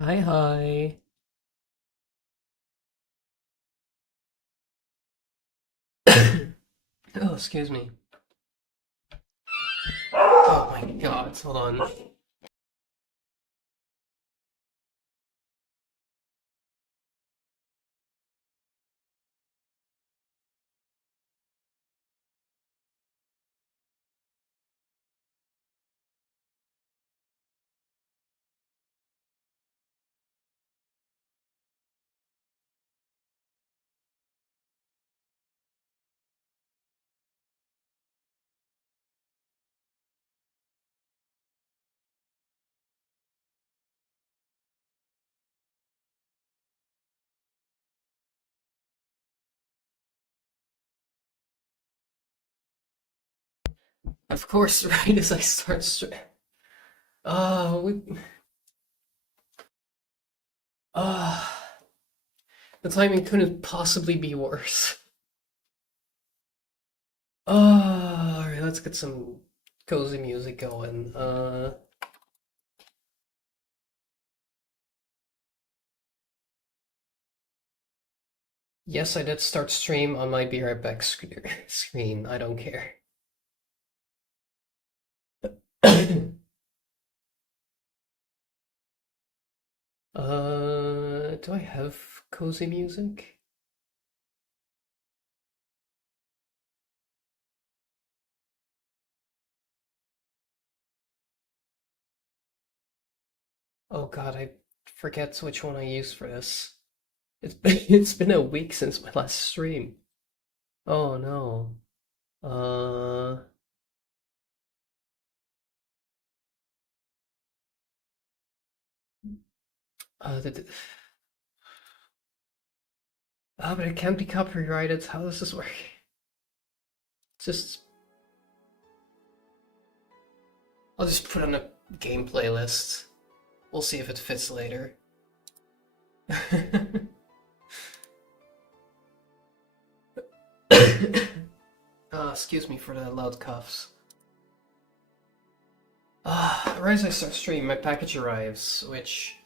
Hi, hi. Oh, excuse me. Oh my god, hold on. Of course, right as I start we... Uh, the timing couldn't possibly be worse. Alright, let's get some cozy music going. Yes, I did start stream on my Be Right Back screen. I don't care. Do I have cozy music? Oh god, I forget which one I used for this. It's been a week since my last stream. Oh no. Uh, uh the, but it can't be copyrighted. How does this work? Just I'll just put on a game playlist. We'll see if it fits later. Excuse me for the loud coughs. Right as I start stream, my package arrives, which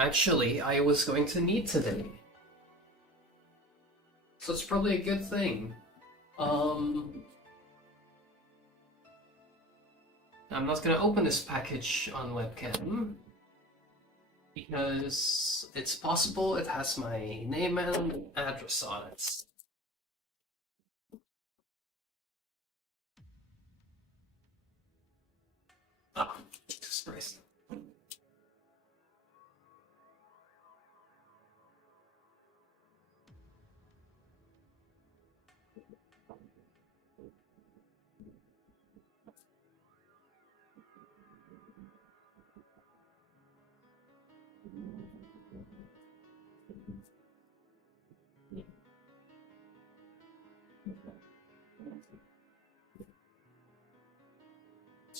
actually I was going to need today. So it's probably a good thing. Um, I'm not gonna open this package on webcam because it's possible it has my name and address on it. Ah, Jesus Christ.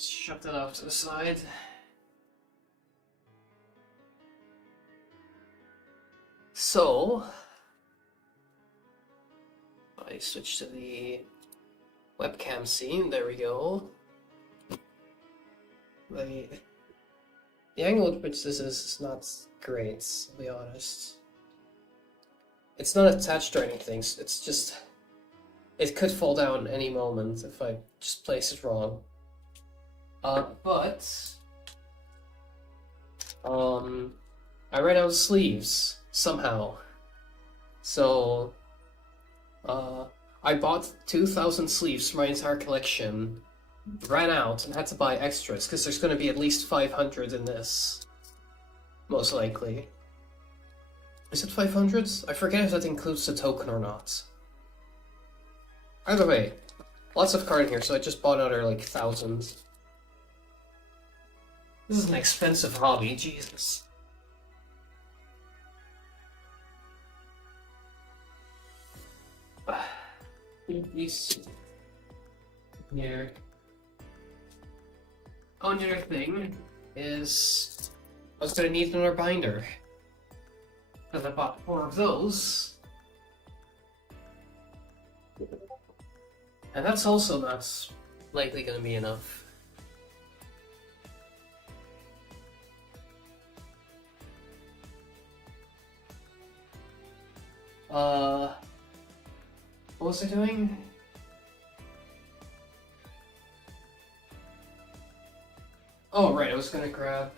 Just shove that off to the side. So, I switch to the webcam scene. There we go. The, the angle at which this is not great, to be honest. It's not attached or anything, it's just... It could fall down any moment if I just place it wrong. But I ran out of sleeves somehow. So, uh, I bought 2,000 sleeves for my entire collection, ran out, and had to buy extras because there's going to be at least 500 in this, most likely. Is it 500? I forget if that includes the token or not. Either way, lots of card in here, so I just bought another like 1,000. This is an expensive hobby, Jesus. These here. Oh, another thing is I was gonna need another binder. Because I bought 4 of those. And that's also not likely gonna be enough. What was I doing? Oh, right, I was gonna grab...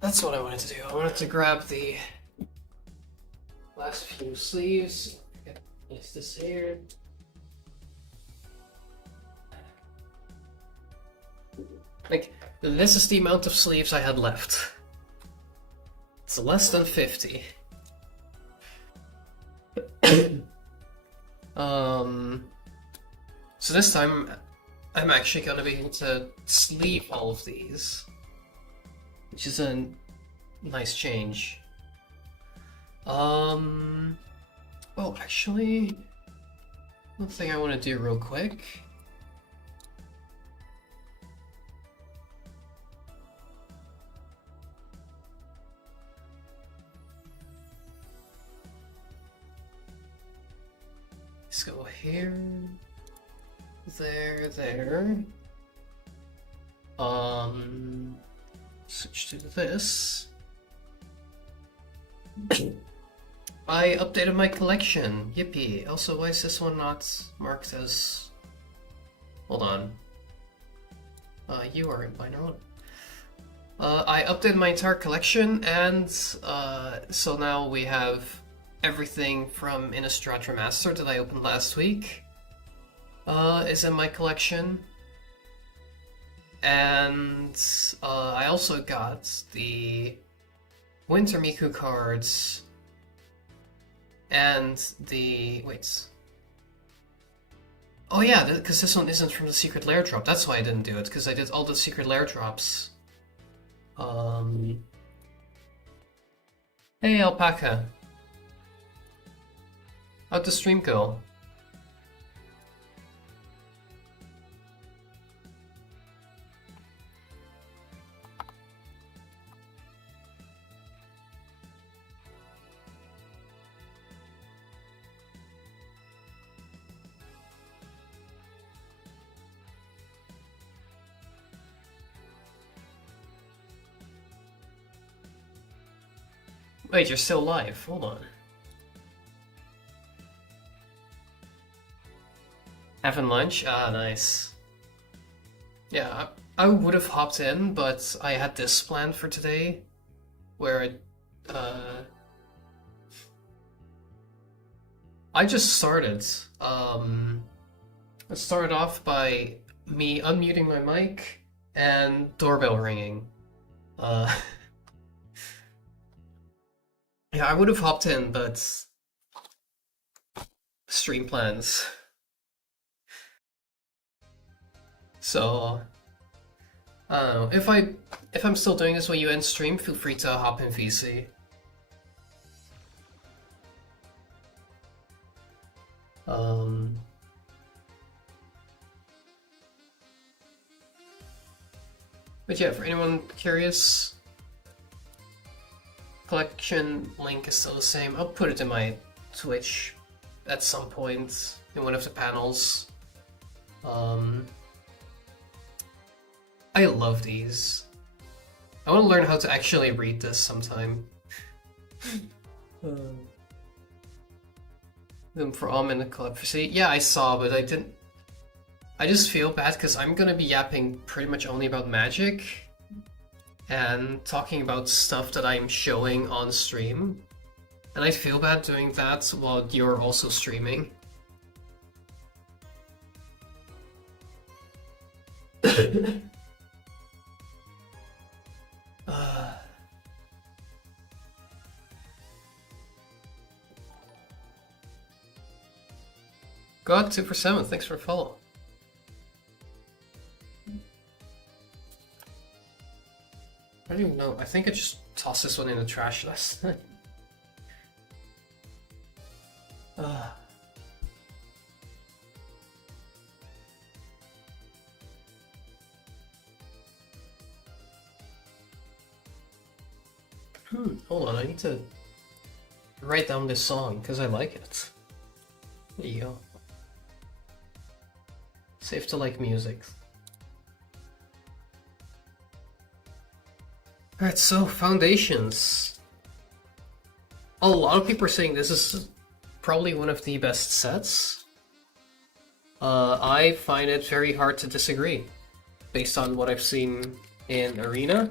That's what I wanted to do. I wanted to grab the last few sleeves. Place this here. Like, this is the amount of sleeves I had left. It's less than 50. So this time I'm actually gonna be able to sleeve all of these, which is a nice change. Well, actually, one thing I want to do real quick. Let's go here, there. Switch to this. I updated my collection. Yippee. Also, why is this one not marked as... Hold on. You are in minor one. I updated my entire collection, and so now we have everything from Innistrad Remastered that I opened last week is in my collection. And I also got the Winter Miku cards and the... wait. Oh yeah, because this one isn't from the Secret Lair drop. That's why I didn't do it, because I did all the Secret Lair drops. Hey, Alpaca. How'd the stream go? Wait, you're still live. Hold on. Having lunch? Ah, nice. Yeah, I would have hopped in, but I had this planned for today, where I just started. It started off by me unmuting my mic and doorbell ringing. Yeah, I would have hopped in, but stream plans. So I don't know. If I'm still doing this when you end stream, feel free to hop in VC. But yeah, for anyone curious, collection link is still the same. I'll put it in my Twitch at some point in one of the panels. I love these. I want to learn how to actually read this sometime. Them for Om in the club for see. Yeah, I saw, but I didn't. I just feel bad because I'm gonna be yapping pretty much only about Magic and talking about stuff that I'm showing on stream. And I feel bad doing that while you're also streaming. God 2 for 7, thanks for a follow. I don't even know. I think I just tossed this one in the trash last night. Hold on, I need to write down this song because I like it. There you go. Safe to like music. Alright, so Foundations. A lot of people are saying this is probably one of the best sets. I find it very hard to disagree, based on what I've seen in Arena.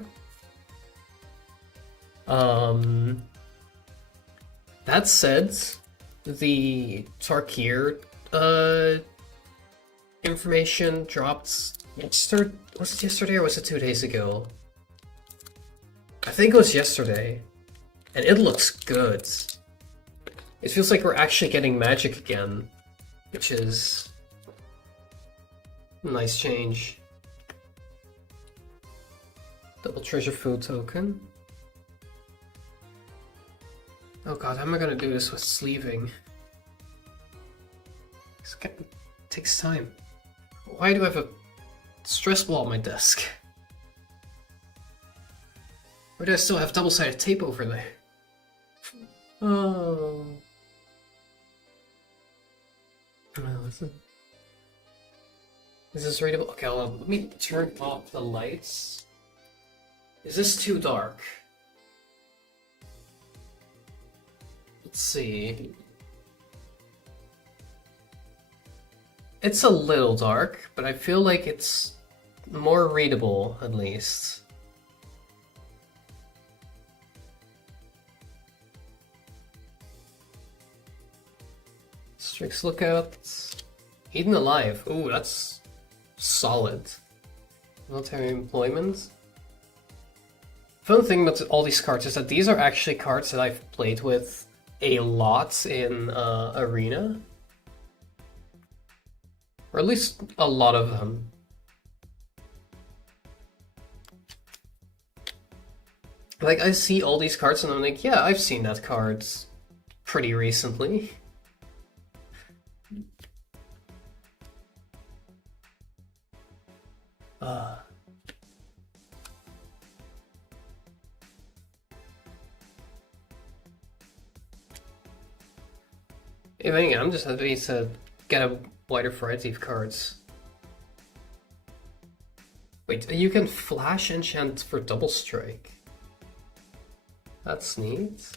That said, the Tarkir information dropped yesterday. Was it yesterday or was it 2 days ago? I think it was yesterday. And it looks good. It feels like we're actually getting magic again, which is a nice change. Double treasure food token. Oh god, how am I gonna do this with sleeving? It takes time. Why do I have a stress ball on my desk? Why do I still have double-sided tape over there? Oh. Is this readable? Okay, let me turn off the lights. Is this too dark? Let's see. It's a little dark, but I feel like it's more readable, at least. Strix Lookout. Eaten Alive. Ooh, that's solid. Military Employment. Fun thing about all these cards is that these are actually cards that I've played with a lot in Arena. Or at least a lot of them. Like, I see all these cards and I'm like, yeah, I've seen that card pretty recently. If anything, I'm just happy to get a wider variety of cards. Wait, you can flash enchant for double strike. That's neat.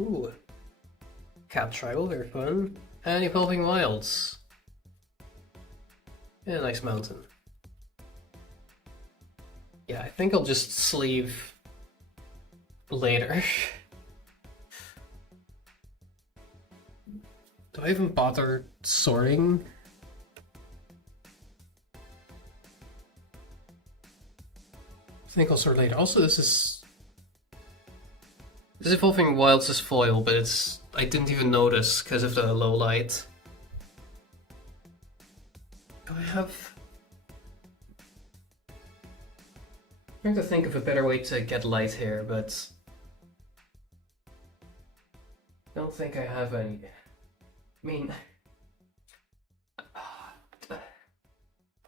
Ooh. Cap Tribal, very fun. And Evolving Wilds. And a nice mountain. Yeah, I think I'll just sleeve later. Do I even bother sorting? I think I'll sort later. Also, this Evolving Wilds is foil, but I didn't even notice because of the low light. Do I have... I'm trying to think of a better way to get light here, but I don't think I have any. I mean,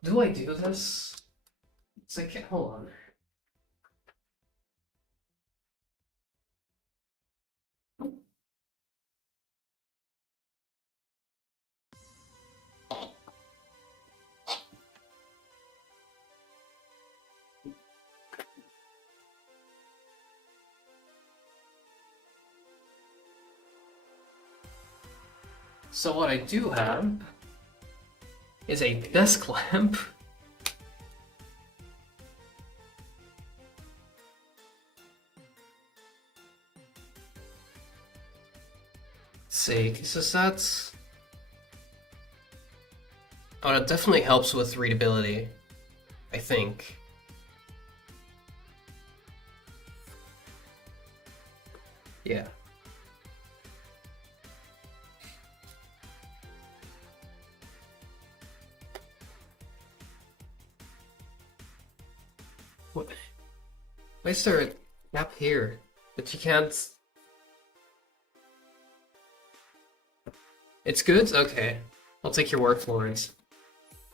do I do this? It's like, hold on. So what I do have is a desk lamp. Let's see, is that... Oh, that definitely helps with readability, I think. Yeah. What? Why is there a gap here? But you can't... It's good? Okay. I'll take your word for it.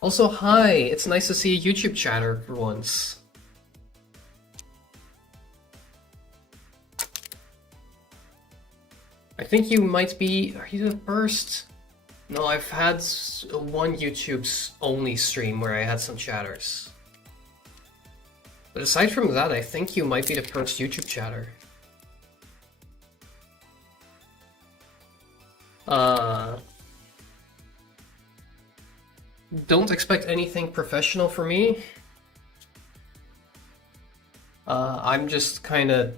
Also, hi! It's nice to see a YouTube chatter for once. I think you might be... Are you the first? No, I've had one YouTube's only stream where I had some chatters. But aside from that, I think you might be the first YouTube chatter. Don't expect anything professional from me. I'm just kinda...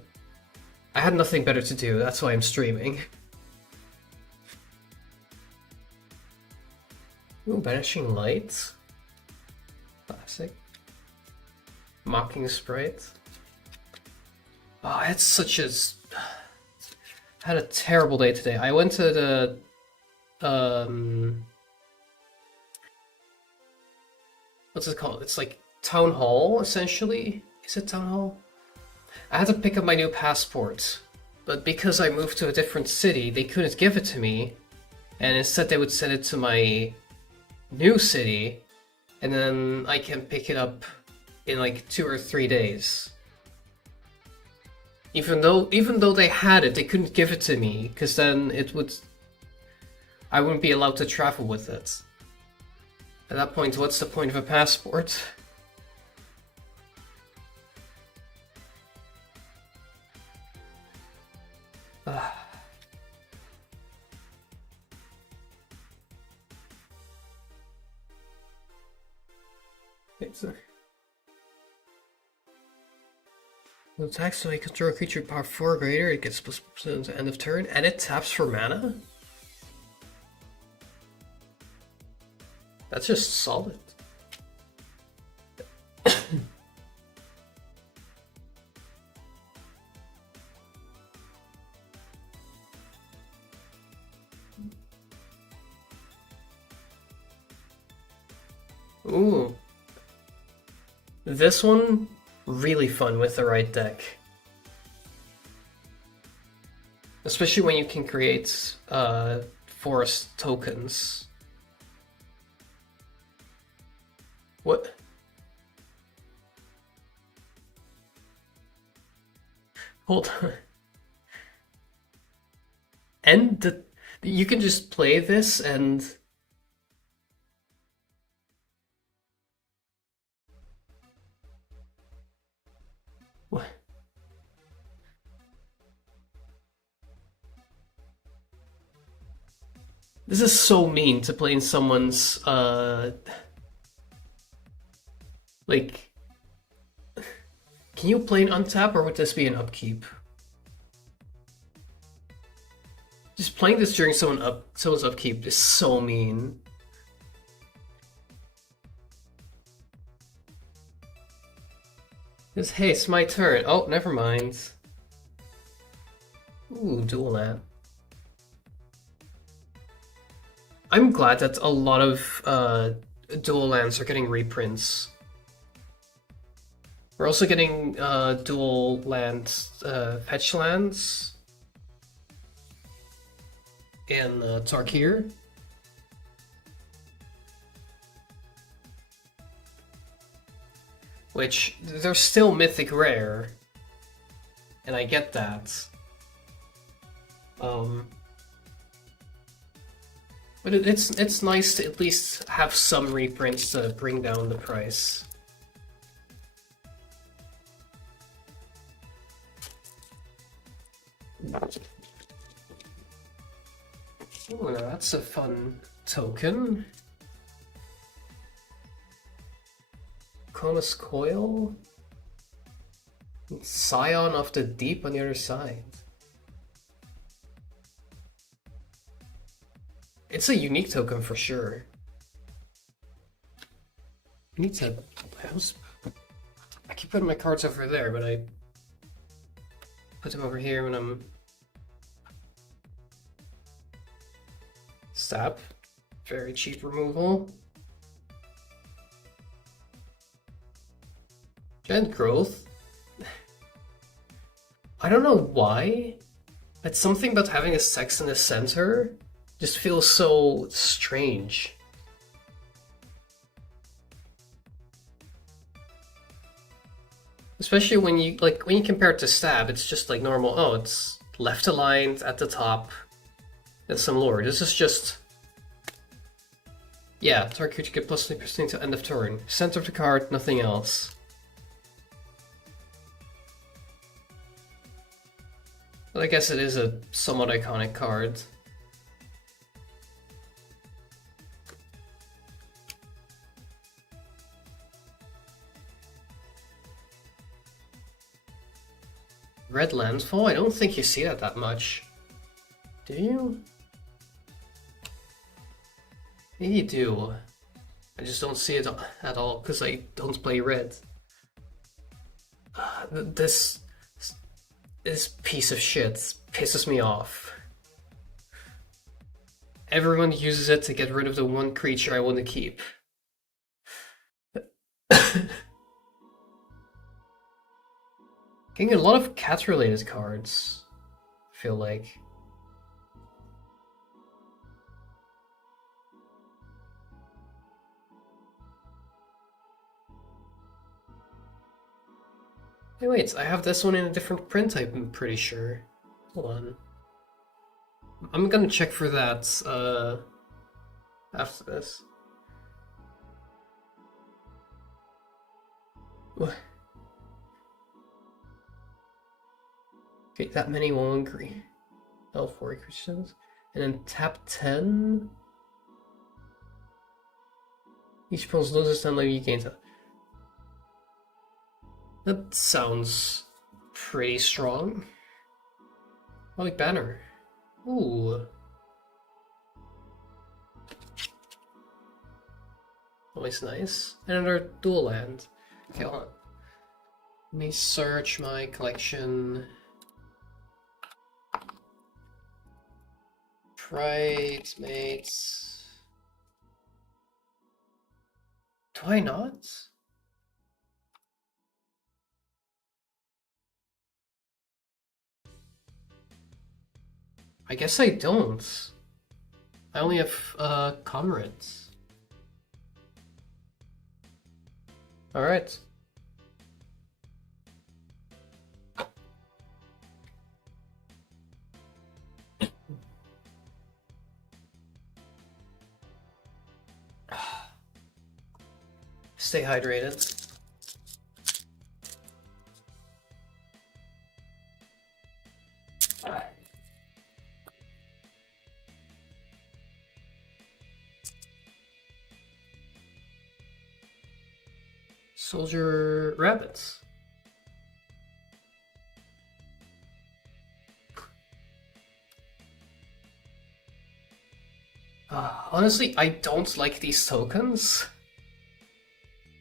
I had nothing better to do, that's why I'm streaming. Ooh, Banishing Light. Classic. Mocking Sprite. Oh, I had such a... I had a terrible day today. I went to the... What's it called? It's like Town Hall, essentially. Is it Town Hall? I had to pick up my new passport. But because I moved to a different city, they couldn't give it to me. And instead they would send it to my new city. And then I can pick it up in like 2 or 3 days. Even though they had it, they couldn't give it to me, because then I wouldn't be allowed to travel with it. At that point, what's the point of a passport? When attacks when you control a creature power 4 or greater, it gets plus at the end of turn, and it taps for mana? That's just solid. Ooh. This one, really fun with the right deck. Especially when you can create forest tokens. What? Hold on. And you can just play this and... What? This is so mean to play in someone's, like... Can you play an untap, or would this be an upkeep? Just playing this during someone's upkeep is so mean. Hey, it's my turn. Oh, never mind. Ooh, dual land. I'm glad that a lot of dual lands are getting reprints. We're also getting dual land fetch lands in Tarkir. Which, they're still mythic rare. And I get that. But it's nice to at least have some reprints to bring down the price. Ooh, that's a fun token. Conus Coil? Scion of the Deep on the other side. It's a unique token for sure. I need to... I keep putting my cards over there, but I put them over here when I'm... Stab. Very cheap removal. Giant Growth. I don't know why, but something about having a sex in the center just feels so strange. Especially when you compare it to stab, it's just like normal. Oh, it's left aligned at the top. And some lore. This is just, yeah, target creature get plus 20% to end of turn. Center of the card, nothing else. But I guess it is a somewhat iconic card. Red Landfall? I don't think you see that much. Do you? Maybe you do. I just don't see it at all because I don't play red. This piece of shit pisses me off. Everyone uses it to get rid of the one creature I want to keep. Getting a lot of cat-related cards, I feel like. Hey, wait, I have this one in a different print type, I'm pretty sure. Hold on. I'm gonna check for that after this. What? Okay, that many won't agree. Oh, 4 creatures. And then tap 10. Each opponent loses 10 life, you gain 10. That sounds pretty strong. Relic Banner. Ooh. Always nice. Another dual land. Okay, hold on. Let me search my collection. Bridesmaids. Do I not? I guess I don't. I only have comrades. Alright. Stay hydrated. Soldier rabbits. Honestly, I don't like these tokens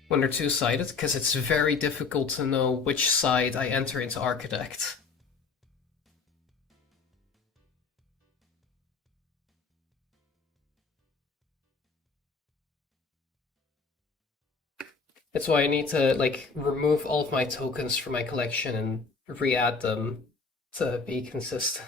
when they're two-sided, because it's very difficult to know which side I enter into Architect. That's why I need to, like, remove all of my tokens from my collection and re-add them to be consistent.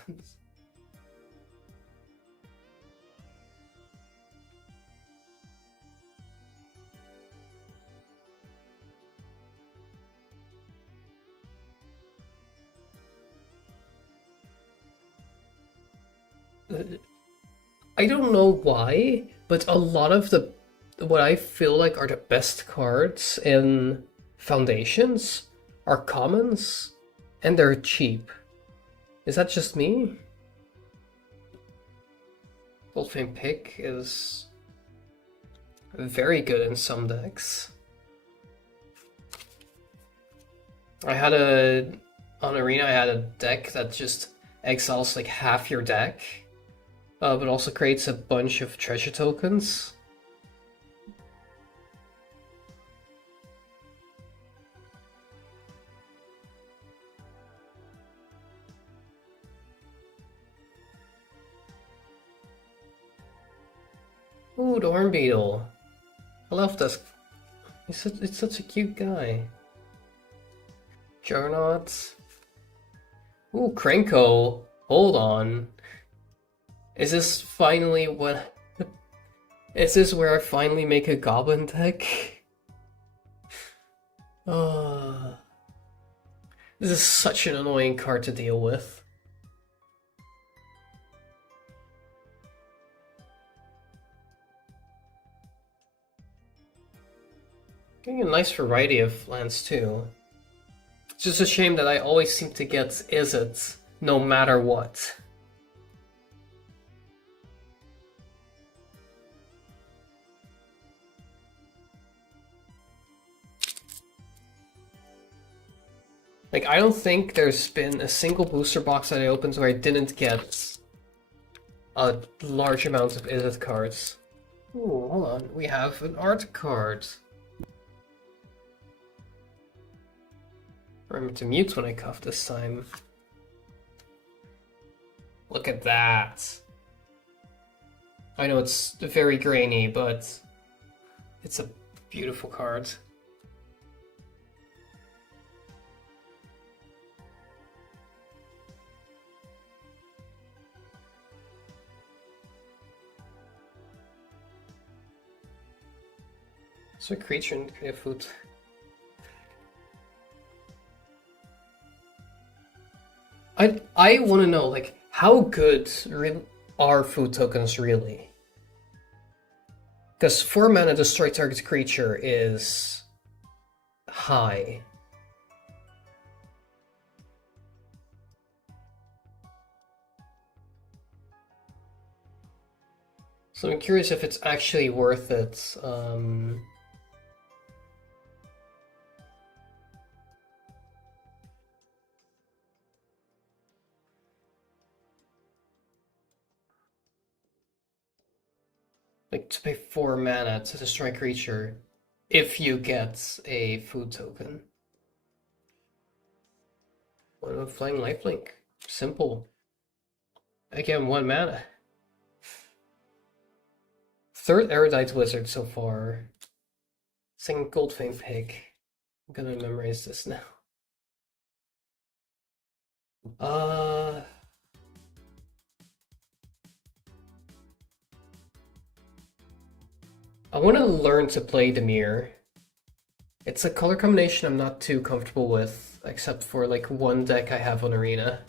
I don't know why, but a lot of what I feel like are the best cards in Foundations are commons, and they're cheap. Is that just me? Goldfame Pick is very good in some decks. On Arena I had a deck that just exiles like half your deck, but also creates a bunch of treasure tokens. Ooh, the Horn Beetle. I love this. It's such a cute guy. Jarnot. Ooh, Krenko. Hold on. Is this finally what... Is this where I finally make a goblin deck? This is such an annoying card to deal with. Getting a nice variety of lands too. It's just a shame that I always seem to get Izzet no matter what. Like, I don't think there's been a single booster box that I opened where I didn't get a large amount of Izzet cards. Ooh, hold on. We have an art card. Remember to mute when I cough this time. Look at that. I know it's very grainy, but it's a beautiful card. It's a creature and create food. I want to know, like, how good are food tokens really? Because 4 mana destroy target creature is high. So I'm curious if it's actually worth it. Like, to pay 4 mana to destroy a creature if you get a food token. One of Flying Lifelink. Simple. Again, 1 mana. Third Erudite Wizard so far. Second Goldfang Pig. I'm gonna memorize this now. I want to learn to play Dimir. It's a color combination I'm not too comfortable with, except for like one deck I have on Arena.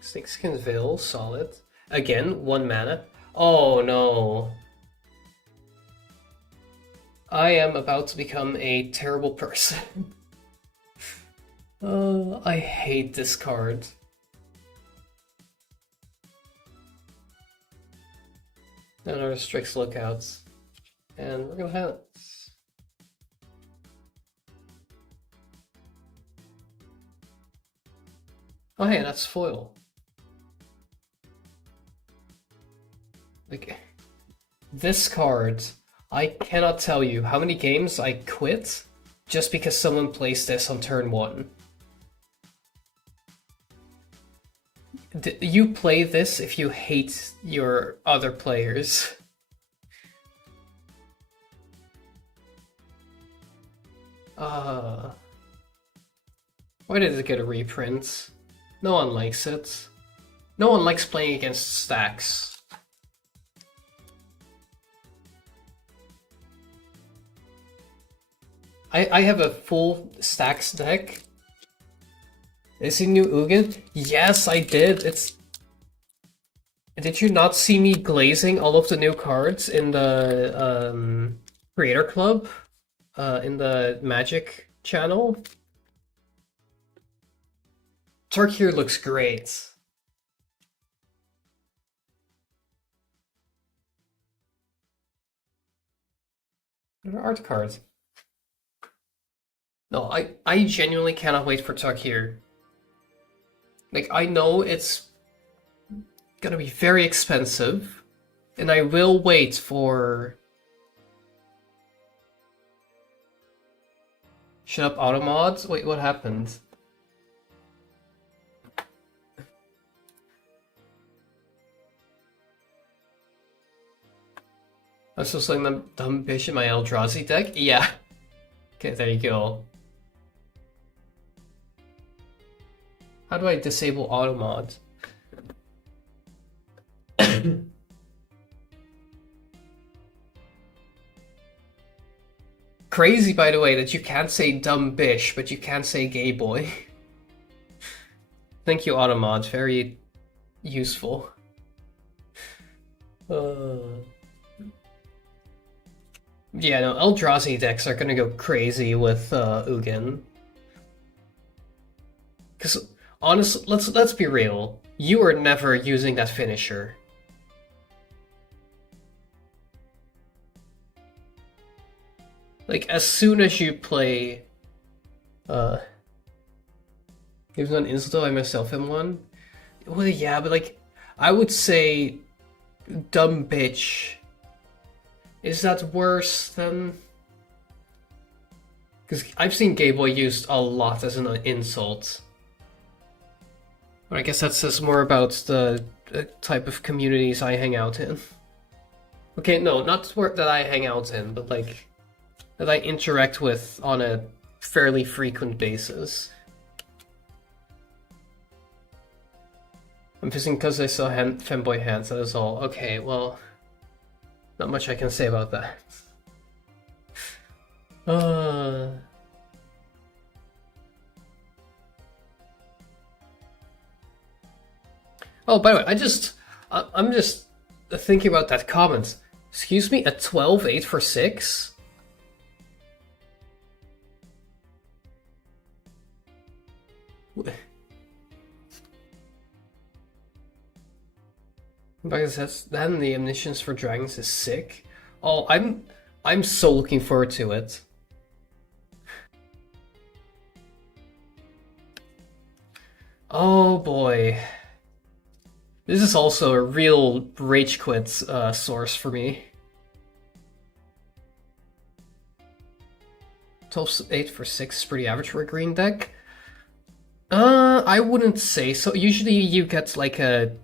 Snakeskin Veil, solid. Again, 1 mana. Oh no. I am about to become a terrible person. I hate this card. Another Strix Lookouts. And we're gonna have it. Oh hey, that's foil. Like, this card, I cannot tell you how many games I quit just because someone plays this on turn 1. You play this if you hate your other players. Why did it get a reprint? No one likes it. No one likes playing against stacks. I have a full stacks deck. Is he new Ugin? Yes, I did. Did you not see me glazing all of the new cards in the Creator Club? In the Magic channel? Tarkir looks great. Art cards. No, I genuinely cannot wait for Tarkir. Like, I know it's gonna be very expensive, and I will wait for... Shut up, Automods? Wait, what happened? I was just like the patient my Eldrazi deck? Yeah. Okay, there you go. How do I disable automod? Crazy, by the way, that you can't say dumb bish, but you can say gay boy. Thank you, automod. Very useful. Yeah, no, Eldrazi decks are gonna go crazy with Ugin. Because honestly, let's be real. You are never using that finisher. Like, as soon as you play gives an install, I myself am one. Well, yeah, but like, I would say dumb bitch. Is that worse than? Because I've seen gay boy used a lot as an insult. But I guess that says more about the type of communities I hang out in. Okay, no, not that I hang out in, but like that I interact with on a fairly frequent basis. I'm pissing because I saw femboy hands, that is all. Okay, well, not much I can say about that. Oh, by the way, I'm just thinking about that comment. Excuse me, a 12-8 for 6? Because then the Omniscience for Dragons is sick. Oh, I'm so looking forward to it. Oh boy. This is also a real rage quit source for me. 12-8 for 6 is pretty average for a green deck. I wouldn't say so. Usually you get like a...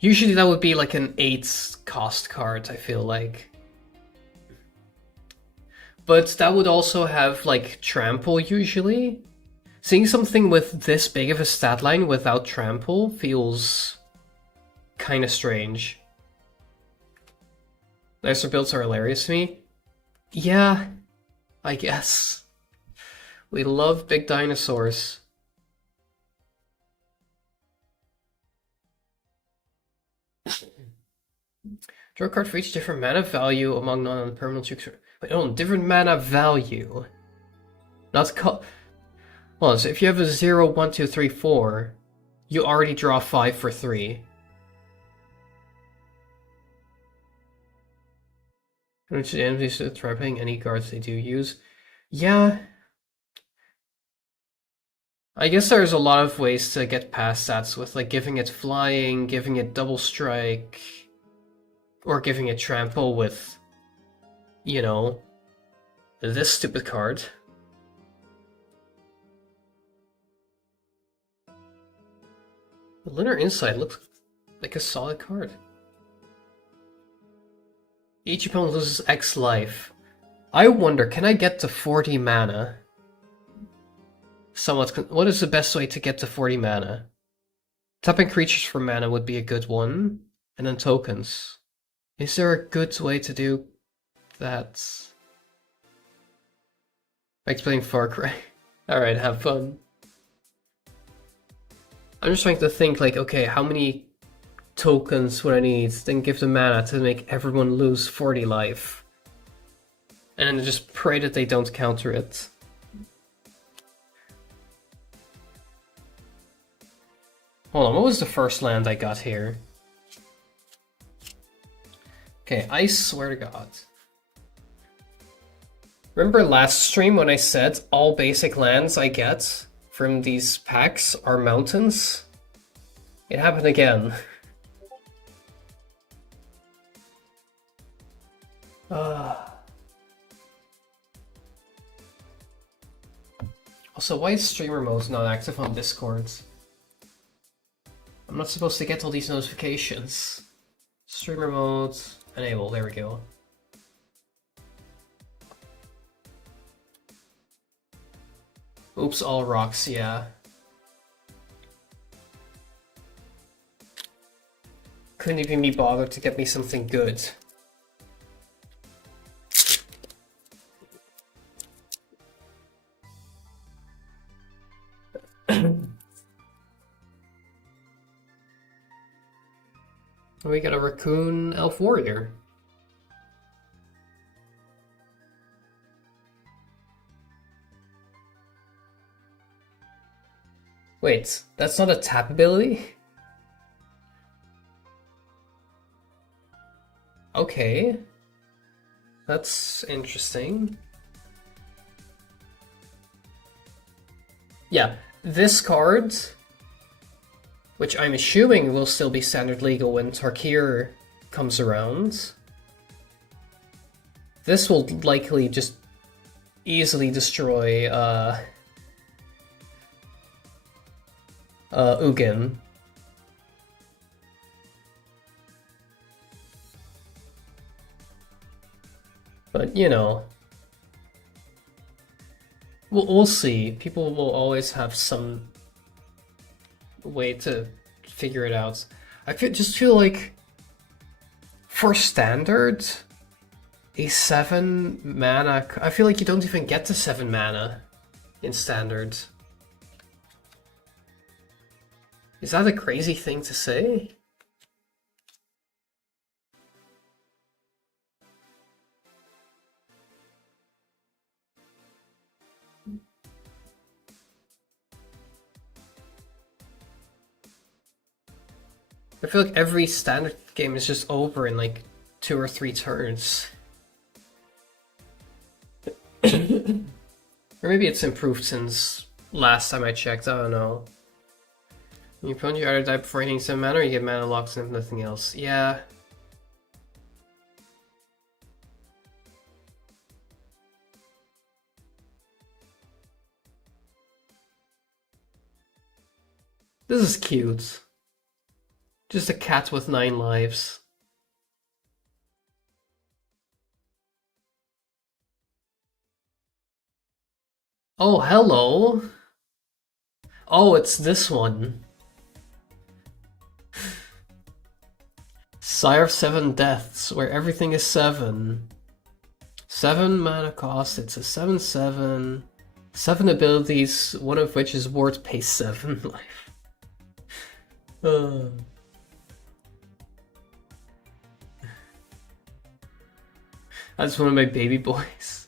Usually that would be like an 8 cost card, I feel like. But that would also have like trample usually. Seeing something with this big of a stat line without trample feels kinda strange. Dinosaur builds are hilarious to me. Yeah, I guess. We love big dinosaurs. Draw a card for each different mana value among non-permanent tricks. Wait, oh, different mana value. Not well, so if you have a 0, 1, 2, 3, 4, you already draw 5 for 3. Which the enemies are trapping any cards they do use. Yeah. I guess there's a lot of ways to get past that with like giving it flying, giving it double strike, or giving it trample with, you know, this stupid card. The Lunar Insight looks like a solid card. Each opponent loses X life. I wonder, can I get to 40 mana? What is the best way to get to 40 mana? Tapping creatures for mana would be a good one. And then tokens. Is there a good way to do that? Like playing Far Cry. Alright, have fun. I'm just trying to think like, okay, how many tokens would I need? Then give the mana to make everyone lose 40 life. And then just pray that they don't counter it. Hold on, what was the first land I got here? Okay, I swear to God. Remember last stream when I said all basic lands I get from these packs are mountains? It happened again. Also, why is streamer mode not active on Discord? I'm not supposed to get all these notifications. Streamer mode, enable, there we go. Oops, all rocks, yeah. Couldn't even be bothered to get me something good. We got a raccoon elf warrior. Wait, that's not a tap ability? Okay. That's interesting. Yeah, this card, which I'm assuming will still be standard legal when Tarkir comes around, this will likely just easily destroy Ugin. But, you know, we'll see. People will always have some way to figure it out. I just feel like for standard, a 7 mana... I feel like you don't even get to 7 mana in standard. Is that a crazy thing to say? I feel like every standard game is just over in like 2 or 3 turns. Or maybe it's improved since last time I checked, I don't know. When you opponent, you either die before hitting 7 mana or you get mana locks and nothing else. Yeah. This is cute. Just a cat with 9 lives. Oh, hello. Oh, it's this one. Sire of 7 Deaths, where everything is 7. 7 mana cost, it's a 7/7. 7 abilities, one of which is ward pace 7 life. That's one of my baby boys.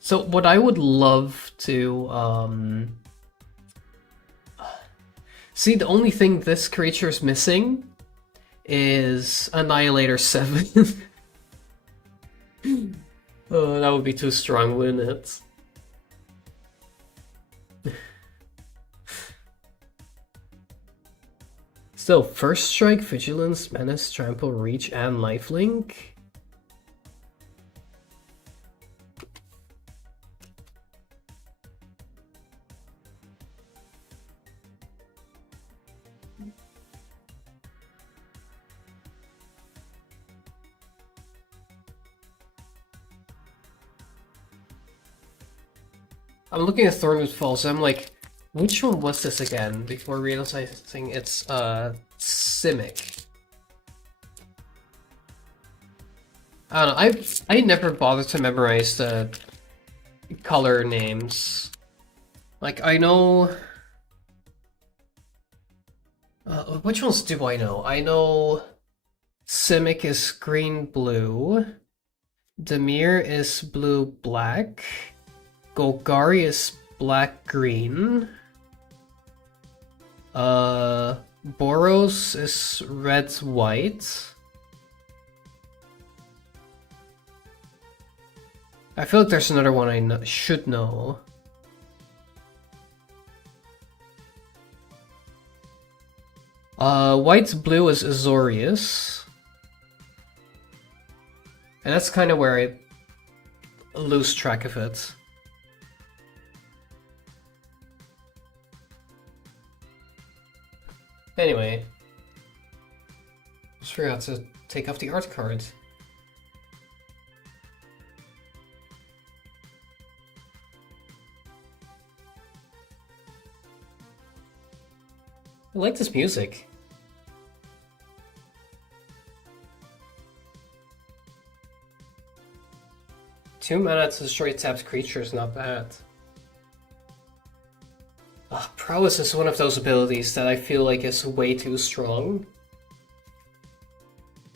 So what I would love to see, the only thing this creature is missing is Annihilator 7. Oh, that would be too strong, wouldn't it? Still, First Strike, Vigilance, Menace, Trample, Reach, and Lifelink. I'm looking at Thornwood Falls, I'm like, which one was this again? Before realizing it's Simic. I don't know, I never bothered to memorize the color names. Like, I know... which ones do I know? I know Simic is green-blue. Dimir is blue-black. Golgari is black-green. Boros is red-white. I feel like there's another one I should know. White-blue is Azorius. And that's kind of where I lose track of it. Anyway, just forgot to take off the art card. I like this music. Two mana to destroy tapped creature is not bad. Prowess is one of those abilities that I feel like is way too strong.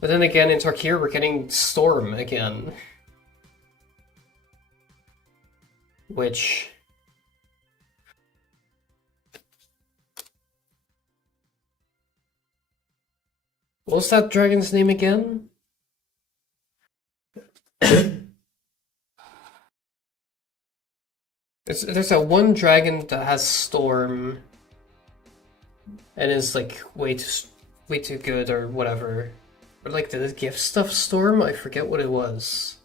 But then again, in Tarkir, we're getting Storm again. Which... What's that dragon's name again? There's that one dragon that has Storm and is like way too good or whatever. Or like did it give stuff Storm? I forget what it was.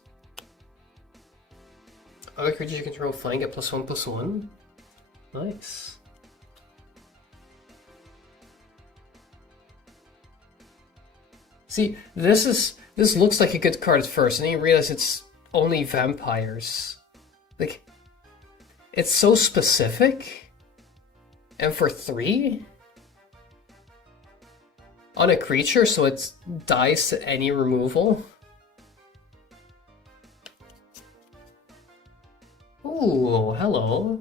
Other creatures you control flying at +1/+1. Nice. See, this looks like a good card at first, and then you realize it's only vampires. Like, it's so specific, and for 3 on a creature, so it dies to any removal. Ooh, hello.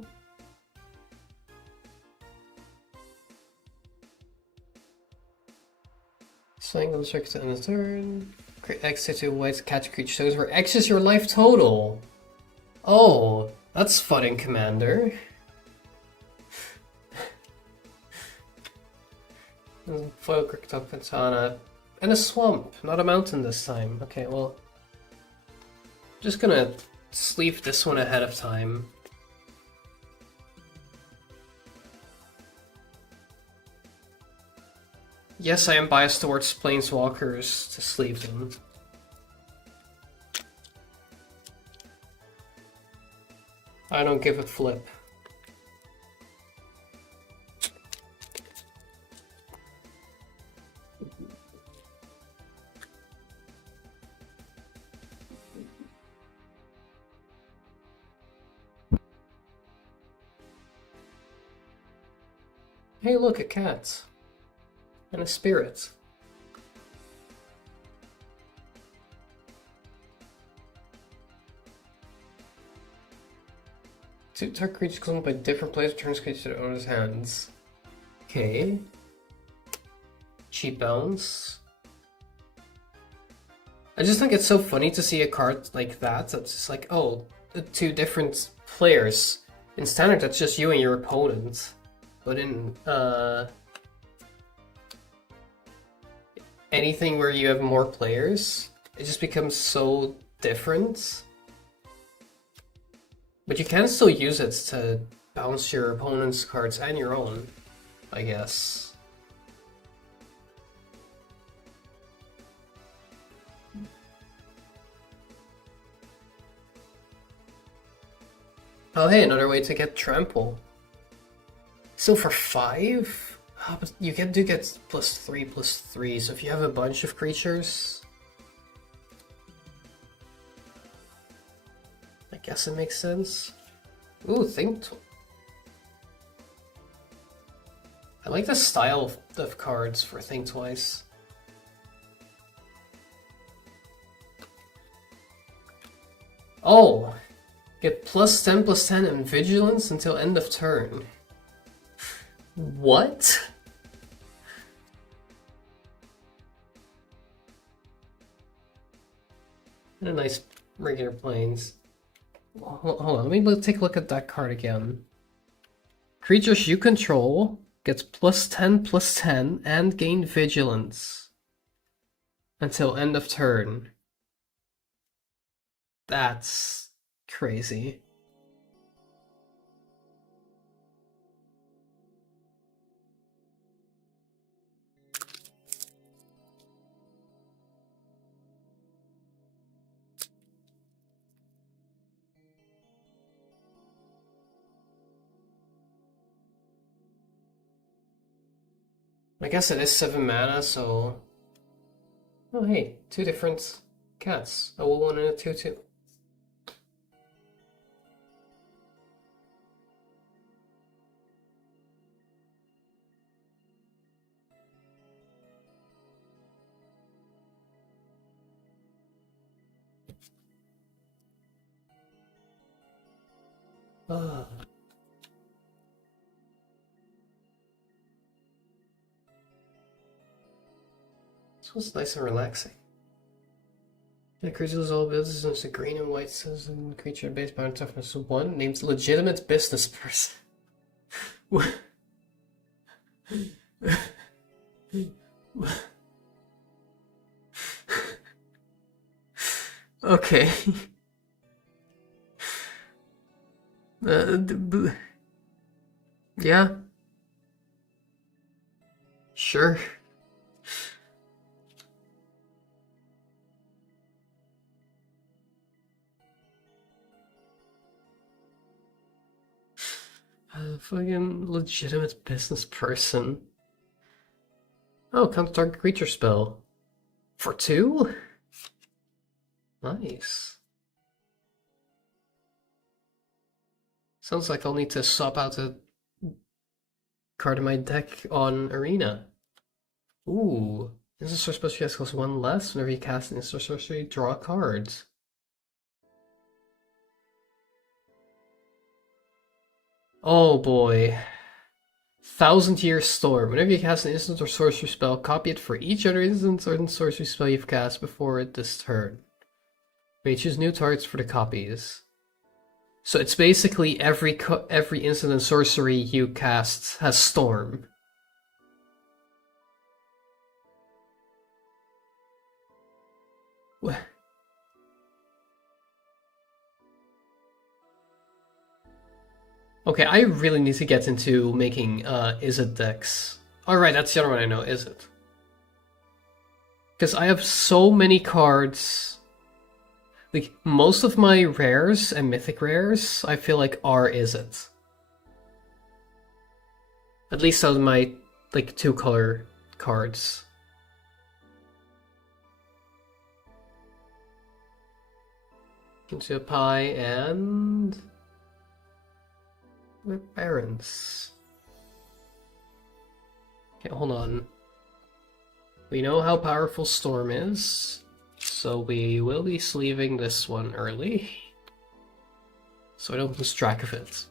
Swing on the circuit on the turn. Create X to white catch creature. Those where X is your life total. Oh, that's fun in Commander. Foil Cryptok Katana. And a swamp, not a mountain this time. Okay, well. Just gonna sleeve this one ahead of time. Yes, I am biased towards Planeswalkers to sleeve them. I don't give a flip. Hey, look, a cat. And a spirit. Two target creatures controlled by different players returns creatures to their owner's hands. Okay. Cheap bounce. I just think it's so funny to see a card like that. That's just like, oh, the 2 different players. In Standard, that's just you and your opponent. But in anything where you have more players, it just becomes so different. But you can still use it to bounce your opponent's cards and your own, I guess. Oh hey, another way to get trample. So for 5? Oh, but you do get +3/+3, so if you have a bunch of creatures... I guess it makes sense. Ooh, I like the style of cards for Think Twice. Oh! Get +10/+10 and Vigilance until end of turn. What? And a nice regular planes. Hold on, let me take a look at that card again. Creatures you control gets +10/+10 and gain Vigilance until end of turn. That's crazy. I guess it is 7 mana, so... Oh hey, 2 different cats. A 1/1 and a 2/2. Ah. This was nice and relaxing. Yeah, creature loses all abilities and it's a green and white citizen creature based on toughness 1 named legitimate business person. Okay. Yeah. Sure. Fucking legitimate business person. Oh, counter target creature spell. For 2? Nice. Sounds like I'll need to swap out a card in my deck on Arena. Ooh. Instant sorcery special costs 1 less whenever you cast an instant sorcery, draw cards. Oh boy. 1000-Year Storm. Whenever you cast an instant or sorcery spell, copy it for each other instant or sorcery spell you've cast before it this turn. You may choose new targets for the copies. So it's basically every instant and sorcery you cast has Storm. What? Okay, I really need to get into making Izzet decks. Alright, that's the other one I know, Izzet. Because I have so many cards. Like, most of my rares and mythic rares, I feel like are Izzet. At least out of my, like, 2-color cards. Into a pie and... Barons. Okay, hold on. We know how powerful Storm is, so we will be sleeving this one early, so I don't lose track of it.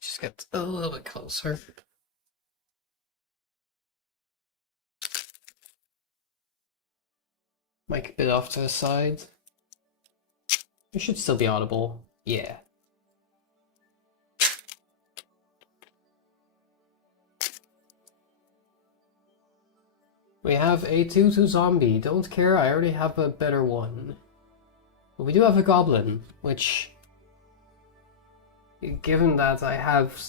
Just get a little bit closer. Mic a bit off to the side. It should still be audible. Yeah. We have a 2/2 zombie. Don't care, I already have a better one. But we do have a goblin, which, given that I have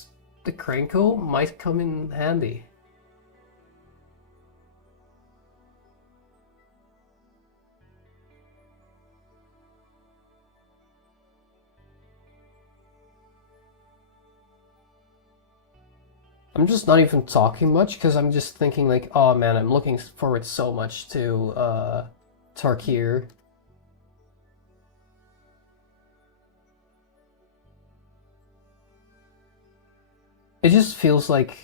the Krenko, might come in handy. I'm just not even talking much because I'm just thinking like, oh man, I'm looking forward so much to Tarkir. It just feels like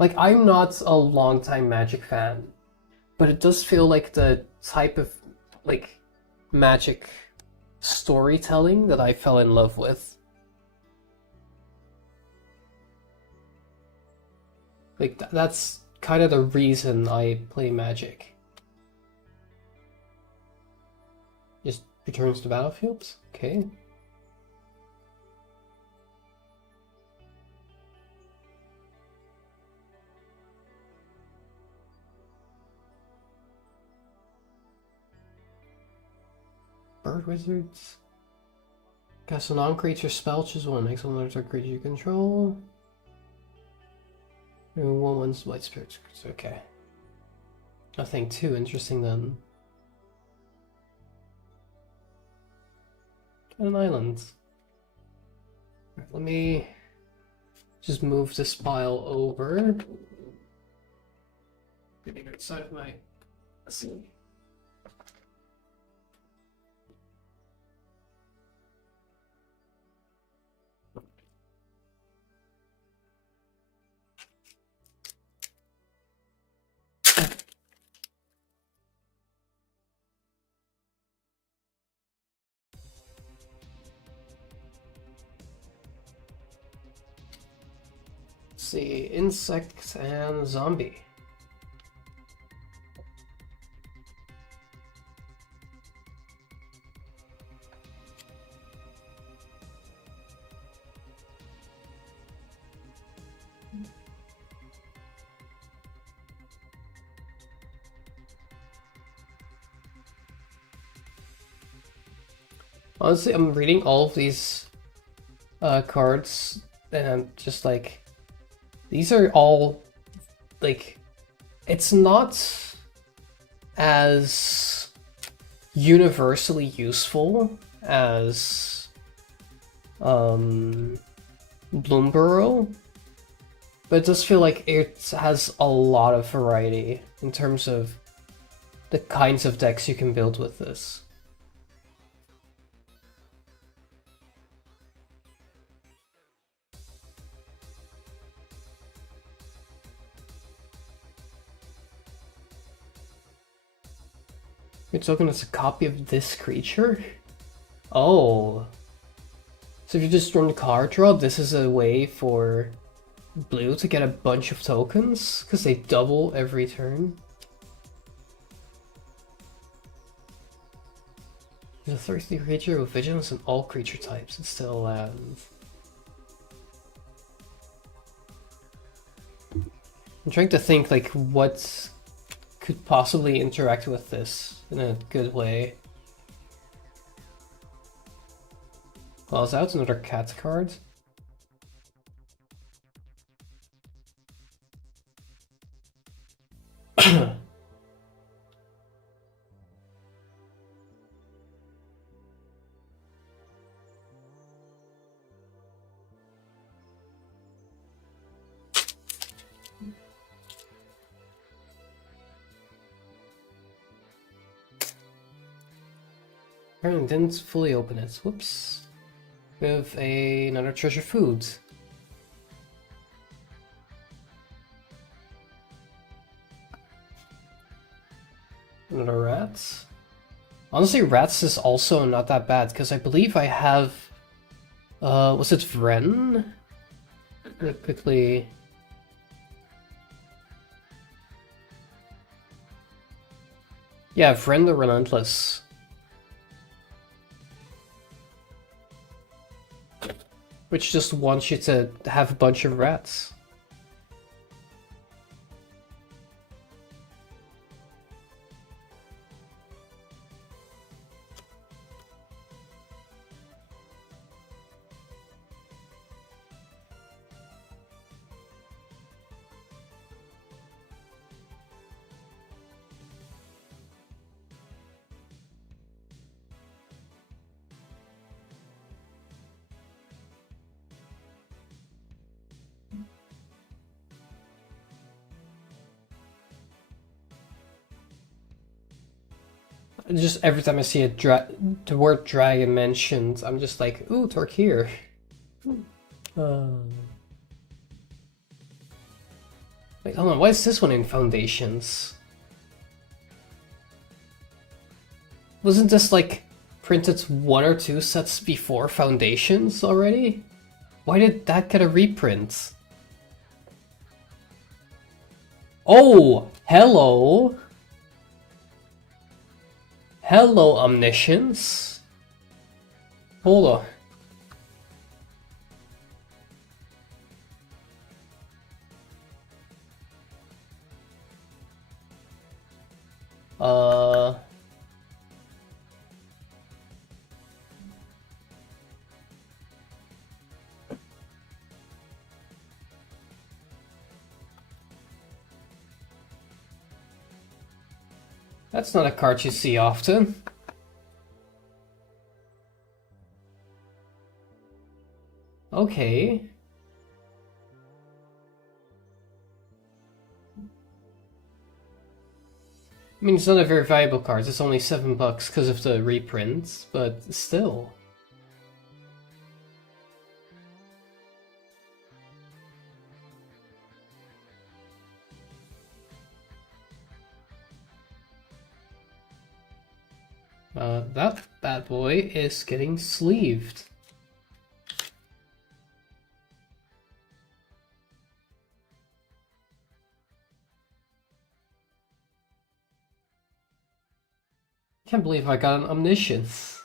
I'm not a longtime Magic fan, but it does feel like the type of like Magic storytelling that I fell in love with. Like that's kind of the reason I play Magic. Just returns to battlefield? Okay. Bird Wizards. Cast a non-creature spell, choose one. Next one, another creature you control. One's White Spirit. Okay. Nothing too interesting then. An island. Right, let me just move this pile over. getting outside of my... Let's see. See, insect and zombie. Honestly, I'm reading all of these cards and I'm just like, these are all like, it's not as universally useful as Bloomburrow, but it does feel like it has a lot of variety in terms of the kinds of decks you can build with this. Your token is a copy of this creature? Oh. So if you just run card draw, this is a way for blue to get a bunch of tokens? Because they double every turn? There's a thirsty creature with vigilance in all creature types. It's still land. I'm trying to think like what could possibly interact with this in a good way. Claws out, another cat card. Apparently didn't fully open it. Whoops. We have another treasure food. Another rat. Honestly, rats is also not that bad, because I believe I have... was it Vren? Really quickly... Yeah, Vren the Relentless. Which just wants you to have a bunch of rats. Just every time I see the word dragon mentioned, I'm just like, ooh, Torquir. Wait, hold on, why is this one in Foundations? Wasn't this like printed 1 or 2 sets before Foundations already? Why did that get a reprint? Oh, hello! Hello, Omniscience. Hold on. That's not a card you see often. Okay. I mean, it's not a very valuable card. It's only $7 because of the reprint, but still. That bad boy is getting sleeved. Can't believe I got an Omniscience.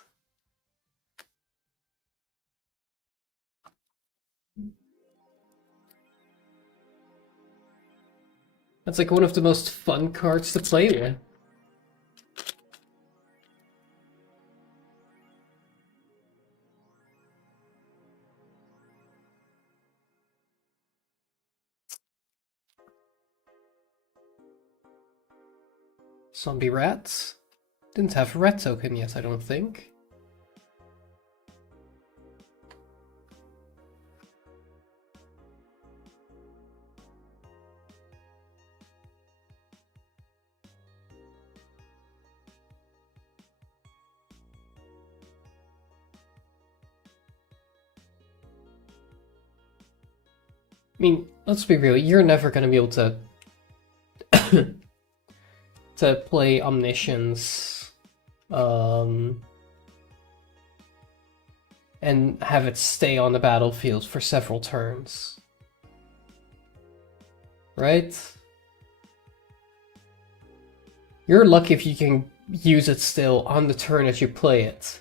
That's like one of the most fun cards to play with. Zombie rats? Didn't have a rat token yet, I don't think. I mean, let's be real, you're never gonna be able to to play Omniscience and have it stay on the battlefield for several turns. Right? You're lucky if you can use it still on the turn that you play it.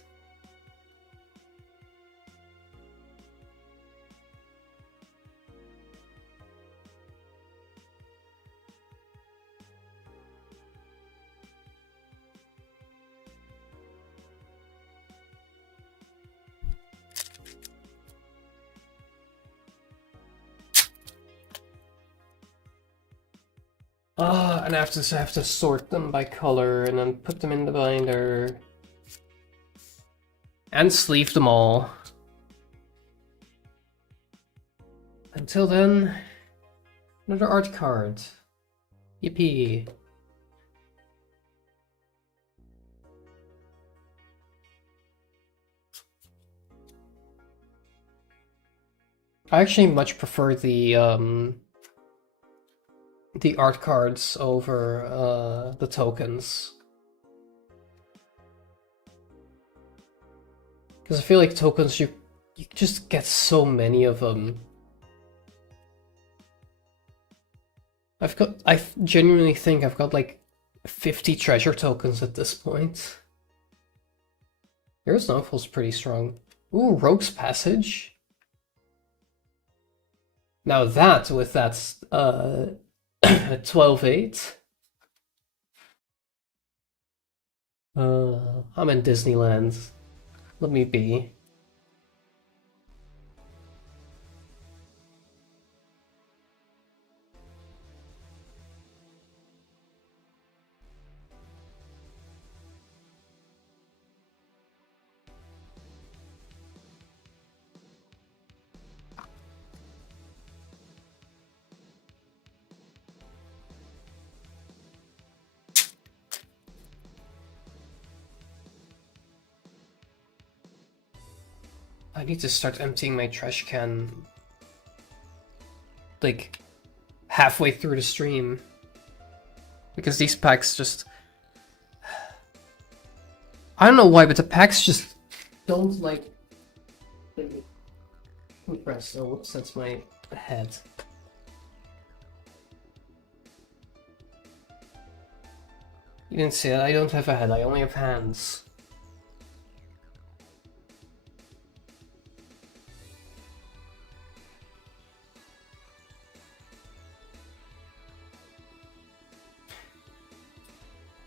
And I have to sort them by color and then put them in the binder. And sleeve them all. Until then, another art card. Yippee. I actually much prefer the art cards over the tokens. Because I feel like tokens, you just get so many of them. I genuinely think I've got like 50 treasure tokens at this point. Hero's Downfall's pretty strong. Ooh, Rogue's Passage. Now that, with that 12-8. I'm in Disneyland. Let me be. I need to start emptying my trash can like halfway through the stream. Because these packs just... I don't know why, but the packs just don't like... compress. Oh, whoops, that's my head. You didn't see it, I don't have a head, I only have hands.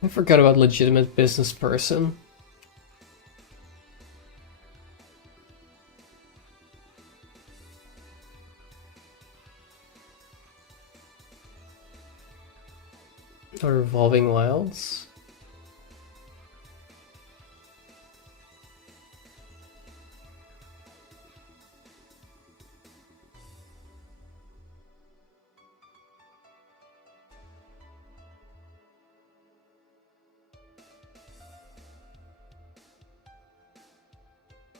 I forgot about legitimate business person. Or Revolving Wilds.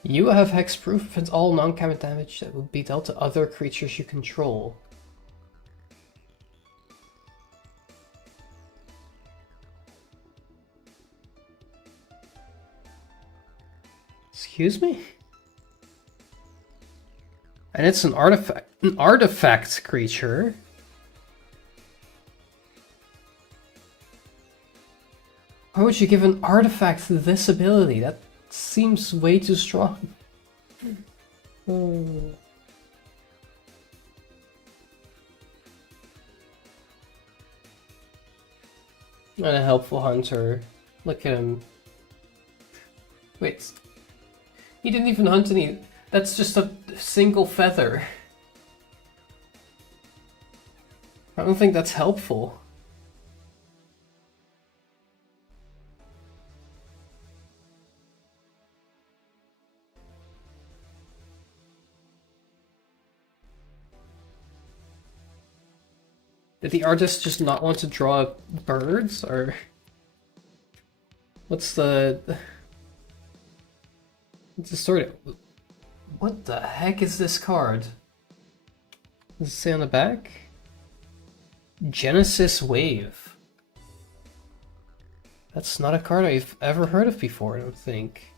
You have hexproof, prevents all non-combat damage that would be dealt to other creatures you control. Excuse me? And it's an artifact creature. Why would you give an artifact this ability? That seems way too strong. And a helpful hunter. Look at him. Wait. He didn't even hunt any. That's just a single feather. I don't think that's helpful. Did the artist just not want to draw birds, or what's the story? What the heck is this card? Does it say on the back? Genesis Wave. That's not a card I've ever heard of before, I don't think.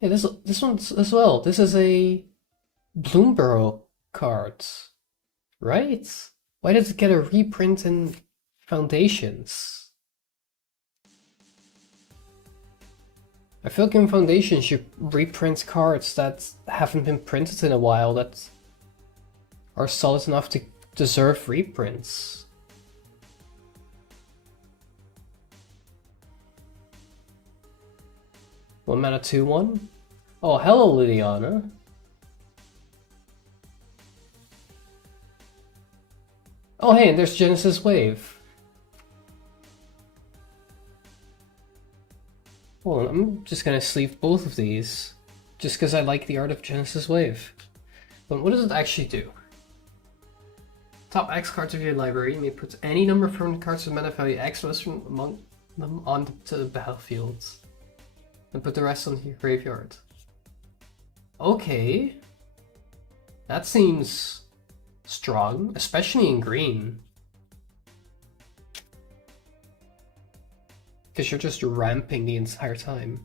Yeah, this one's as well. This is a Bloomburrow card, right? Why does it get a reprint in Foundations? I feel like in Foundations you reprint cards that haven't been printed in a while that are solid enough to deserve reprints. One mana 2/1. Oh, hello, Liliana. Oh, hey, and there's Genesis Wave. Hold on, I'm just gonna sleeve both of these, just because I like the art of Genesis Wave. But what does it actually do? Top X cards of your library, you may put any number of permanent cards with mana value X most from among them onto the battlefields. And put the rest on your graveyard. Okay. That seems strong, especially in green. Because you're just ramping the entire time.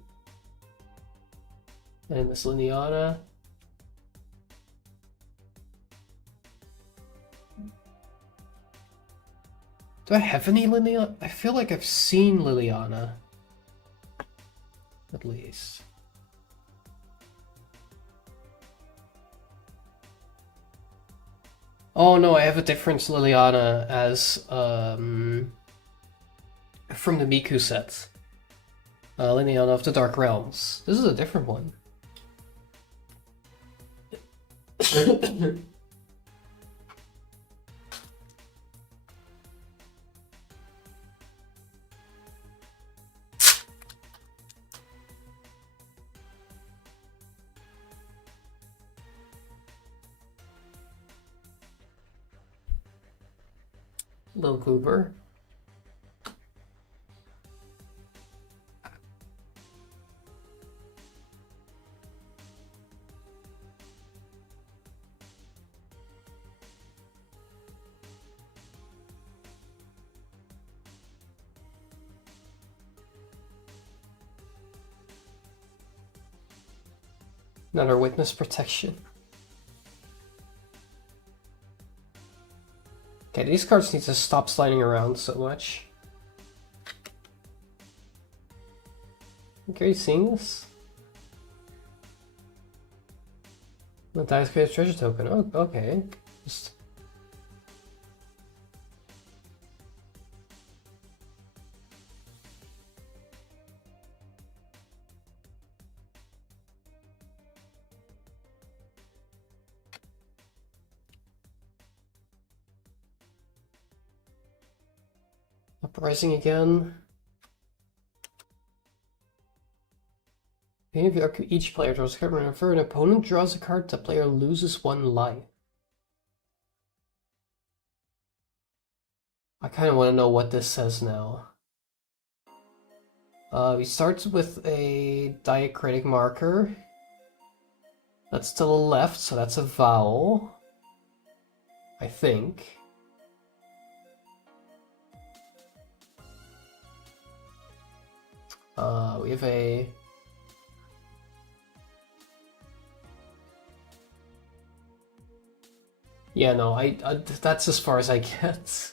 And this Liliana. Do I have any Liliana? I feel like I've seen Liliana. At least. Oh no, I have a different Liliana as from the Miku set. Liliana of the Dark Realms. This is a different one. Lil Cooper. Another witness protection. Okay, these cards need to stop sliding around so much. Okay, are you seeing this? The dice create a treasure token. Oh, okay. Just... Uprising again. Each player draws a card. Whenever an opponent draws a card, the player loses 1 life. I kind of want to know what this says now. We start with a diacritic marker. That's to the left, so that's a vowel. I think. We have a... Yeah, no, that's as far as I get.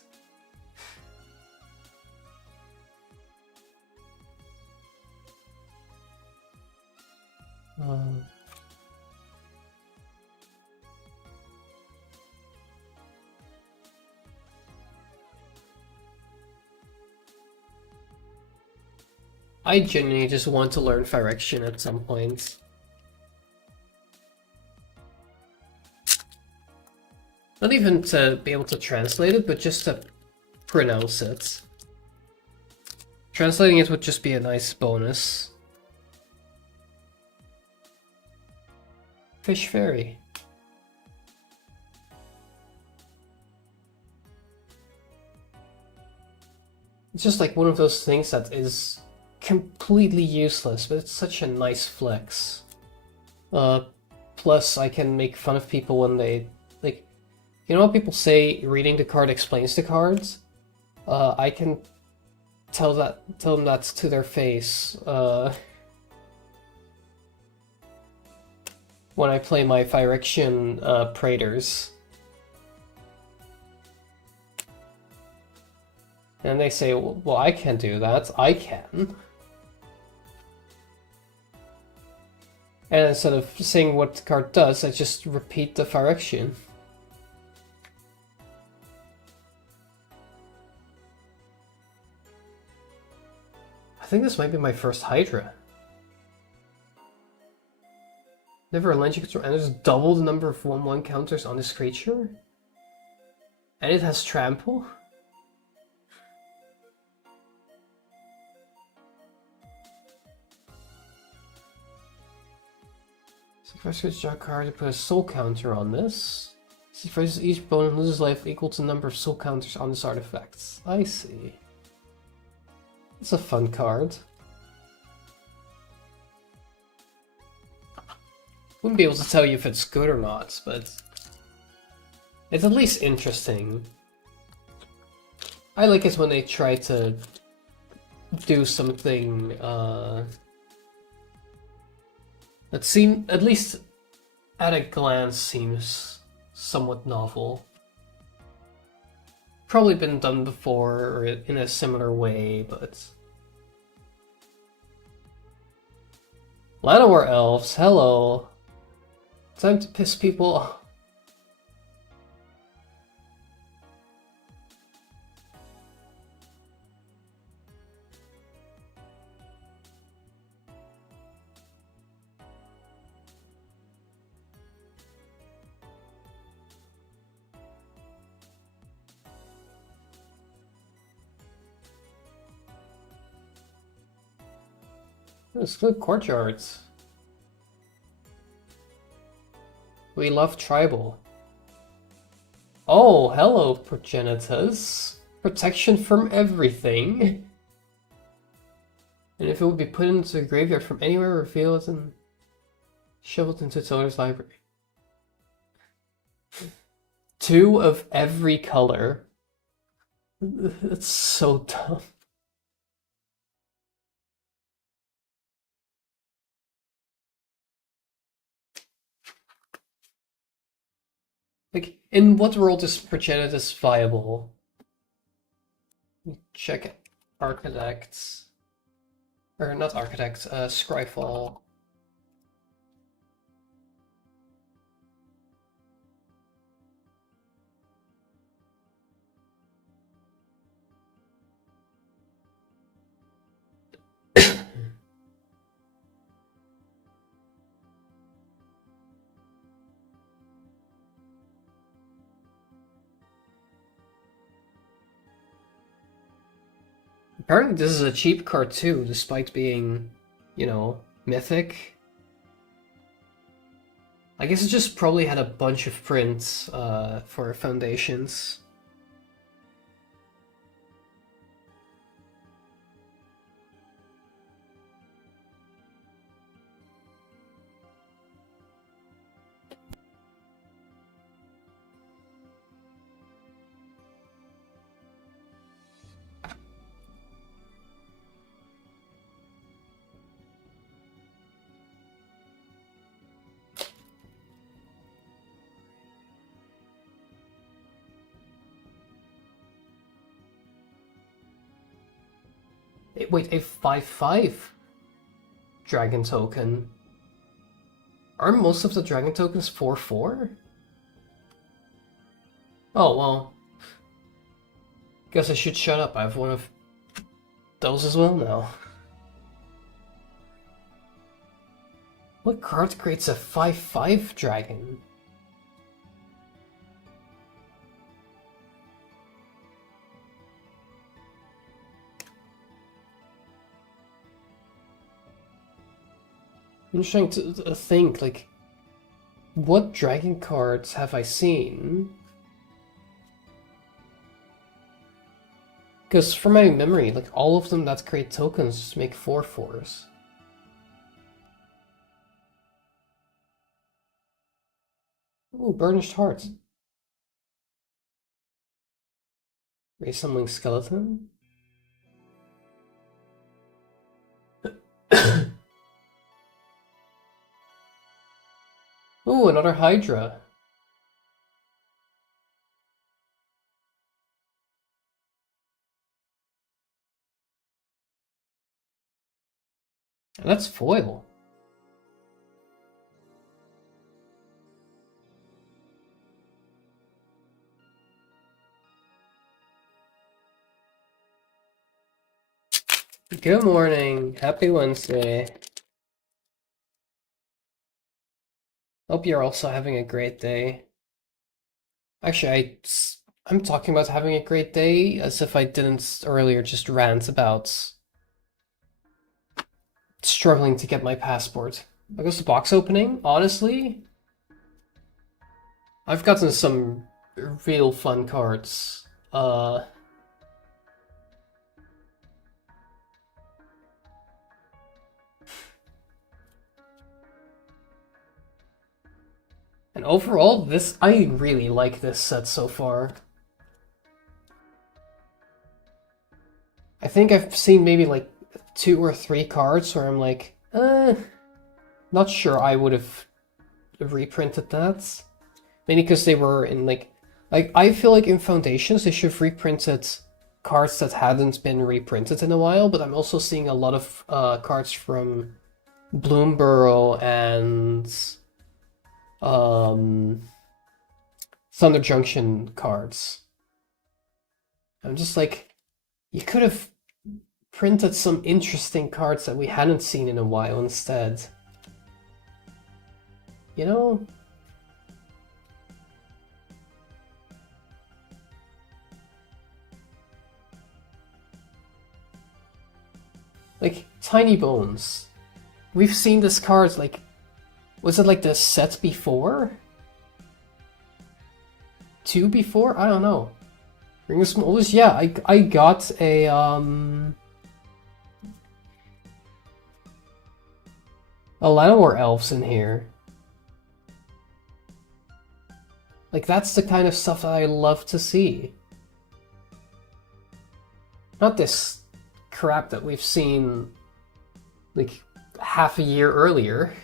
I genuinely just want to learn Phyrexian at some point. Not even to be able to translate it, but just to pronounce it. Translating it would just be a nice bonus. Fish Fairy. It's just like one of those things that is completely useless, but it's such a nice flex. Plus, I can make fun of people when they... like, you know what people say, reading the card explains the cards? I can tell them that to their face, when I play my Phyrexian Praetors. And they say, well, I can't do that. I can. And instead of saying what the card does, I just repeat the Phyrexian. I think this might be my first Hydra. Never a land you control enters double the number of 1/1 counters on this creature? And it has trample? Sacrifice draw a card to put a soul counter on this. Sacrifices each opponent loses life equal to the number of soul counters on this artifact. I see. It's a fun card. Wouldn't be able to tell you if it's good or not, but it's at least interesting. I like it when they try to do something that seems, at least at a glance, seems somewhat novel. Probably been done before or in a similar way, but... Llanowar Elves, hello! Time to piss people off. Let's go courtyards. We love tribal. Oh, hello, Progenitus. Protection from everything. And if it would be put into the graveyard from anywhere, reveal it and shove it into its owner's library. 2 of every color. That's so dumb. Like, in what world is Progenitus viable? Check it. Architects. Or not Architects, Scryfall. Apparently this is a cheap card too, despite being, you know, Mythic. I guess it just probably had a bunch of prints for foundations. Wait, a 5/5 dragon token? Are most of the dragon tokens 4/4? Oh, well. Guess I should shut up. I have one of those as well now. What card creates a 5/5 dragon? I'm trying to think, like, what dragon cards have I seen? Because from my memory, like, all of them that create tokens just make 4/4s. Ooh, Burnished Heart. Resummoning Skeleton? Ooh, another Hydra. And that's foil. Good morning. Happy Wednesday. Hope you're also having a great day. Actually, I'm talking about having a great day as if I didn't earlier just rant about struggling to get my passport. I guess the box opening, honestly, I've gotten some real fun cards. And overall, I really like this set so far. I think I've seen maybe like 2 or 3 cards where I'm like, not sure I would have reprinted that. Mainly because they were in like I feel like in Foundations they should have reprinted cards that hadn't been reprinted in a while, but I'm also seeing a lot of cards from Bloomburrow and Thunder Junction cards. I'm just like, you could have printed some interesting cards that we hadn't seen in a while instead. You know? Like, Tiny Bones. We've seen this card, like, was it like the set before? 2 before? I don't know. Ring of Smallest? Yeah, I got a, Llanowar Elves in here. Like, that's the kind of stuff that I love to see. Not this crap that we've seen, like, half a year earlier.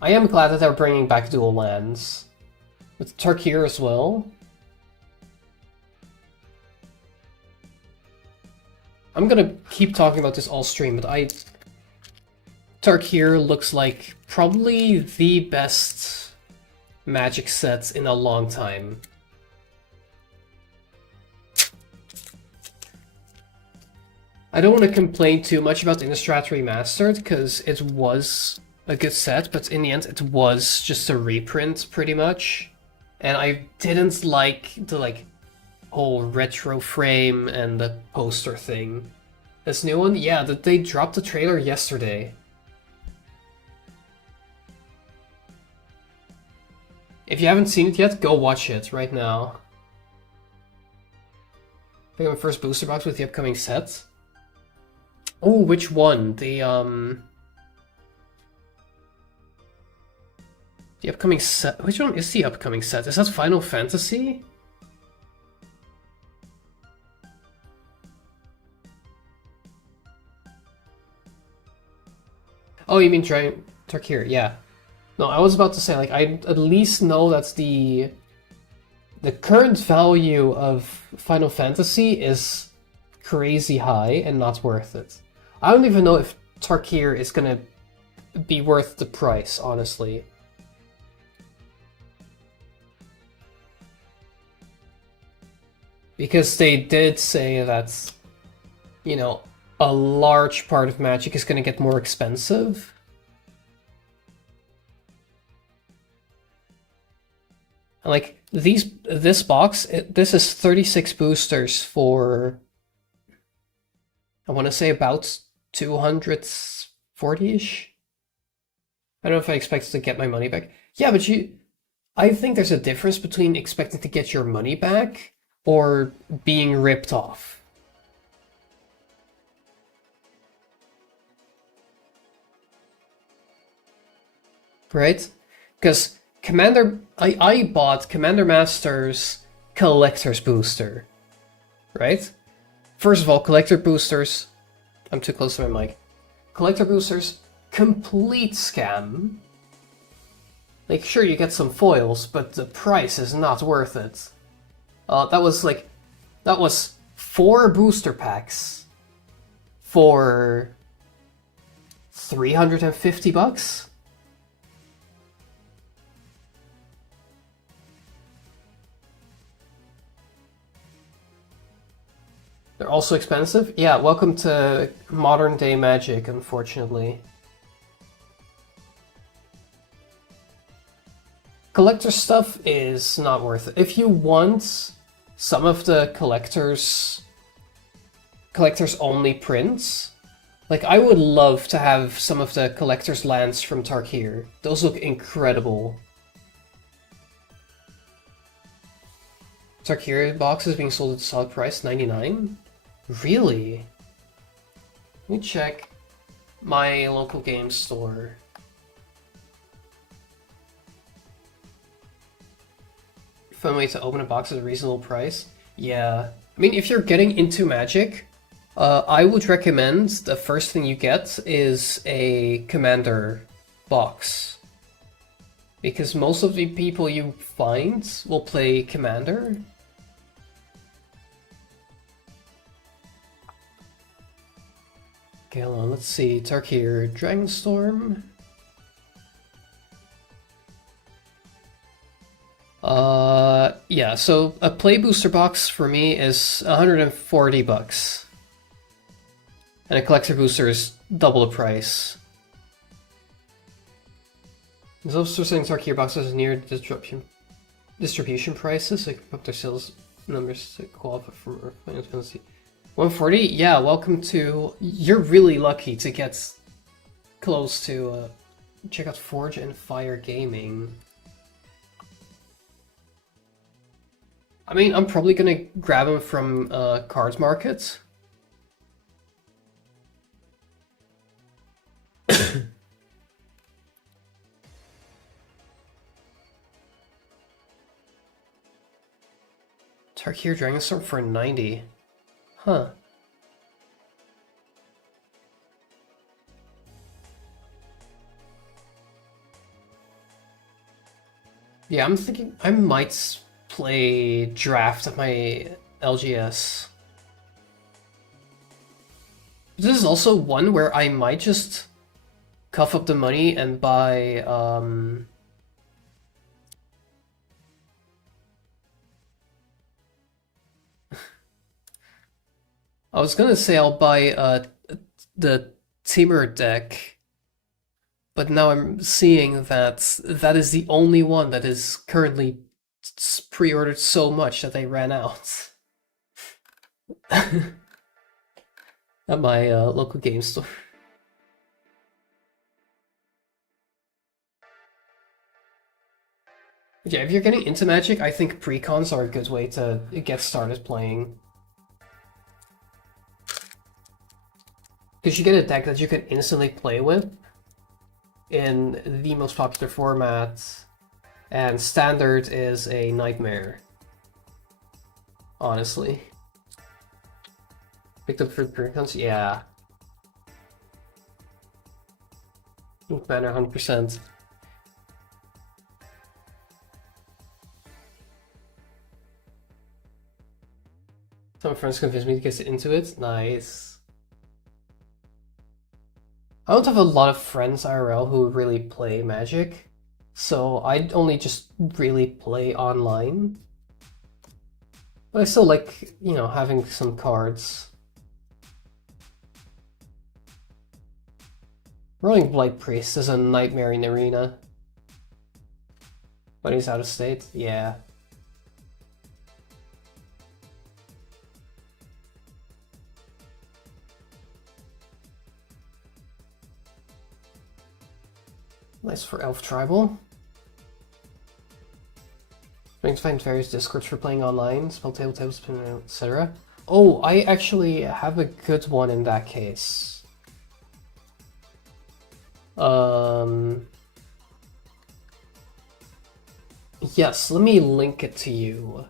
I am glad that they're bringing back dual lands. With Tarkir as well. I'm gonna keep talking about this all stream, but Tarkir looks like probably the best Magic set in a long time. I don't want to complain too much about Innistrad Remastered, because it was a good set, but in the end it was just a reprint, pretty much. And I didn't like the, whole retro frame and the poster thing. This new one, yeah, that they dropped the trailer yesterday. If you haven't seen it yet, go watch it right now. I got my first booster box with the upcoming set. Oh, which one? The upcoming set. Which one is the upcoming set? Is that Final Fantasy? Oh, you mean Tarkir? Yeah. No, I was about to say, like, I at least know that the current value of Final Fantasy is crazy high and not worth it. I don't even know if Tarkir is gonna be worth the price, honestly. Because they did say that, you know, a large part of Magic is gonna get more expensive. And like this box, this is 36 boosters for, I want to say about 240-ish. I don't know if I expected to get my money back. Yeah, but I think there's a difference between expecting to get your money back or being ripped off. Right? Because I bought Commander Master's Collector's Booster. Right? First of all, Collector Boosters... I'm too close to my mic. Collector Boosters, complete scam. Like, sure, you get some foils, but the price is not worth it. That was 4 booster packs for $350? They're also expensive? Yeah, welcome to modern day Magic, unfortunately. Collector stuff is not worth it. If you want some of the collectors only prints, like I would love to have some of the collector's lands from Tarkir. Those look incredible. Tarkir box is being sold at a solid price, $99? Really? Let me check my local game store. Fun way to open a box at a reasonable price? Yeah. I mean, if you're getting into Magic, I would recommend the first thing you get is a Commander box. Because most of the people you find will play Commander. Okay, hold on, let's see. Tarkir, Dragonstorm. Yeah, so a play booster box for me is $140. And a collector booster is double the price. There's also selling Tarkir boxes near distribution prices, so they can put their sales numbers to qualify for Final Fantasy. 140? Yeah, welcome to... You're really lucky to get close to... check out Forge and Fire Gaming. I mean, I'm probably gonna grab them from Cards Market. Tarkir Dragonstorm for 90. Huh. Yeah, I'm thinking I might play Draft at my LGS. This is also one where I might just cough up the money and buy I was gonna say I'll buy the Timur deck, but now I'm seeing that that is the only one that is currently pre-ordered so much that they ran out. At my local game store. Yeah, if you're getting into Magic, I think precons are a good way to get started playing. Because you get a deck that you can instantly play with in the most popular format, and Standard is a nightmare. Honestly. Picked up for the precons? Yeah. Ink Manor 100%. Some friends convinced me to get into it. Nice. I don't have a lot of friends IRL who really play Magic, so I only just really play online. But I still like, you know, having some cards. Rolling Blight Priest is a nightmare in Arena. When he's out of state, yeah. Nice for Elf Tribal. Trying to find various discords for playing online, spell tables, etc. Oh, I actually have a good one in that case. Yes, let me link it to you.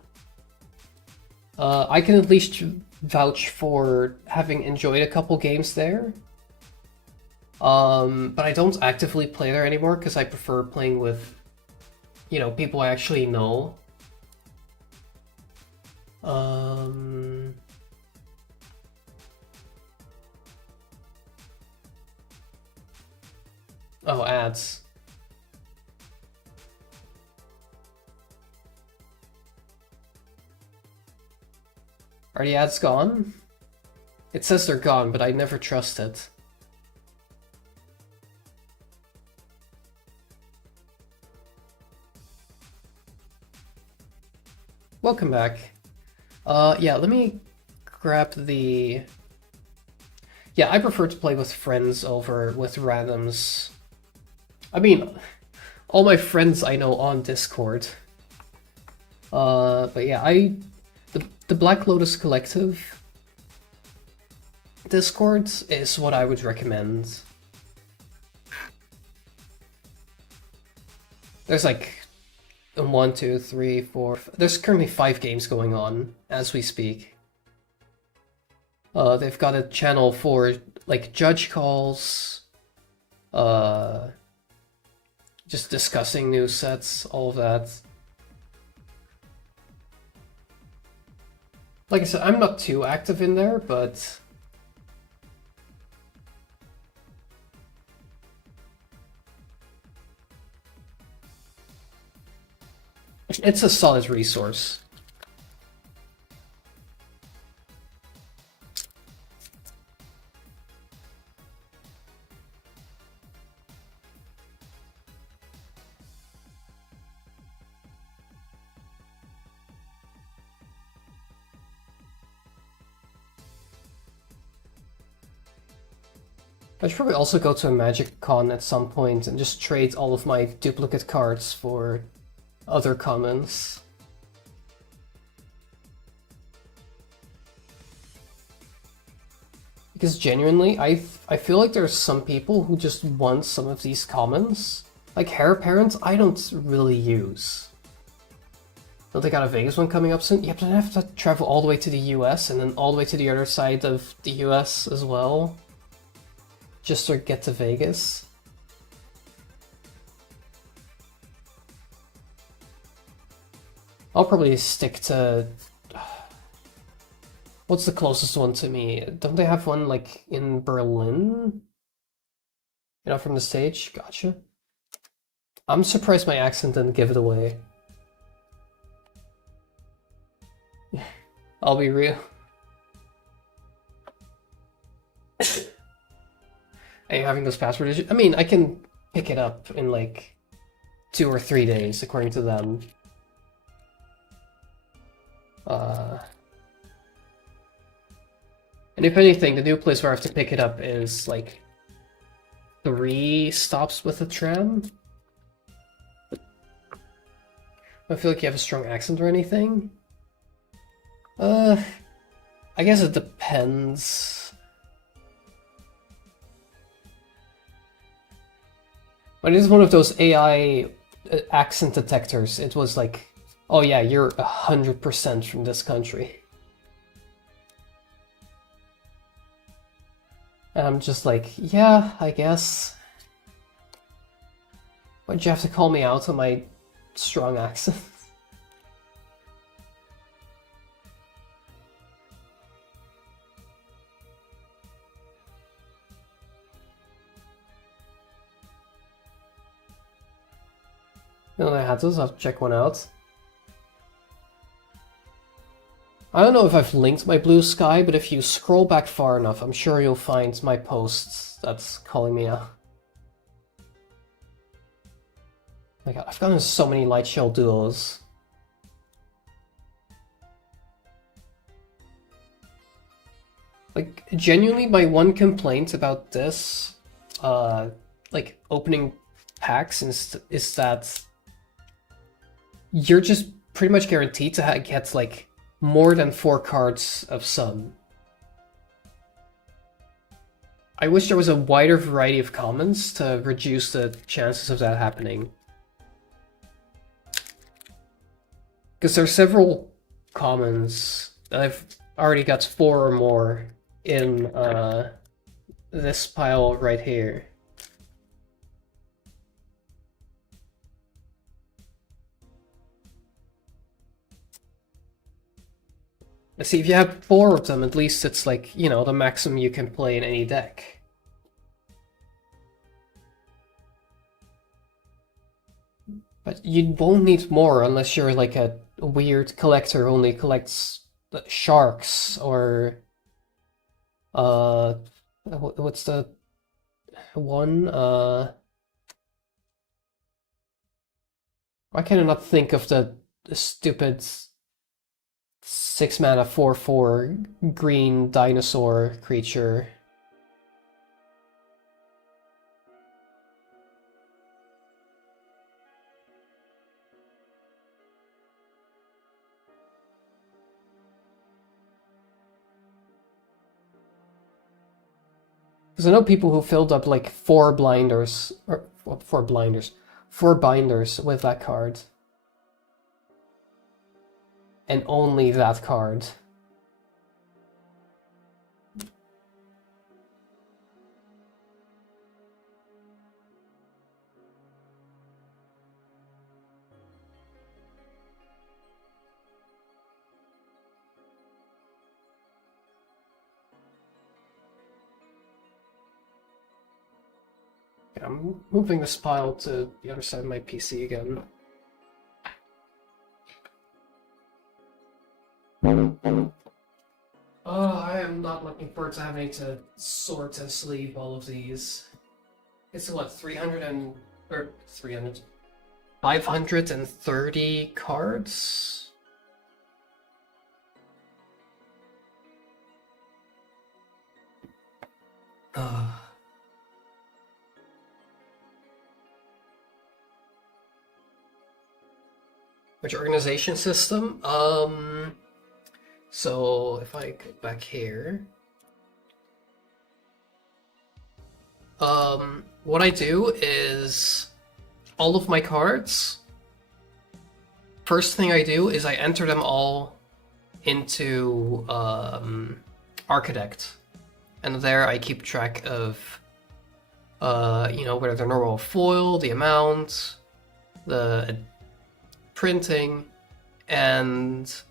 I can at least vouch for having enjoyed a couple games there. But I don't actively play there anymore because I prefer playing with, you know, people I actually know. Oh, ads. Are the ads gone? It says they're gone, but I never trust it. Welcome back. Yeah, let me grab the... Yeah, I prefer to play with friends over with randoms. I mean, all my friends I know on Discord. But yeah, the Black Lotus Collective Discord is what I would recommend. There's like 1, 2, 3, 4. There's currently 5 games going on as we speak. They've got a channel for like judge calls, just discussing new sets, all of that. Like I said, I'm not too active in there, but it's a solid resource. I should probably also go to a Magic Con at some point and just trade all of my duplicate cards for other commons. Because genuinely, I feel like there's some people who just want some of these commons. Like Heir Apparent, I don't really use. Don't they got a Vegas one coming up soon? Yeah, but I have to travel all the way to the US and then all the way to the other side of the US as well. Just to get to Vegas. I'll probably stick to... What's the closest one to me? Don't they have one like in Berlin? You know, from the stage? Gotcha. I'm surprised my accent didn't give it away. I'll be real. Are you having those password issues? I mean, I can pick it up in like 2 or 3 days, according to them. And if anything, the new place where I have to pick it up is like 3 stops with the tram. I feel like you have a strong accent or anything. I guess it depends. But it is one of those AI accent detectors. It was like, oh yeah, you're 100% from this country. And I'm just like, yeah, I guess. Why'd you have to call me out on my strong accent? No, I had those, I'll check one out. I don't know if I've linked my Blue Sky, but if you scroll back far enough, I'm sure you'll find my post that's calling me out. Oh my god, I've gotten so many light shell duos. Like, genuinely, my one complaint about this, like, opening packs is that you're just pretty much guaranteed to get, like, more than 4 cards of some. I wish there was a wider variety of commons to reduce the chances of that happening. Because there are several commons that I've already got 4 or more in this pile right here. See, if you have 4 of them, at least it's like, you know, the maximum you can play in any deck. But you won't need more unless you're like a weird collector who only collects sharks or what's the one? Why can I not think of the stupid 6-mana 4/4 green dinosaur creature? Because I know people who filled up like 4 blinders, or 4 blinders, 4 binders with that card. And only that card. I'm moving this pile to the other side of my PC again. Oh, I am not looking forward to having to sort and sleeve all of these. It's what, 530 cards? Which organization system? So if I go back here, what I do is all of my cards. First thing I do is I enter them all into Architect, and there I keep track of, you know, whether they're normal foil, the amount, the printing, and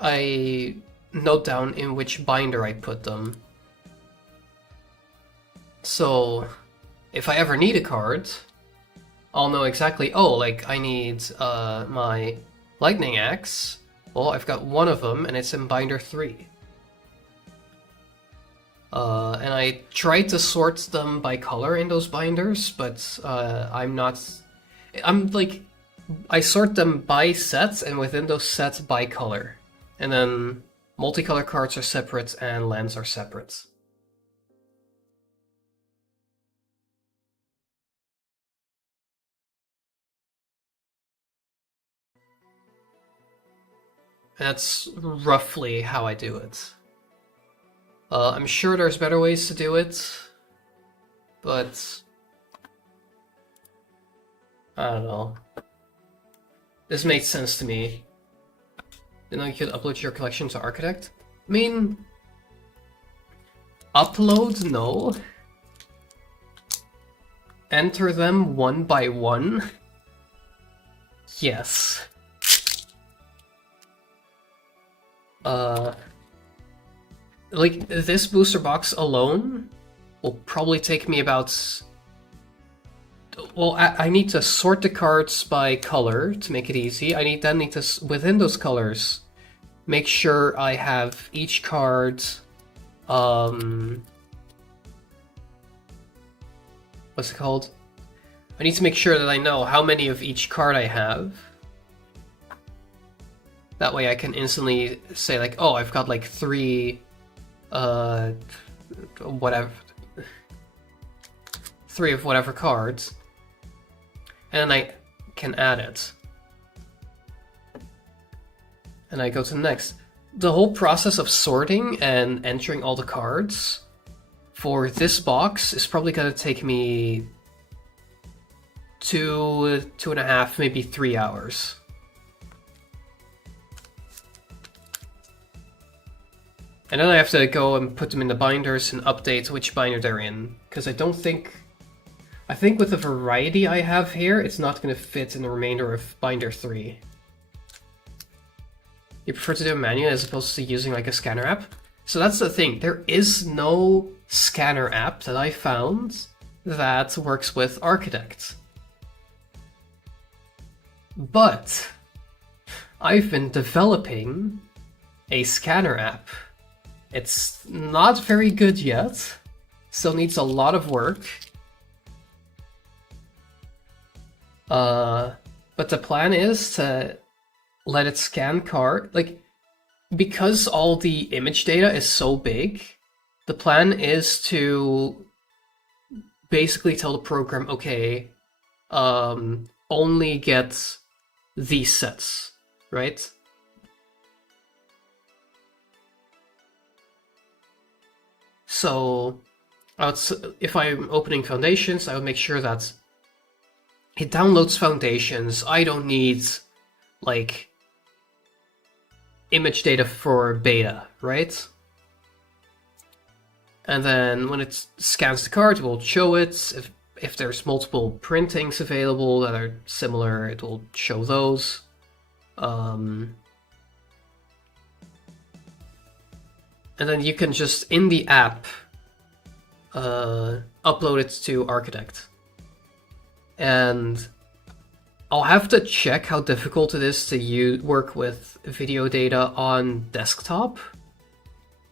I note down in which binder I put them. So if I ever need a card, I'll know exactly, oh, like I need my Lightning Axe. Well, I've got one of them and it's in binder 3. And I try to sort them by color in those binders, but I'm like, I sort them by sets and within those sets by color. And then multicolor cards are separate and lands are separate. That's roughly how I do it. I'm sure there's better ways to do it, but I don't know. This made sense to me. You know, you could upload your collection to Architect. I mean, upload, no. Enter them one by one? Yes. Like, this booster box alone will probably take me about... Well, I need to sort the cards by color to make it easy. I need to, within those colors, make sure I have each card, what's it called? I need to make sure that I know how many of each card I have. That way I can instantly say like, oh, I've got like 3, whatever, 3 of whatever cards. And then I can add it. And I go to the next. The whole process of sorting and entering all the cards for this box is probably gonna take me 2.5, maybe 3 hours. And then I have to go and put them in the binders and update which binder they're in. Because I think with the variety I have here, it's not going to fit in the remainder of binder 3. You prefer to do a manual as opposed to using like a scanner app? So that's the thing, there is no scanner app that I found that works with Architect. But I've been developing a scanner app. It's not very good yet, still needs a lot of work. But the plan is to let it scan card, like, because all the image data is so big, the plan is to basically tell the program, okay, only get these sets, right? So, if I'm opening Foundations, I would make sure that it downloads Foundations. I don't need, like, image data for beta, right? And then when it scans the card, it will show it. If there's multiple printings available that are similar, it will show those. And then you can just, in the app, upload it to Architect. And I'll have to check how difficult it is to work with video data on desktop.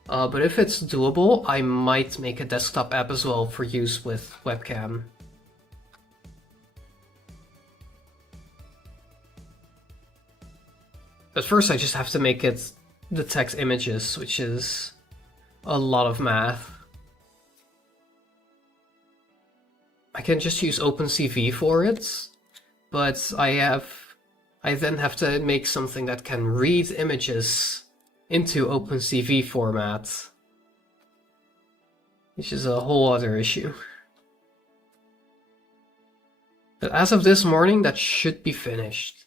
But if it's doable, I might make a desktop app as well for use with webcam. But first I just have to make it detect images, which is a lot of math. I can just use OpenCV for it, but I then have to make something that can read images into OpenCV format, which is a whole other issue. But as of this morning, that should be finished.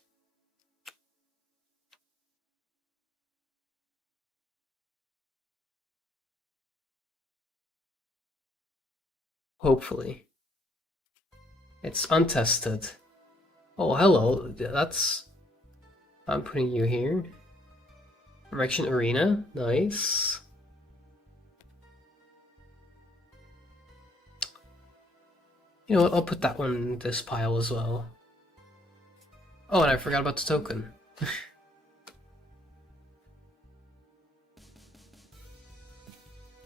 Hopefully. It's untested. Oh, hello. I'm putting you here. Erection Arena. Nice. You know what? I'll put that one in this pile as well. Oh, and I forgot about the token.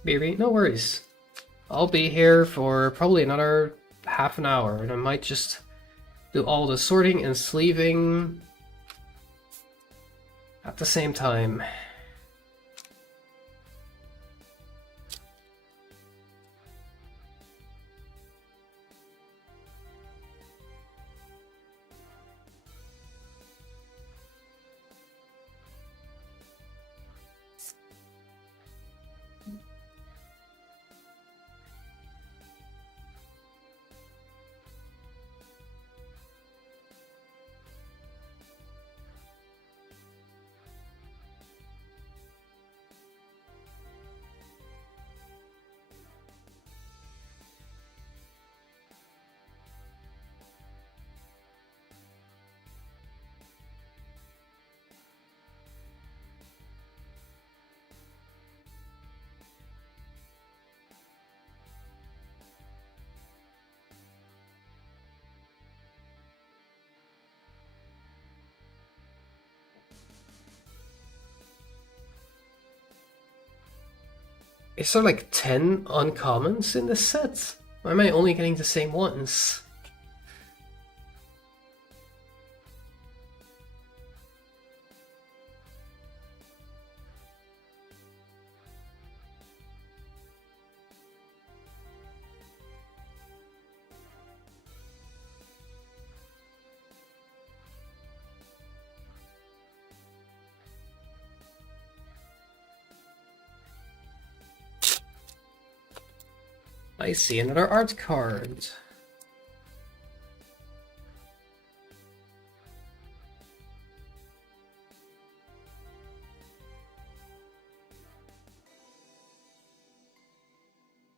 Baby, no worries. I'll be here for probably another half an hour, and I might just do all the sorting and sleeving at the same time. Is there like 10 uncommons in this set? Or am I only getting the same ones? I see another art card.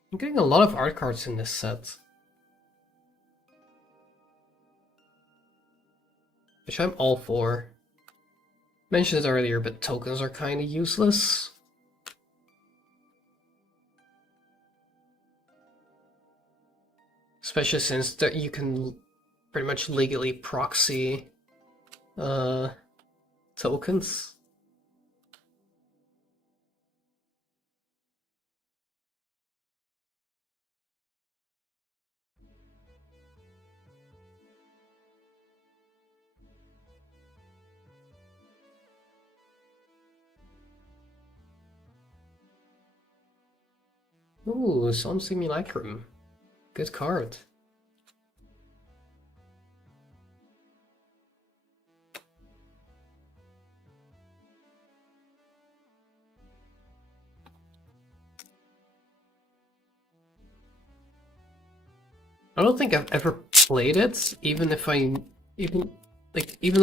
I'm getting a lot of art cards in this set. Which I'm all for. Mentioned it earlier, but tokens are kinda useless. Especially since you can pretty much legally proxy tokens. Ooh, Some Simulacrum. Good card. I don't think I've ever played it, even though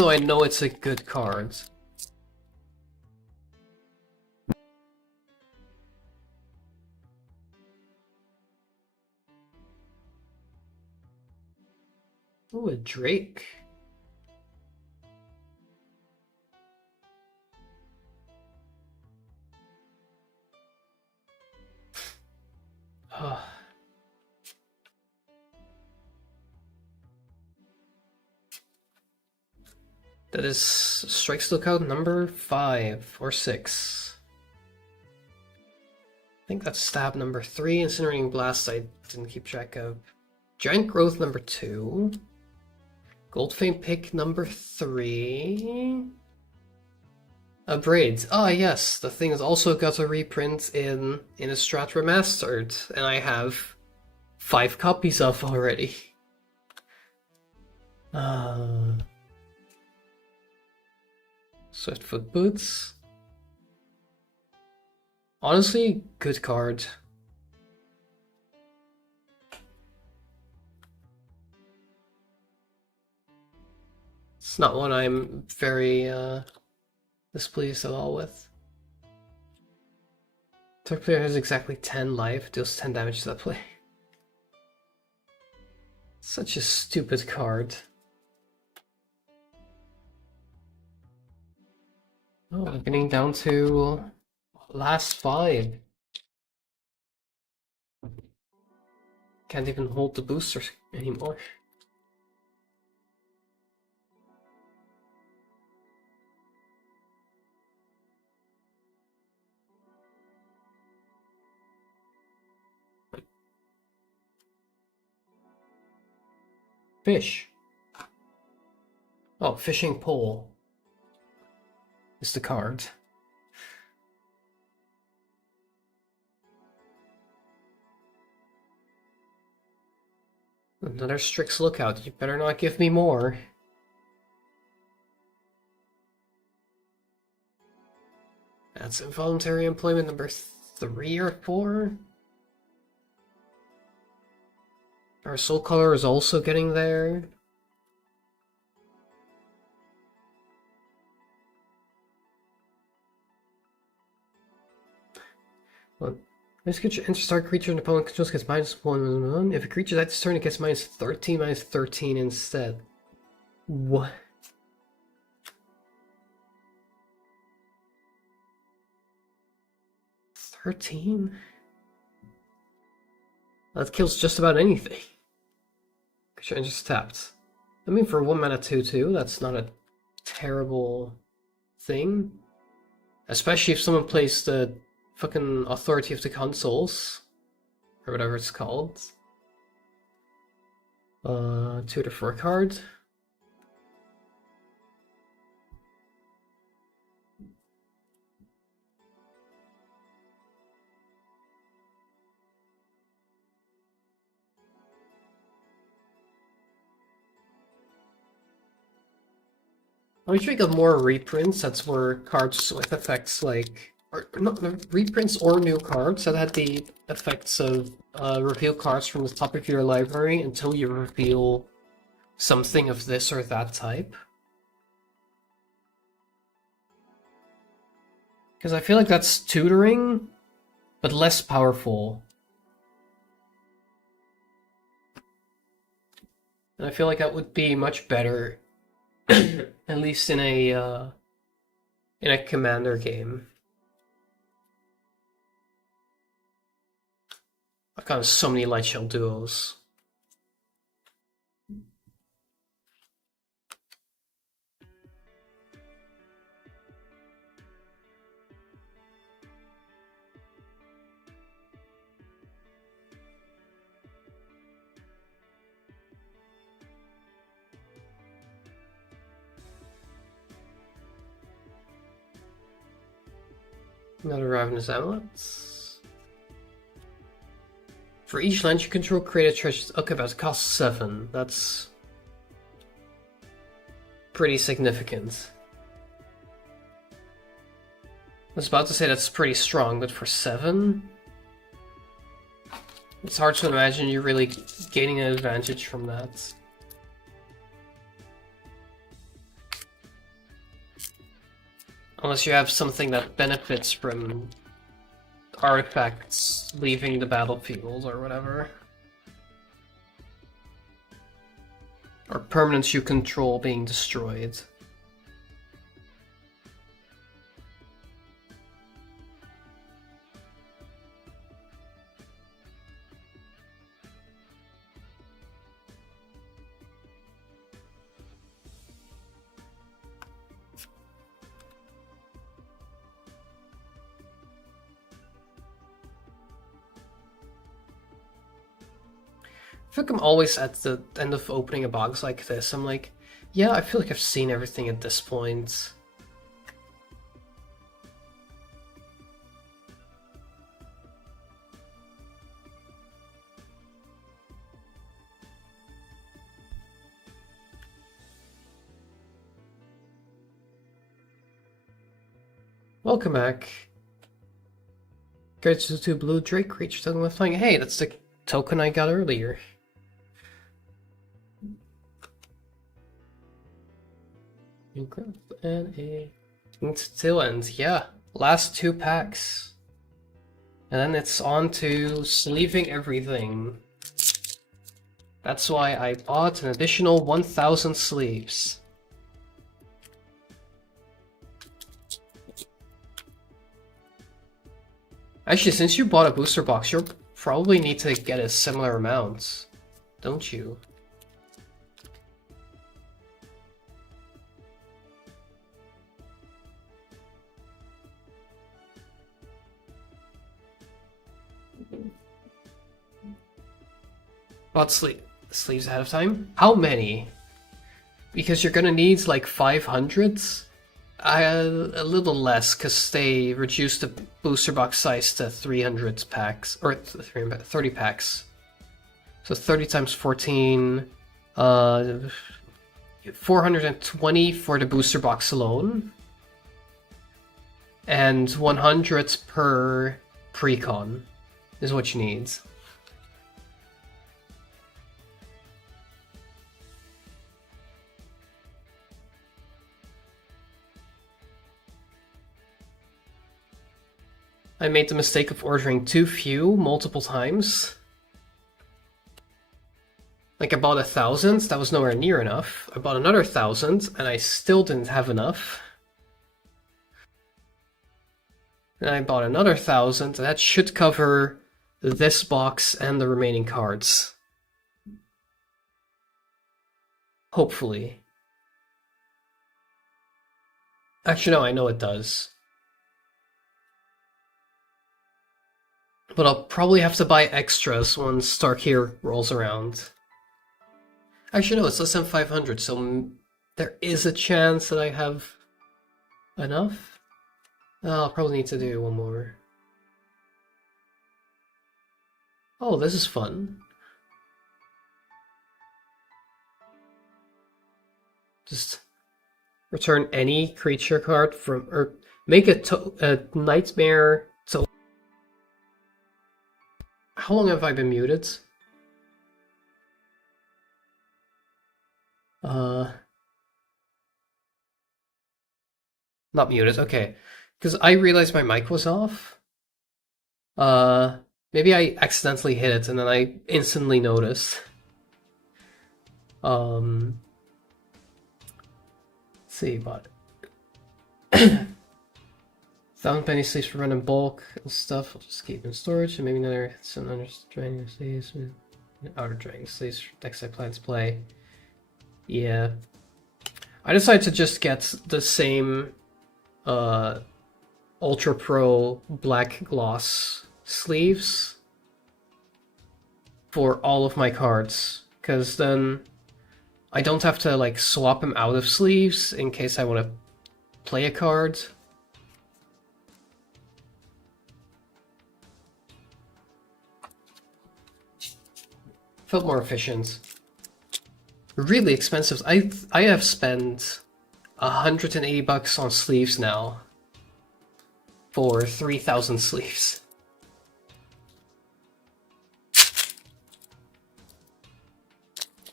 I know it's a good card. Oh, a Drake. That is Strikes Lookout number 5 or 6. I think that's Stab number 3, Incinerating Blast I didn't keep track of. Giant Growth number 2. Goldfame Pick number 3. Braids. Ah, yes, the thing has also got a reprint in Innistrad Remastered, and I have 5 copies of already. Swiftfoot Boots. Honestly, good card. It's not one I'm very displeased at all with. Third player has exactly 10 life, deals 10 damage to that play. Such a stupid card. Oh, we're getting down to last 5. Can't even hold the booster anymore. Fish. Oh, Fishing Pole is the card. Another Strix Lookout. You better not give me more. That's Involuntary Employment number 3 or 4. Our Soul Color is also getting there. Well, this creature enters target creature and opponent controls gets -1/-1. If a creature dies this turn, it gets -13 instead. What? $13? That kills just about anything. Creature enters tapped. I mean, for 1 mana 2/2, that's not a terrible thing. Especially if someone plays the fucking Authority of the Consoles, or whatever it's called. 2 to 4 card. I wish we got more reprints. That's where cards with effects like, or not reprints or new cards that had the effects of reveal cards from the top of your library until you reveal something of this or that type. Because I feel like that's tutoring, but less powerful. And I feel like that would be much better, at least in a commander game. I've got so many light shell duos. Another Ravenous Amulets. For each land you control, create a treasure. Okay, but it costs 7. That's pretty significant. I was about to say that's pretty strong, but for 7? It's hard to imagine you really gaining an advantage from that. Unless you have something that benefits from artifacts leaving the battlefield or whatever. Or permanents you control being destroyed. I feel like I'm always at the end of opening a box like this. I'm like, yeah, I feel like I've seen everything at this point. Welcome back. Go to blue Drake creature token with flying. Hey, that's the token I got earlier. And a still ends, yeah. Last 2 packs. And then it's on to sleeving everything. That's why I bought an additional 1,000 sleeves. Actually, since you bought a booster box, you'll probably need to get a similar amount, don't you? Bought sleeves ahead of time? How many? Because you're gonna need like 500? A little less, because they reduced the booster box size to 300 packs, or 30 packs. So 30 times 14, 420 for the booster box alone, and 100 per precon is what you need. I made the mistake of ordering too few multiple times. Like I bought 1,000, that was nowhere near enough. I bought another 1,000 and I still didn't have enough. Then I bought another 1,000 and that should cover this box and the remaining cards. Hopefully. Actually no, I know it does. But I'll probably have to buy extras once Starkir rolls around. Actually, no, it's less than 500, so there is a chance that I have enough. I'll probably need to do one more. Oh, this is fun. Just return any creature card from, or make a nightmare. So, how long have I been muted? Not muted. Okay, because I realized my mic was off. Maybe I accidentally hit it and then I instantly noticed. Let's see, but 1,000 penny sleeves for run in bulk and stuff. I'll just keep in storage and maybe another draining sleeves, outer draining sleeves for decks I plan to play. Yeah, I decided to just get the same Ultra Pro black gloss sleeves for all of my cards, because then I don't have to like swap them out of sleeves in case I want to play a card. Felt more efficient. Really expensive. I have spent $180 on sleeves now for 3,000 sleeves.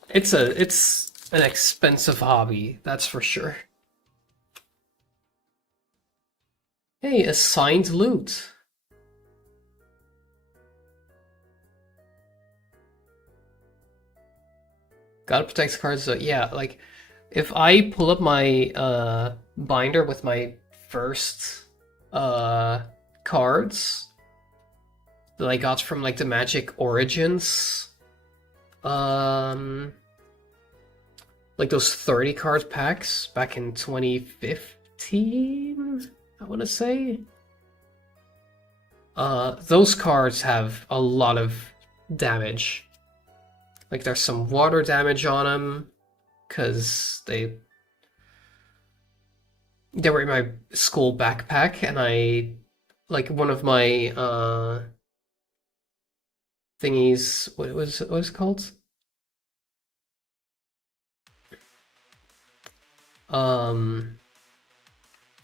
It's an expensive hobby, that's for sure. Hey, assigned loot. Gotta protect cards. So yeah, like if I pull up my binder with my first cards that I got from like the Magic Origins, like those 30 card packs back in 2015, I want to say. Those cards have a lot of damage. Like there's some water damage on them because they were in my school backpack, and I like one of my thingies. What was it called?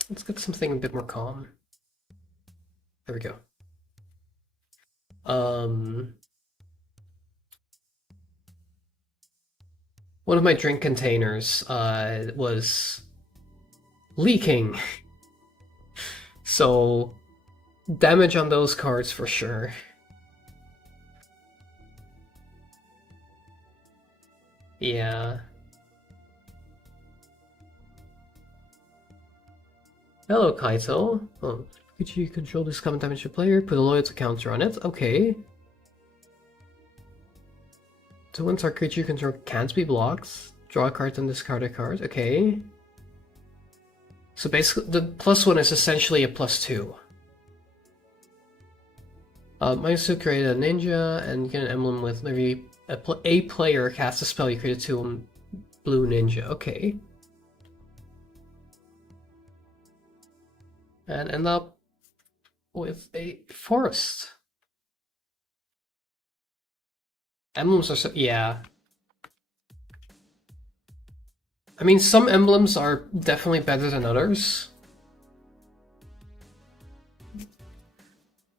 Let's get something a bit more calm. There we go. One of my drink containers was leaking. So damage on those cards for sure. Yeah. Hello, Kaito. Oh, could you control this common damage to player? Put a loyalty counter on it. Okay. So once our creature control can't be blocked, draw a card and discard a card. Okay. So basically, the +1 is essentially a +2. -2 create a ninja and get an emblem with maybe a player casts a spell. You create a 2 blue ninja. Okay. And end up with a forest. Emblems are so, yeah. I mean, some emblems are definitely better than others.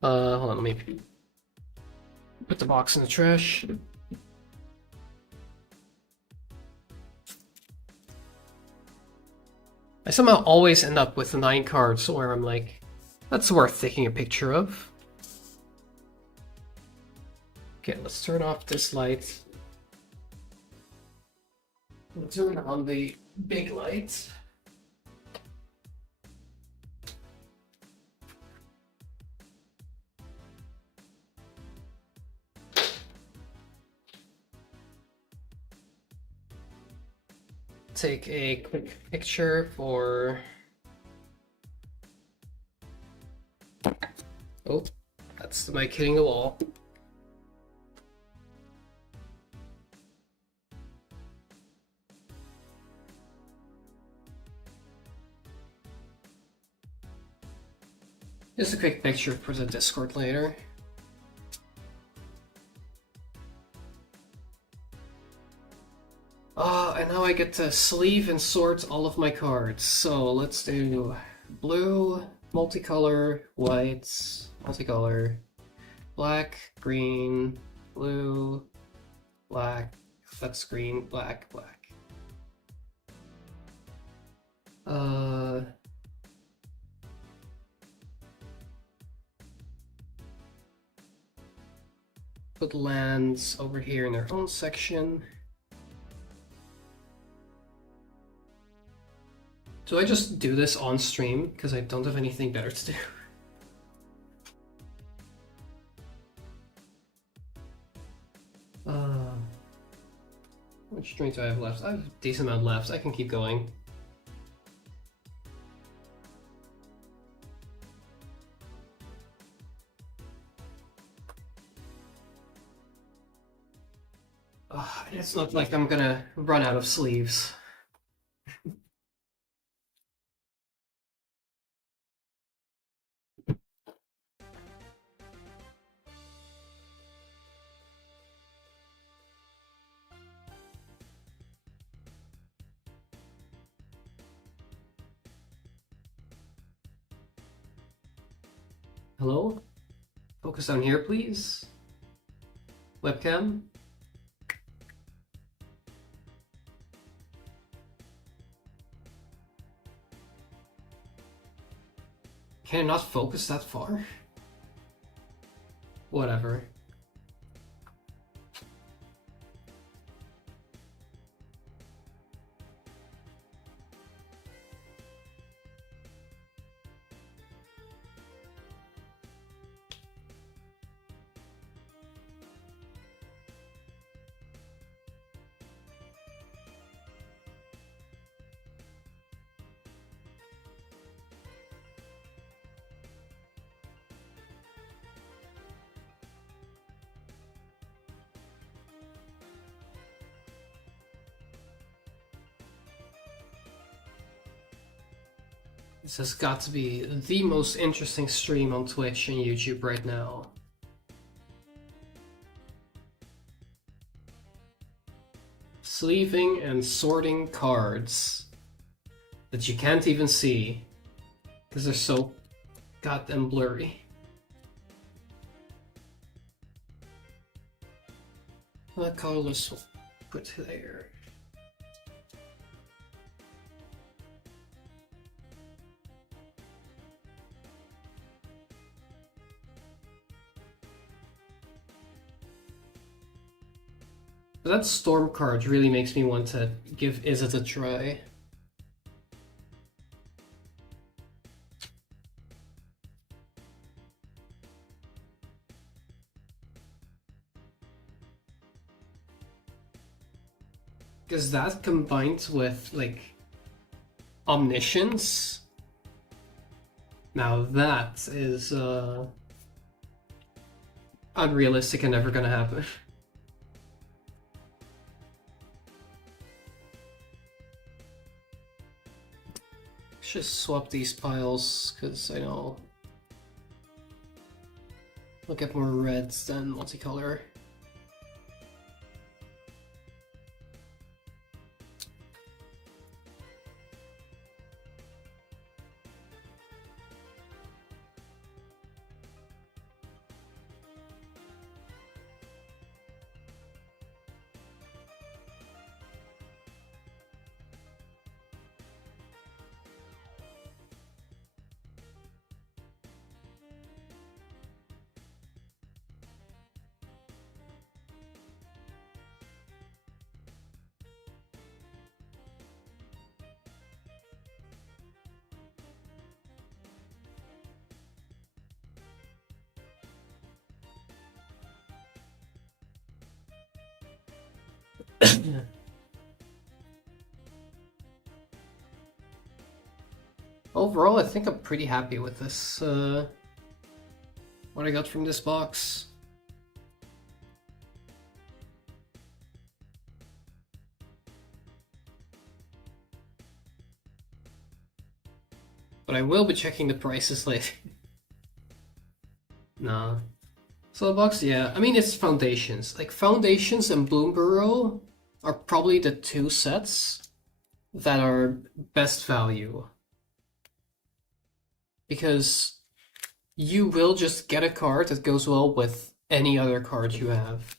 Hold on, let me put the box in the trash. I somehow always end up with 9 cards where I'm like, that's worth taking a picture of. Okay, let's turn off this light. We'll turn on the big light. Take a quick picture for... Oh, that That's the mic hitting the wall. Just a quick picture for the Discord later. And now I get to sleeve and sort all of my cards. So let's do blue, multicolor, white, multicolor, black, green, blue, black, that's green, black, black. Put lands over here in their own section. Do I just do this on stream? Because I don't have anything better to do. How much drink do I have left? I have a decent amount left. I can keep going. It's not like I'm gonna run out of sleeves. Hello? Focus down here, please. Webcam. Can I not focus that far? Whatever. This has got to be the most interesting stream on Twitch and YouTube right now. Sleeving and sorting cards that you can't even see because they're so goddamn blurry. Colorless will put there. That storm card really makes me want to give Izzet a try. Because that combined with, like, Omniscience, now that is unrealistic and never gonna happen. Just swap these piles, because I know I'll get more reds than multicolor. Overall, I think I'm pretty happy with this what I got from this box. But I will be checking the prices later. Nah. So the box, yeah. I mean, it's Foundations. Like, Foundations and Bloom Burrow are probably the two sets that are best value. Because you will just get a card that goes well with any other card you have.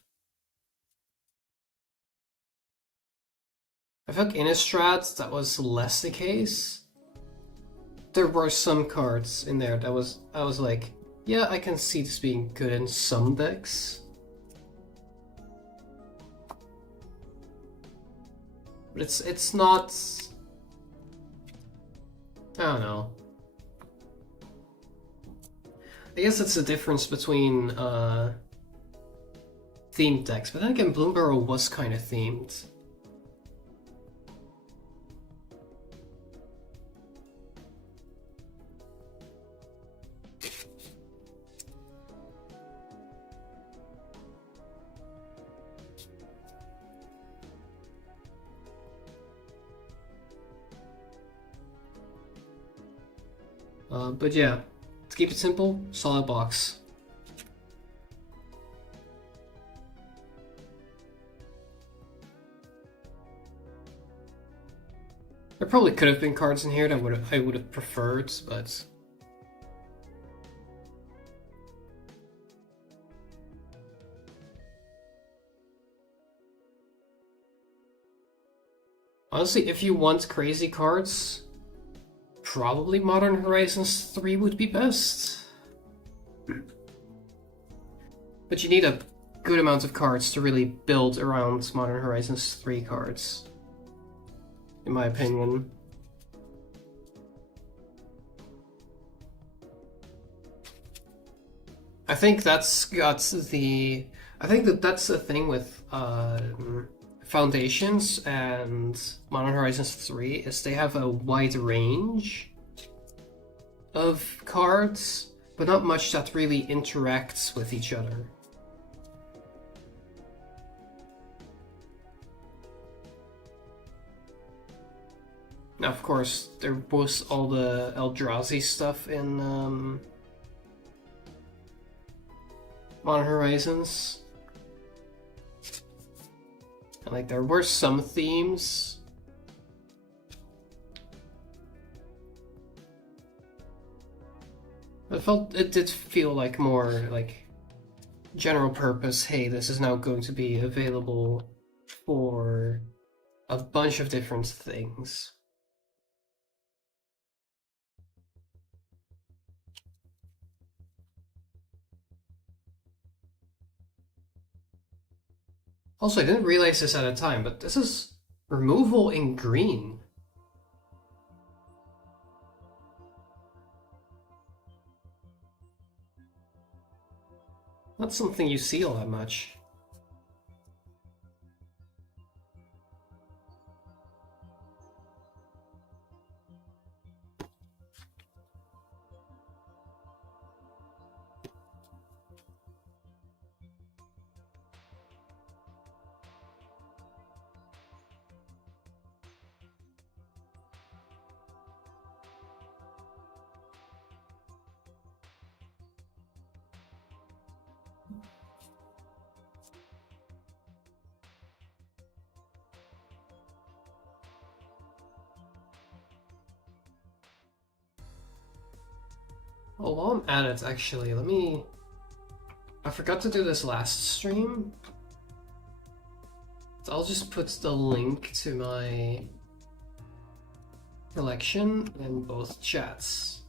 I think Innistrad, that was less the case. There were some cards in there that I was like, yeah, I can see this being good in some decks. But it's not... I don't know. I guess it's the difference between themed decks, but then again, Bloom Burrow was kind of themed. But yeah, to keep it simple, solid box. There probably could have been cards in here that I would have preferred, but honestly, if you want crazy cards, probably Modern Horizons 3 would be best. But you need a good amount of cards to really build around Modern Horizons 3 cards, in my opinion. I think that's got the... I think that's the thing with Foundations and Modern Horizons 3 is they have a wide range of cards, but not much that really interacts with each other. Now, of course, there was all the Eldrazi stuff in Modern Horizons. And, like, there were some themes. It did feel like more like general purpose. Hey, this is now going to be available for a bunch of different things. Also, I didn't realize this at the time, but this is removal in green. Not something you see all that much. Oh, while I'm at it, actually, I forgot to do this last stream. So I'll just put the link to my collection in both chats.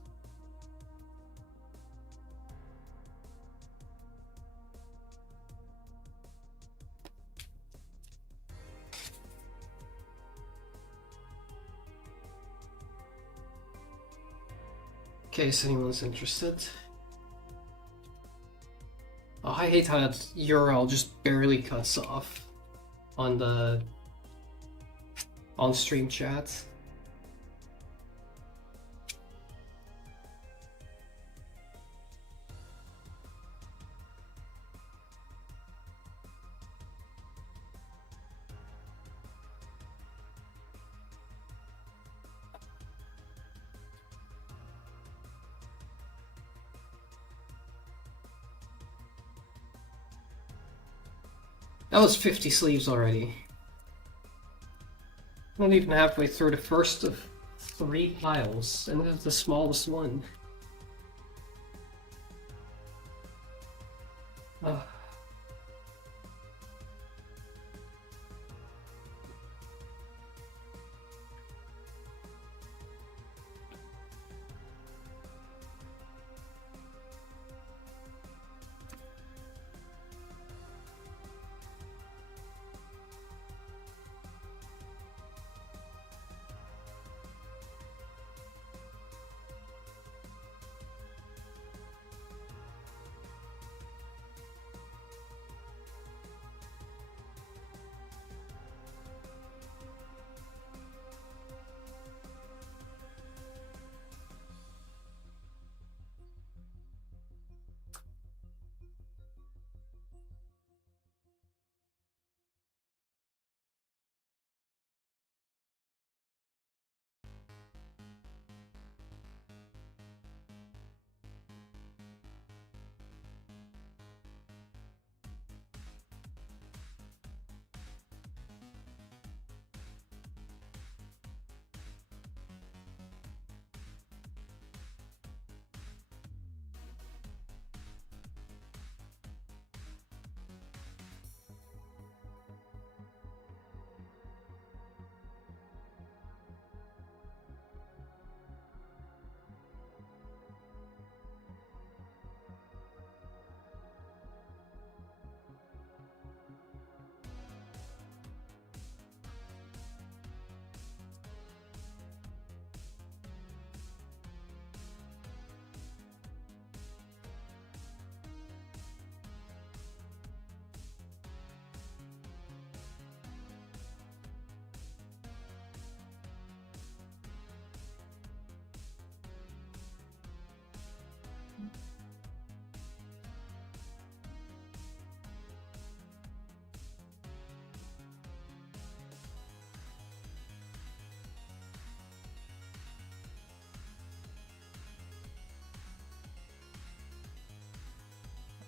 In case anyone's interested. Oh, I hate how that URL just barely cuts off on the on-stream chat. That was 50 sleeves already. Not even halfway through the first of 3 piles, and this is the smallest one. Ugh.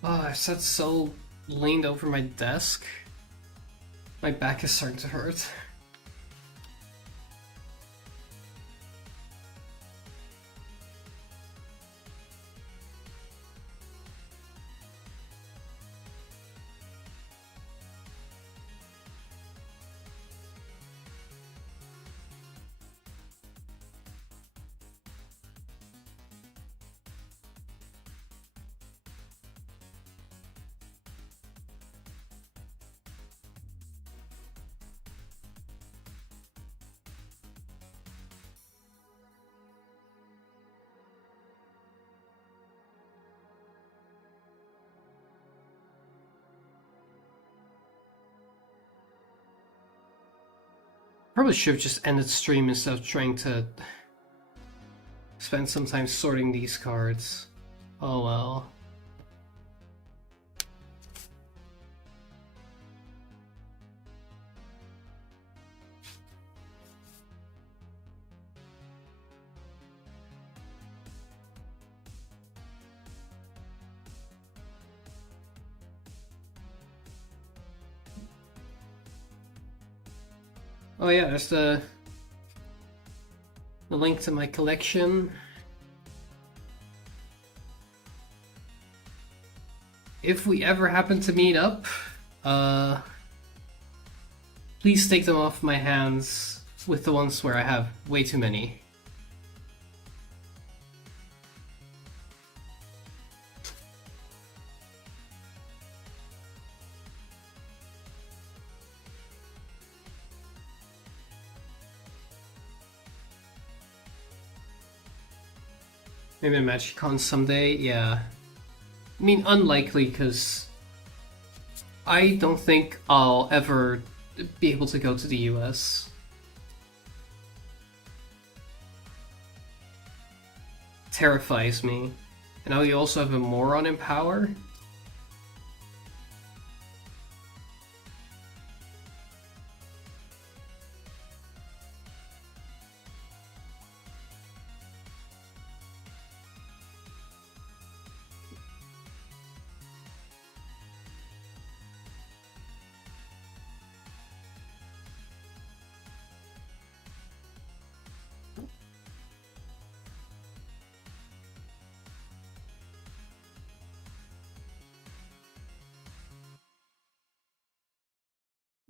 Oh, I sat so leaned over my desk. My back is starting to hurt. Probably should have just ended the stream instead of trying to spend some time sorting these cards. Oh well. Oh yeah, there's the link to my collection. If we ever happen to meet up, please take them off my hands with the ones where I have way too many. Maybe a MagicCon someday, yeah. I mean, unlikely, because I don't think I'll ever be able to go to the US. Terrifies me. And now you also have a moron in power?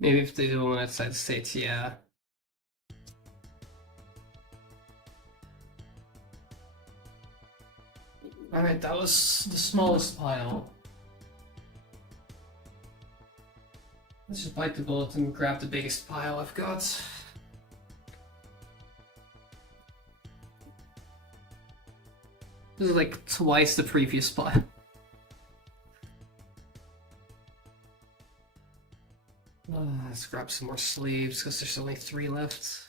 Maybe if they do one outside the States, yeah. Alright, that was the smallest pile. Let's just bite the bullet and grab the biggest pile I've got. This is like twice the previous pile. Let's grab some more sleeves because there's only 3 left.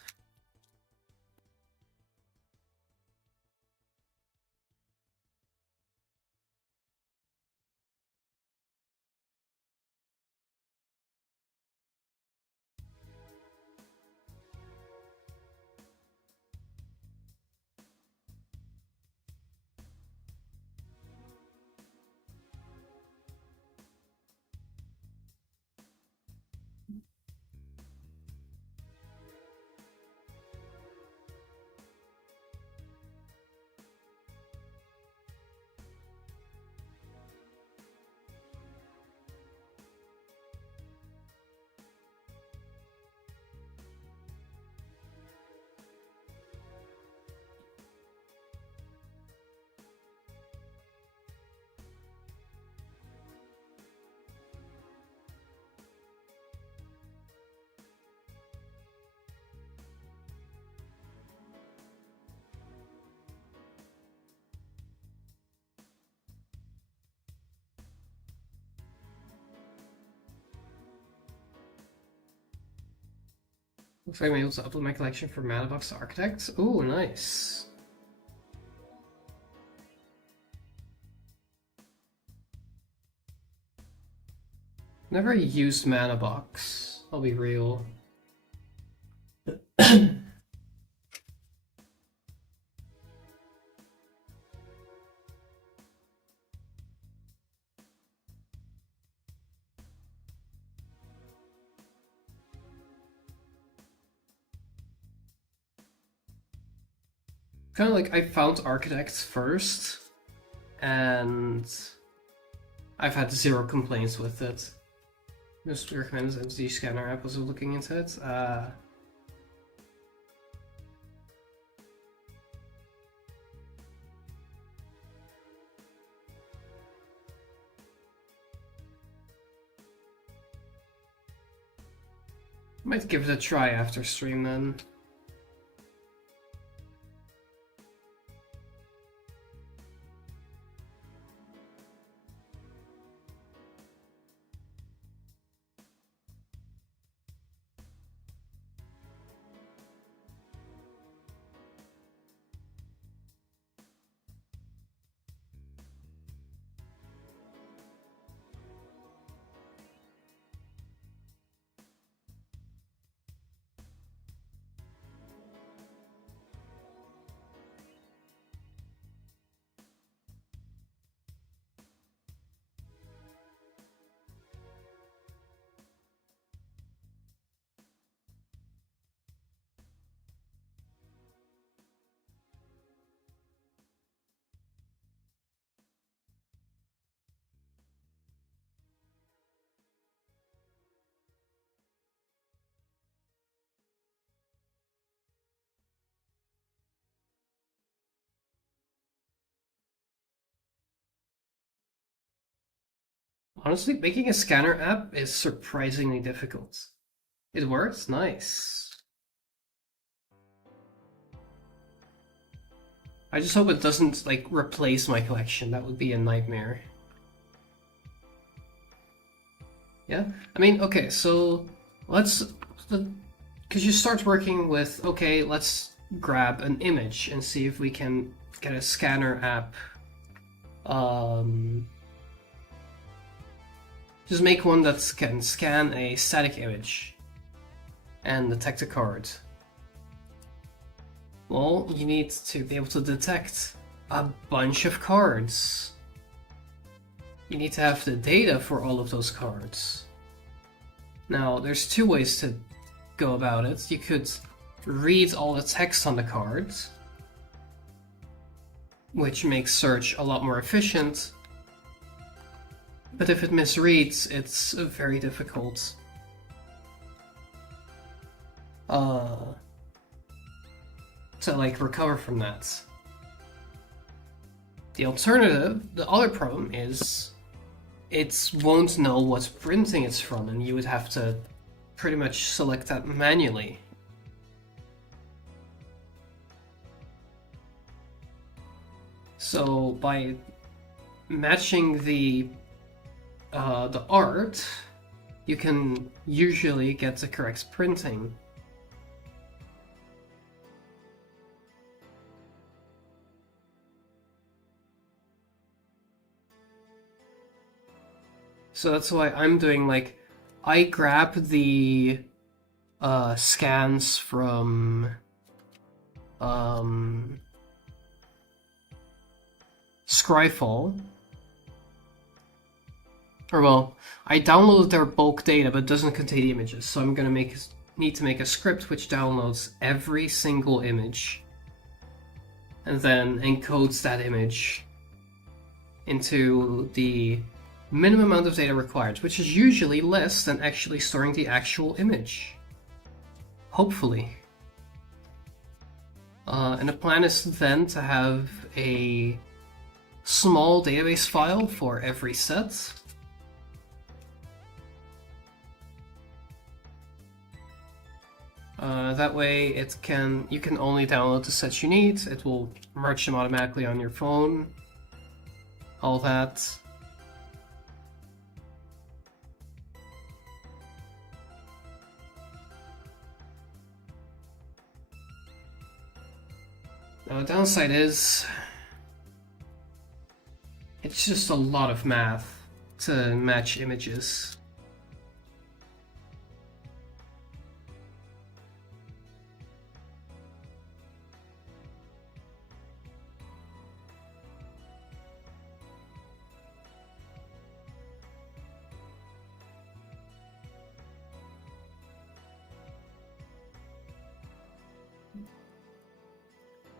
Looks like I'm able to upload my collection for Matterbox Architect. Ooh, nice. Never used Matterbox, I'll be real. Kind of like I found Architects first, and I've had 0 complaints with it. Just recommend the MZ Scanner app was looking into it. Might give it a try after stream then. Honestly, making a scanner app is surprisingly difficult. It works? Nice. I just hope it doesn't, like, replace my collection. That would be a nightmare. Yeah? I mean, okay, so let's... Because you start working with, okay, let's grab an image and see if we can get a scanner app. Just make one that can scan a static image and detect a card. Well, you need to be able to detect a bunch of cards. You need to have the data for all of those cards. Now, there's 2 ways to go about it. You could read all the text on the cards, which makes search a lot more efficient. But if it misreads, it's very difficult. uh, to like recover from that. The alternative, the other problem is it won't know what printing it's from, and you would have to pretty much select that manually. So by matching the art, you can usually get the correct printing. So that's why I'm doing like, I grab the scans from Scryfall. Or well, I downloaded their bulk data, but it doesn't contain images, so I'm gonna need to make a script which downloads every single image and then encodes that image into the minimum amount of data required, which is usually less than actually storing the actual image. Hopefully. And the plan is then to have a small database file for every set. That way you can only download the sets you need. It will merge them automatically on your phone. All that. The downside is it's just a lot of math to match images.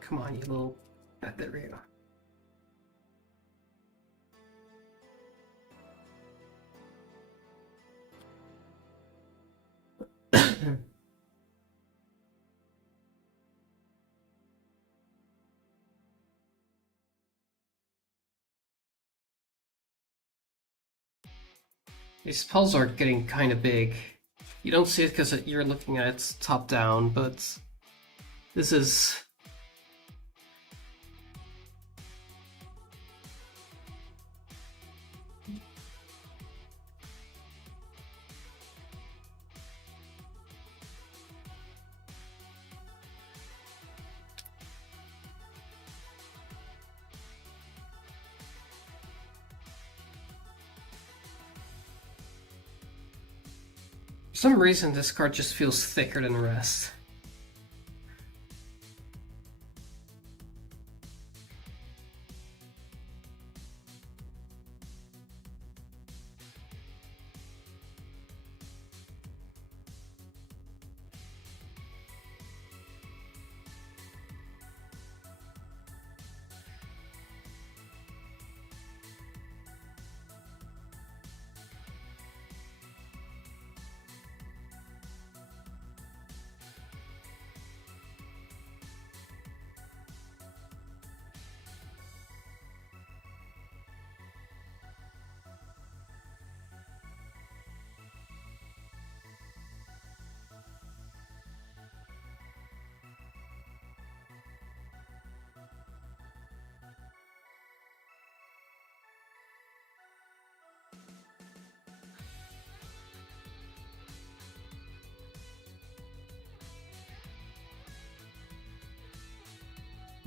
Come on, you little... There we go. These puzzles are getting kind of big. You don't see it because you're looking at it top down, but this is... For some reason, this card just feels thicker than the rest.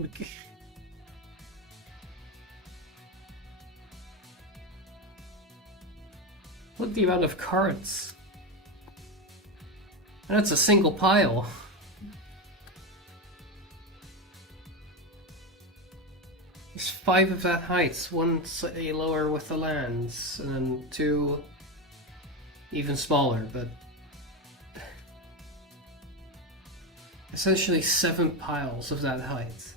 Okay. Look at the amount of cards. And it's a single pile. There's 5 of that height, 1 slightly lower with the lands, and then 2 even smaller, but essentially 7 piles of that height.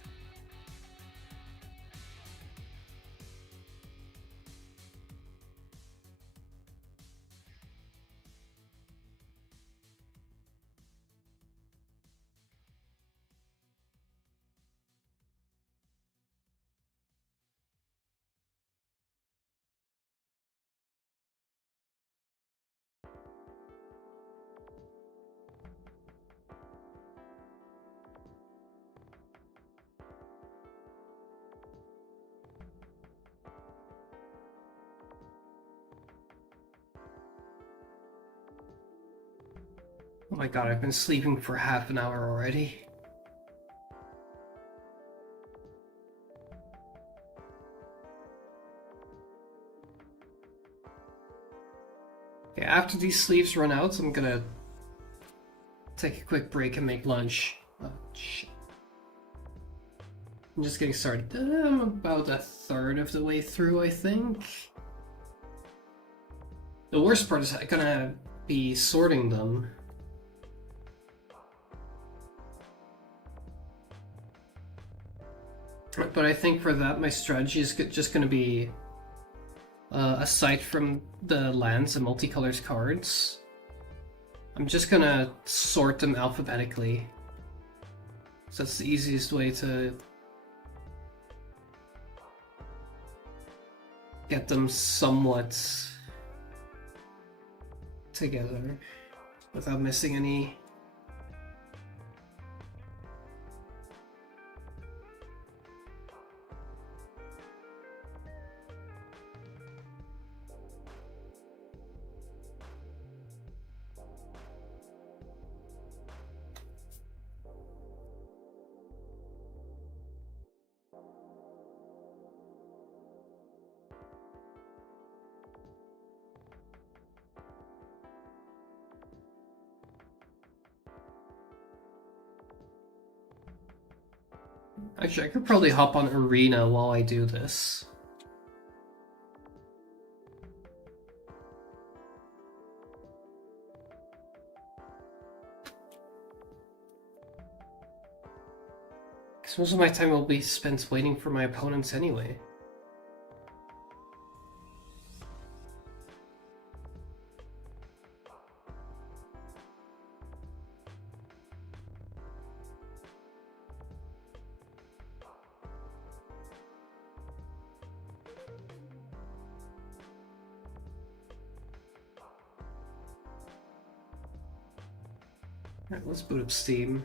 Oh my god, I've been sleeping for half an hour already. Okay, after these sleeves run out, I'm gonna take a quick break and make lunch. Oh, shit. I'm just getting started. I'm about a third of the way through, I think. The worst part is gonna be sorting them. But I think for that, my strategy is just gonna be, aside from the lands and multicolored cards, I'm just gonna sort them alphabetically. So that's the easiest way to get them somewhat together without missing any. Actually, I could probably hop on Arena while I do this. Because most of my time will be spent waiting for my opponents anyway. Alright, let's boot up Steam.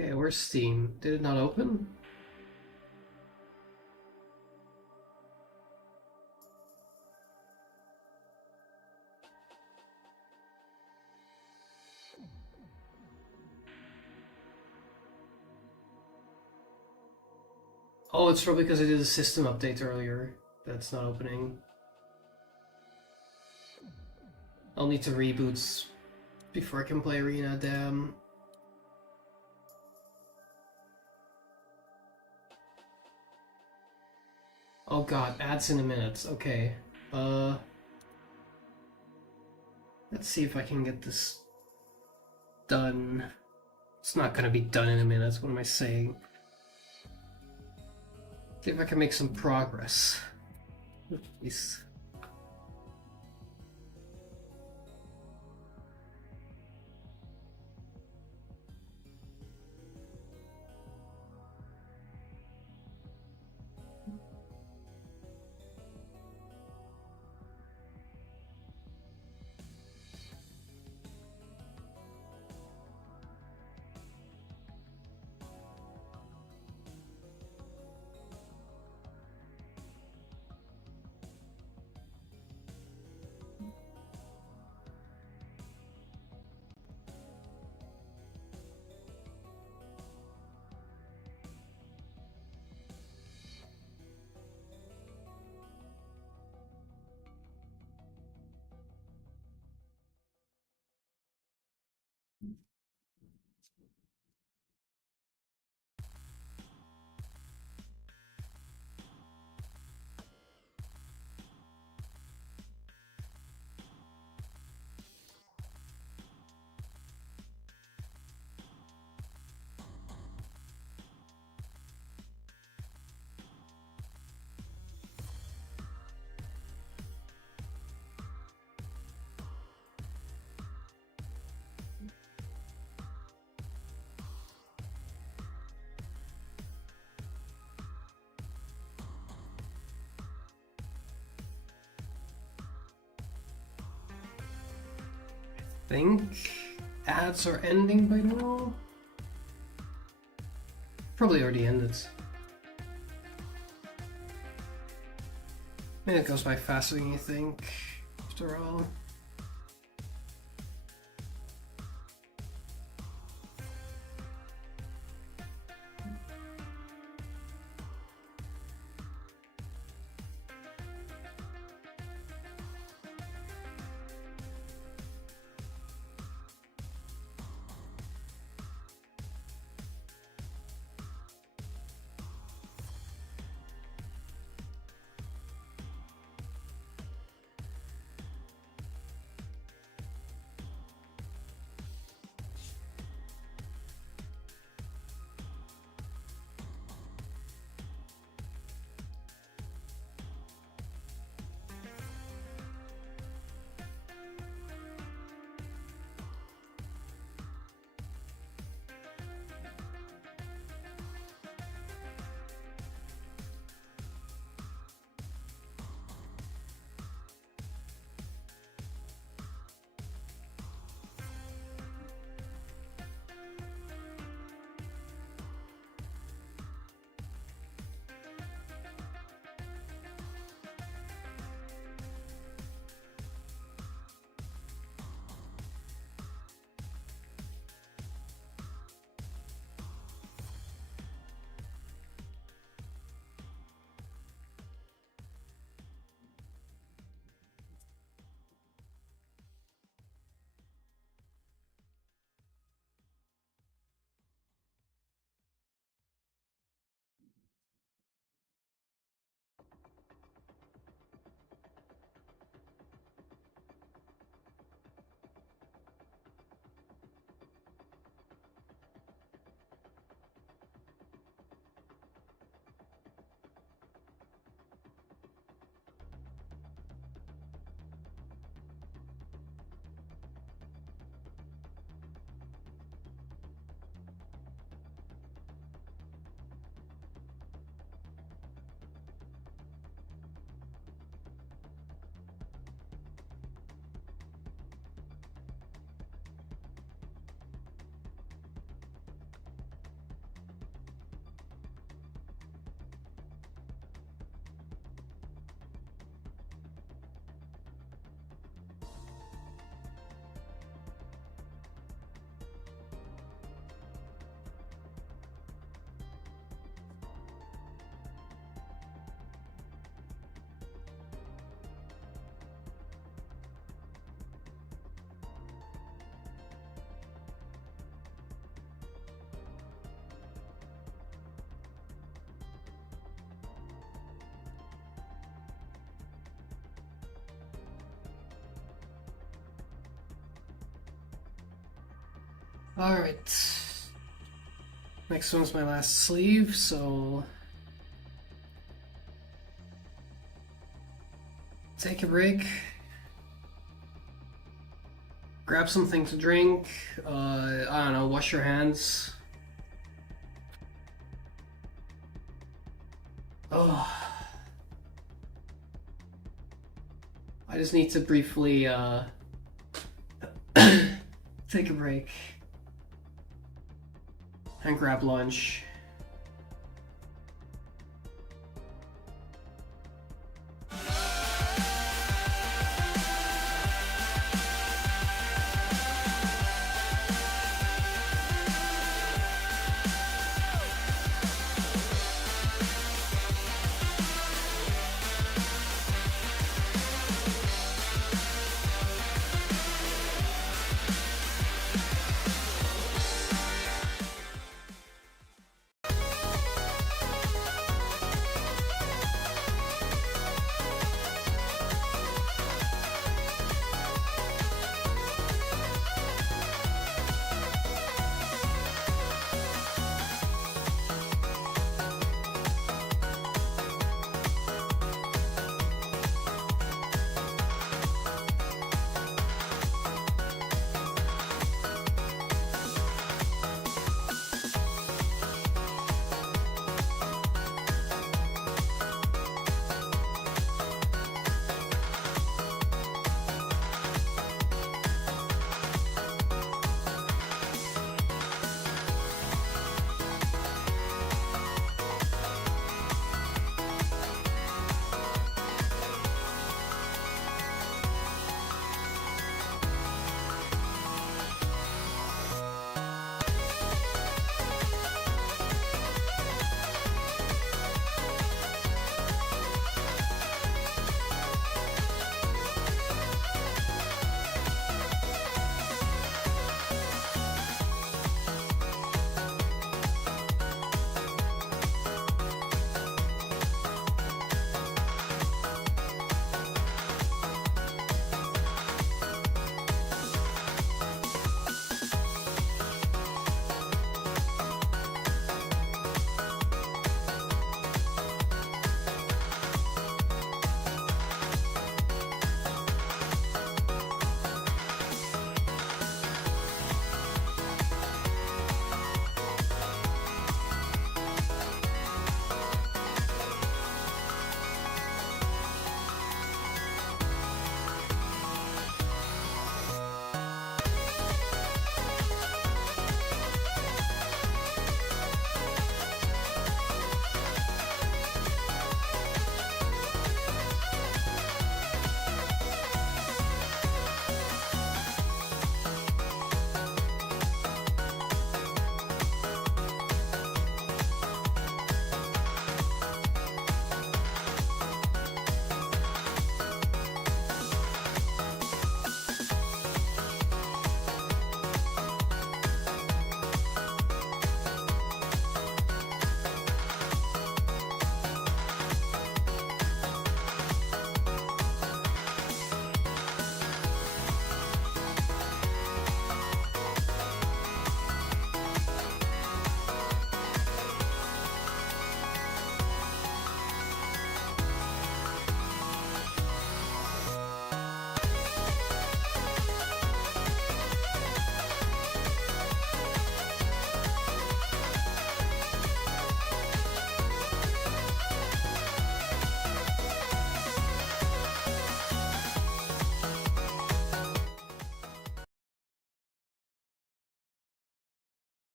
Okay, where's Steam? Did it not open? Oh, it's probably because I did a system update earlier. That's not opening. I'll need to reboot before I can play Arena, damn. Oh god, ads in a minute. Okay. Let's see if I can get this done. It's not gonna be done in a minute, what am I saying? See if I can make some progress. Please. think ads are ending by now. Probably already ended. Maybe it goes by faster than you think, after all. Alright. Next one's my last sleeve, so... take a break. Grab something to drink. I don't know, wash your hands. Oh. I just need to briefly, take a break. And grab lunch.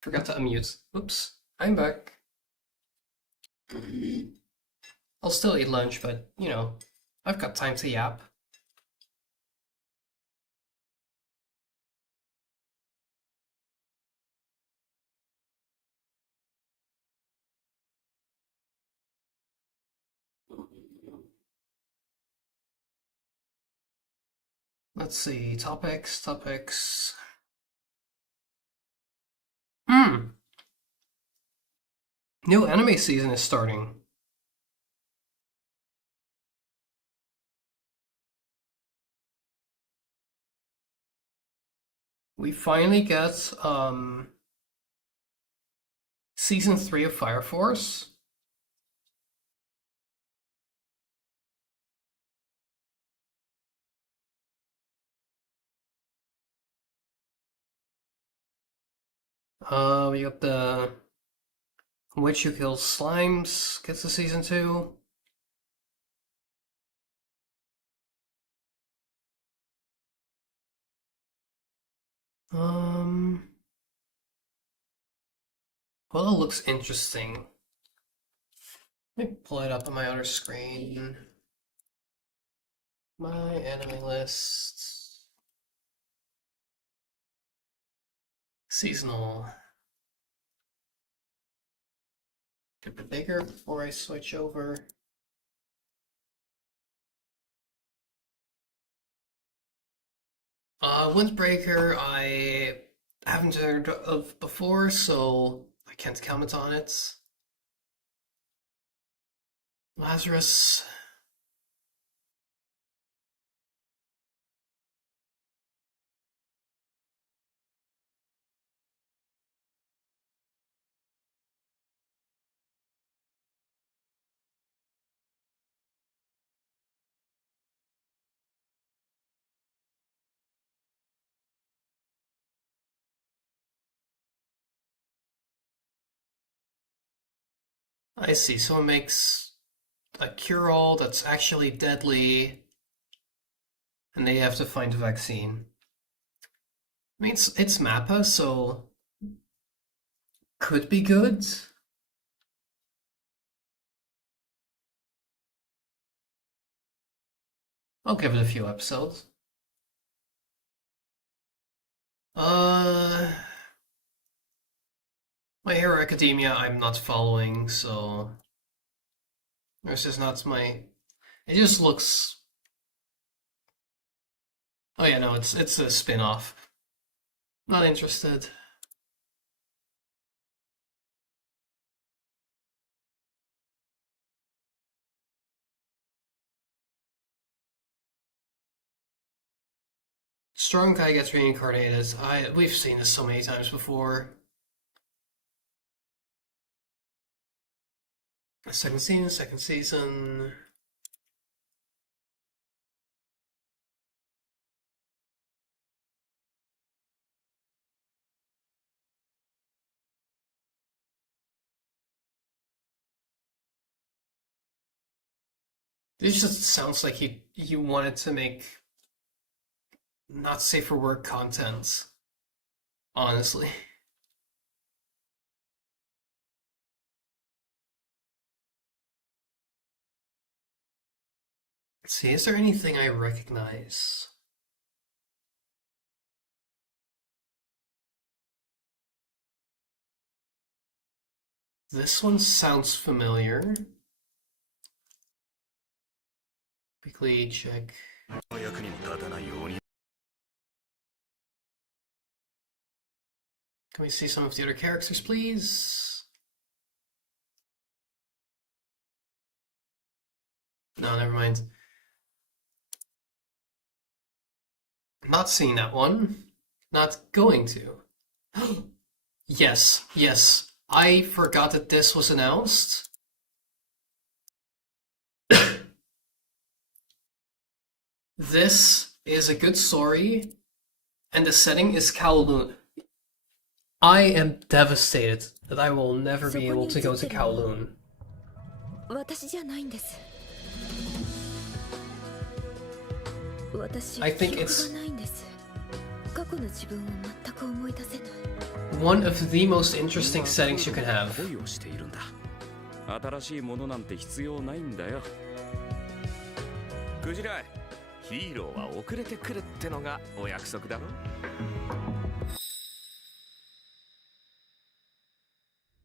Forgot to unmute. Oops. I'm back. I'll still eat lunch, but, you know, I've got time to yap. Let's see, topics. New anime season is starting. We finally get season 3 of Fire Force. We got the Witch Who Kills Slimes gets a season 2. Well, it looks interesting. Let me pull it up on my other screen. My anime list. Seasonal. Get it bigger before I switch over. Windbreaker, I haven't heard of before, so I can't comment on it. Lazarus. I see, someone makes a cure-all that's actually deadly, and they have to find a vaccine. I mean, it's MAPPA, so could be good. I'll give it a few episodes. My Hero Academia I'm not following, so this is not my. It just looks. Oh yeah, no, it's a spin-off. Not interested. Strong guy gets reincarnated. We've seen this so many times before. Second season. This just sounds like he wanted to make not safe for work content. Honestly. Let's see, is there anything I recognize? This one sounds familiar. Quickly check. Can we see some of the other characters, please? No, never mind. Not seeing that one. Not going to. Yes. I forgot that this was announced. This is a good story, and the setting is Kowloon. I am devastated that I will never be able to go to Kowloon. 私じゃないんです。私、 I think 記憶 it's がないんです。過去の自分を全く思い出せない。 One of the most interesting settings you can have. 恋をしているんだ。新しいものなんて必要ないんだよ。クジライ、ヒーローは遅れてくるってのがお約束だろ。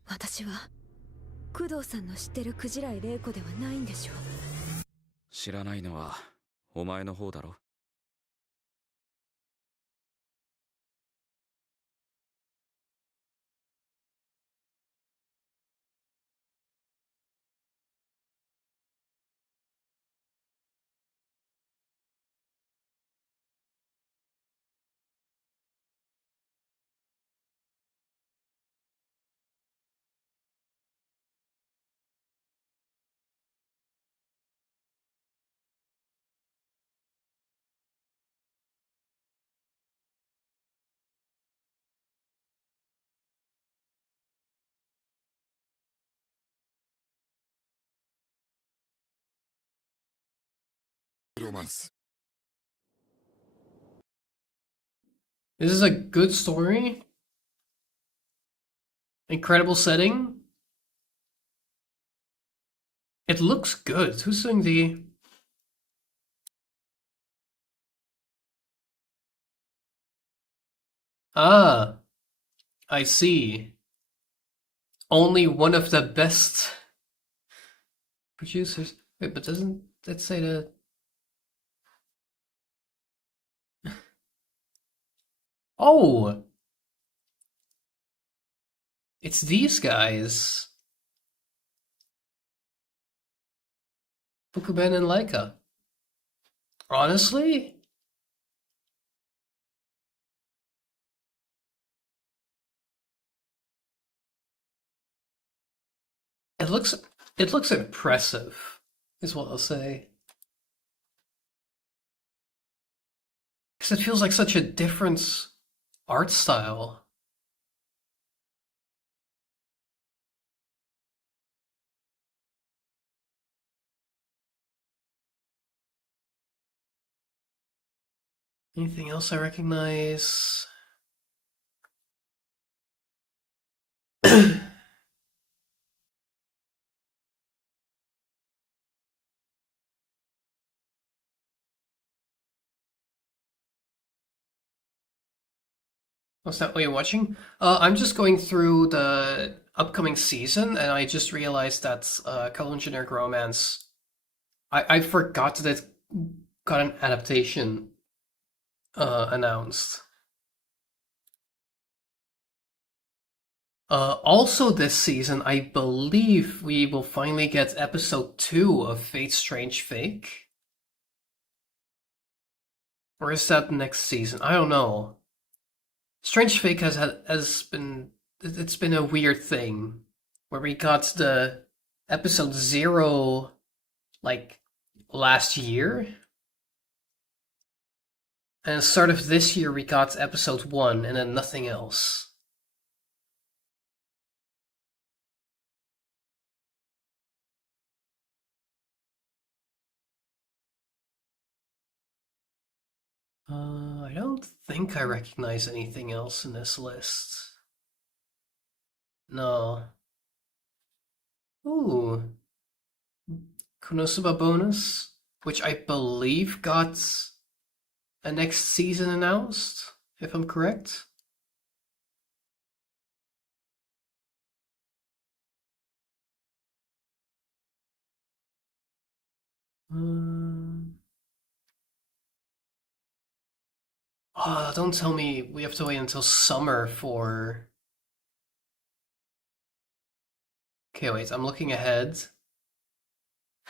私は工藤さんの知ってるクジライ玲子ではないんでしょう。知らないのはお前の方だろ。ロマンス。 This is a good story. Incredible setting. It looks good. Who's doing the... Ah, I see. Only one of the best producers. Wait, but doesn't that say that? Oh! It's these guys. Bokuben and Laika. Honestly? It looks impressive, is what I'll say. Because it feels like such a different art style. Anything else I recognize? What's that? What you're watching? I'm just going through the upcoming season, and I just realized that Colon Generic Romance. I forgot that it got an adaptation announced. Also this season, I believe we will finally get episode 2 of Fate Strange Fake. Or is that next season? I don't know. Strange Fake has been, it's been a weird thing where we got the episode 0 like last year, and at the start of this year we got episode 1 and then nothing else. I don't think I recognize anything else in this list. No. Ooh. Konosuba bonus, which I believe got a next season announced, if I'm correct. Don't tell me we have to wait until summer for... Okay, wait, I'm looking ahead.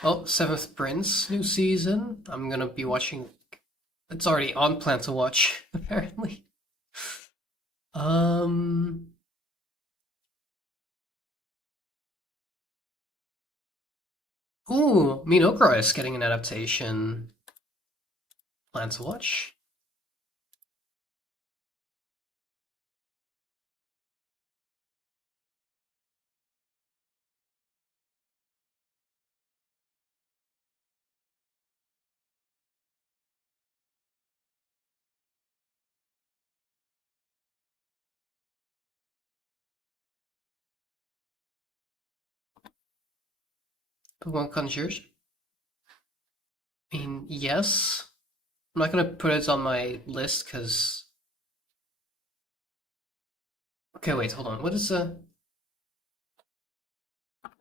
Oh, Seventh Prince, new season. I'm gonna be watching... It's already on plan to watch, apparently. Ooh, Minokura is getting an adaptation. Plan to watch. Pokemon Concierge? I mean, yes. I'm not gonna put it on my list because. Okay, wait, hold on. What is the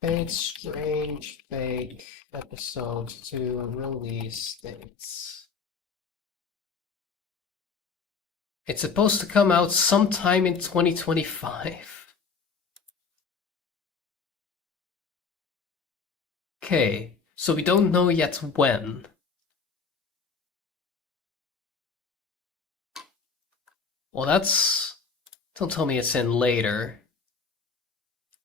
Fate Strange Fake episode 2 release dates? It's supposed to come out sometime in 2025. Okay, so we don't know yet when. Well, that's. Don't tell me it's in later.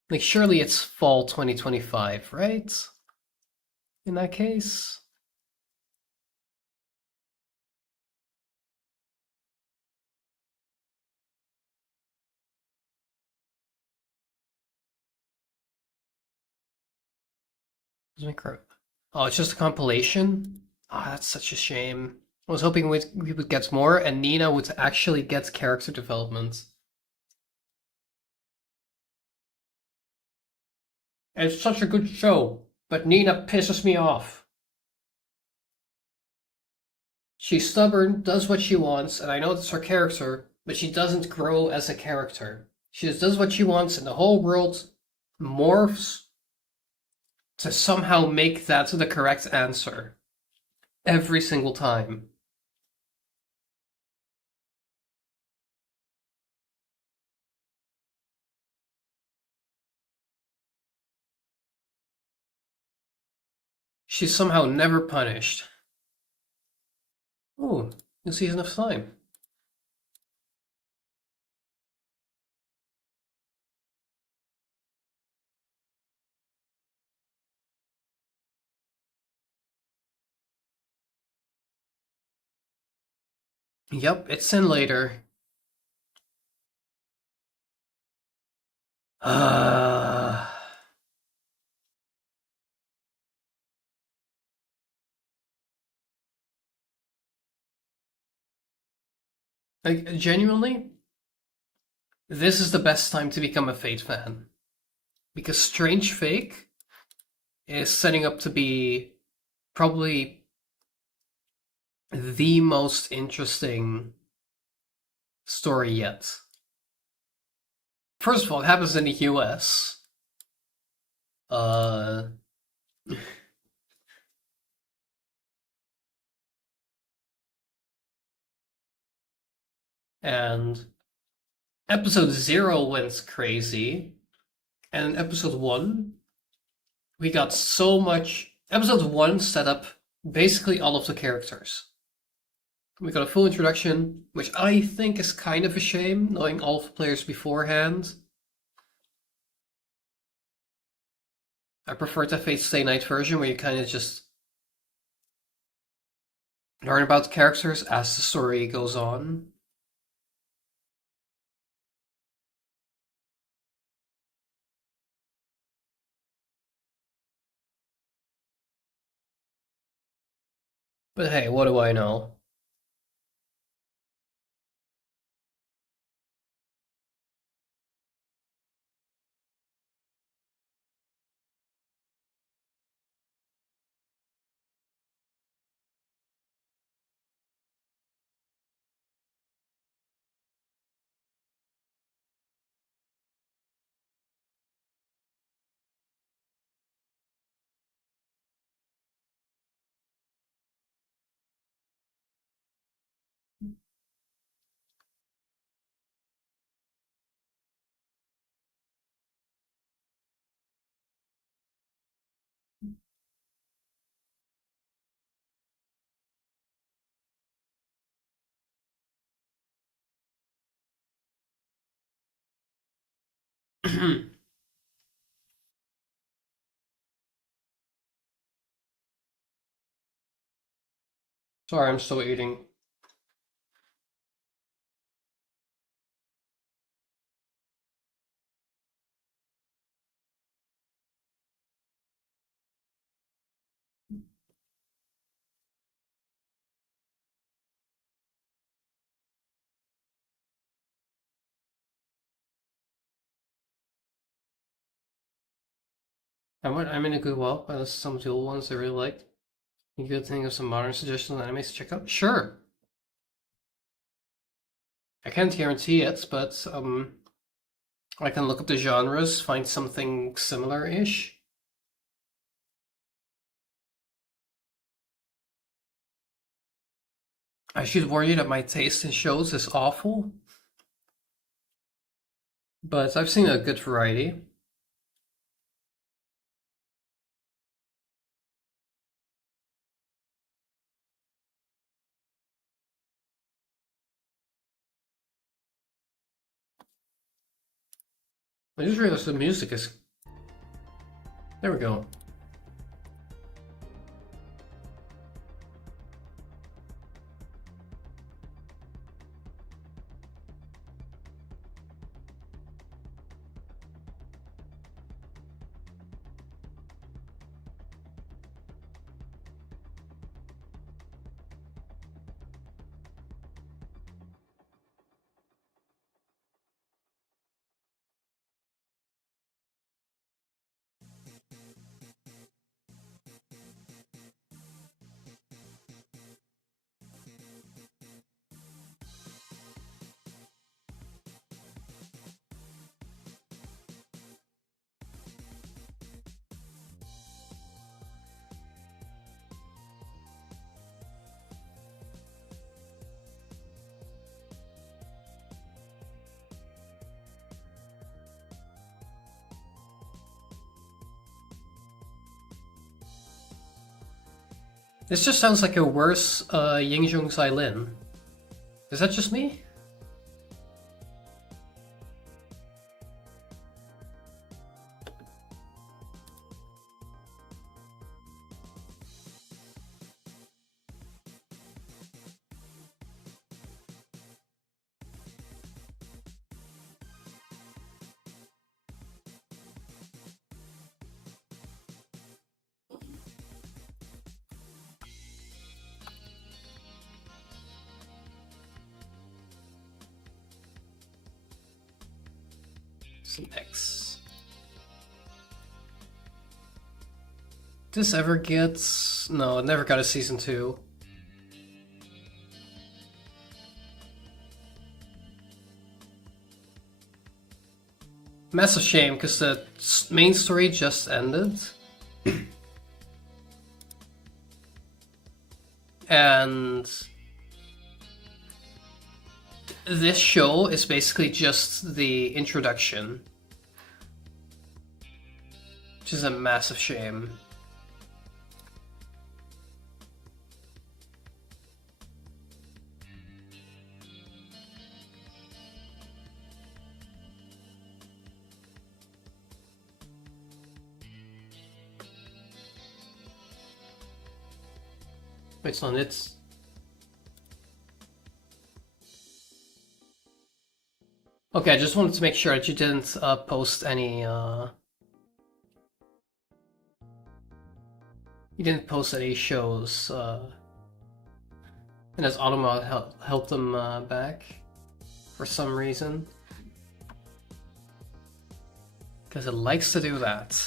Like, surely it's fall 2025, right? In that case? Oh, it's just a compilation? Ah, that's such a shame. I was hoping we would get more, and Nina would actually get character development. It's such a good show, but Nina pisses me off. She's stubborn, does what she wants, and I know that's her character, but she doesn't grow as a character. She just does what she wants, and the whole world morphs to somehow make that the correct answer. Every single time. She's somehow never punished. Oh, new season of Slime. Yep, it's in later. Uh, like, genuinely, this is the best time to become a Fate fan. Because Strange Fake is setting up to be probably the most interesting story yet. First of all, it happens in the US. Uh, and episode 0 went crazy. And episode 1, we got so much. Episode 1 set up basically all of the characters. We got a full introduction, which I think is kind of a shame, knowing all of the players beforehand. I prefer the Fate Stay Night version, where you kind of just learn about the characters as the story goes on. But hey, what do I know? Sorry, I'm still eating. I'm in a good while. I listened to some of the old ones I really liked. You could think of some modern suggestions on animes to check out? Sure. I can't guarantee it, but I can look up the genres, find something similar-ish. I should warn you that my taste in shows is awful, but I've seen a good variety. I just realized the music is... There we go. This just sounds like a worse Yingzhong Xailin. Is that just me? Next. This ever gets... No, it never got a season 2. Massive shame, because the main story just ended. And this show is basically just the introduction, which is a massive shame. Wait, so it's... Okay, I just wanted to make sure that you didn't post any... You didn't post any shows, and as Automa helped them back for some reason. Because it likes to do that.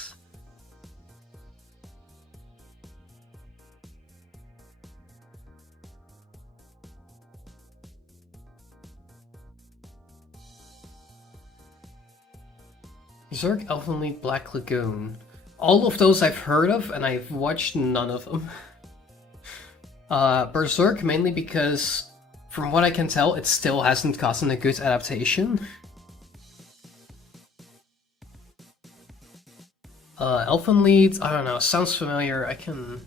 Berserk, Elfenlied, Black Lagoon. All of those I've heard of, and I've watched none of them. Berserk, mainly because, from what I can tell, it still hasn't gotten a good adaptation. Elfenlied, I don't know, sounds familiar, I can...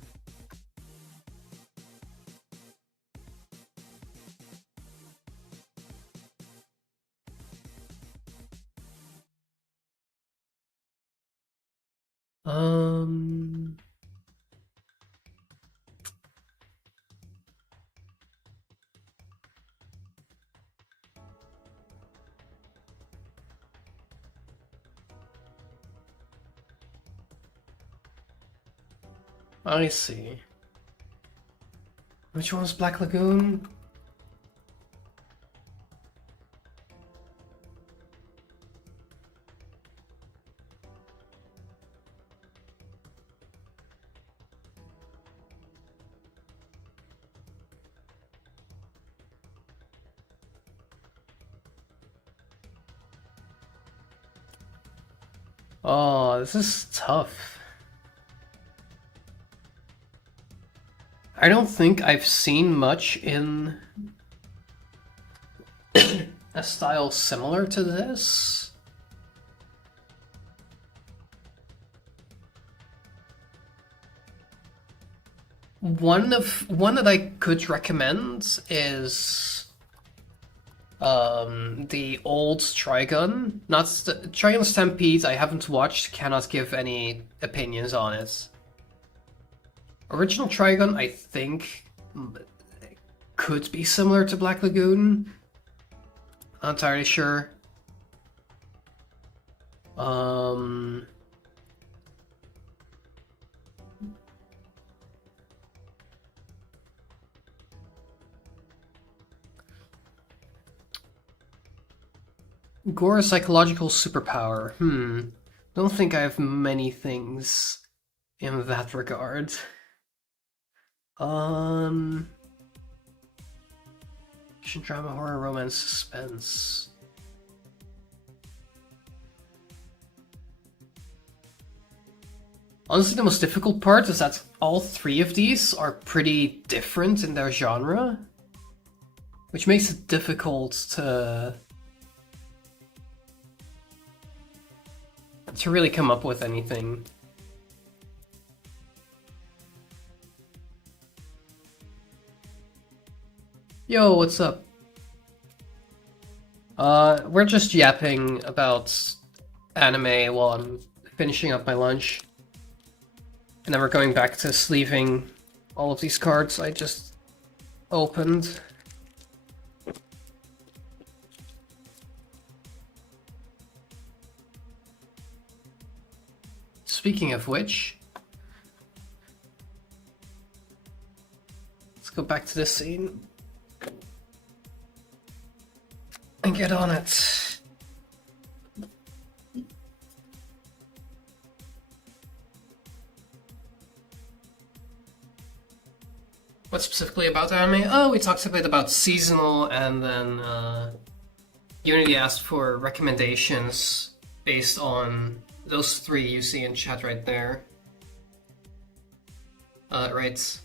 I see. Which one's Black Lagoon? Oh, this is tough. I don't think I've seen much in a style similar to this. One that I could recommend is the old Trigun. Not Trigun Stampede. I haven't watched, cannot give any opinions on it. Original Trigun, I think, could be similar to Black Lagoon. Not entirely sure. Gore's psychological superpower. Don't think I have many things in that regard. Action, drama, horror, romance, suspense. Honestly, the most difficult part is that all three of these are pretty different in their genre, which makes it difficult to really come up with anything. Yo, what's up? We're just yapping about anime while I'm finishing up my lunch. And then we're going back to sleeving all of these cards I just opened. Speaking of which, let's go back to this scene and get on it. What specifically about anime? Oh, we talked a bit about seasonal, and then Unity asked for recommendations based on those three you see in chat right there. Right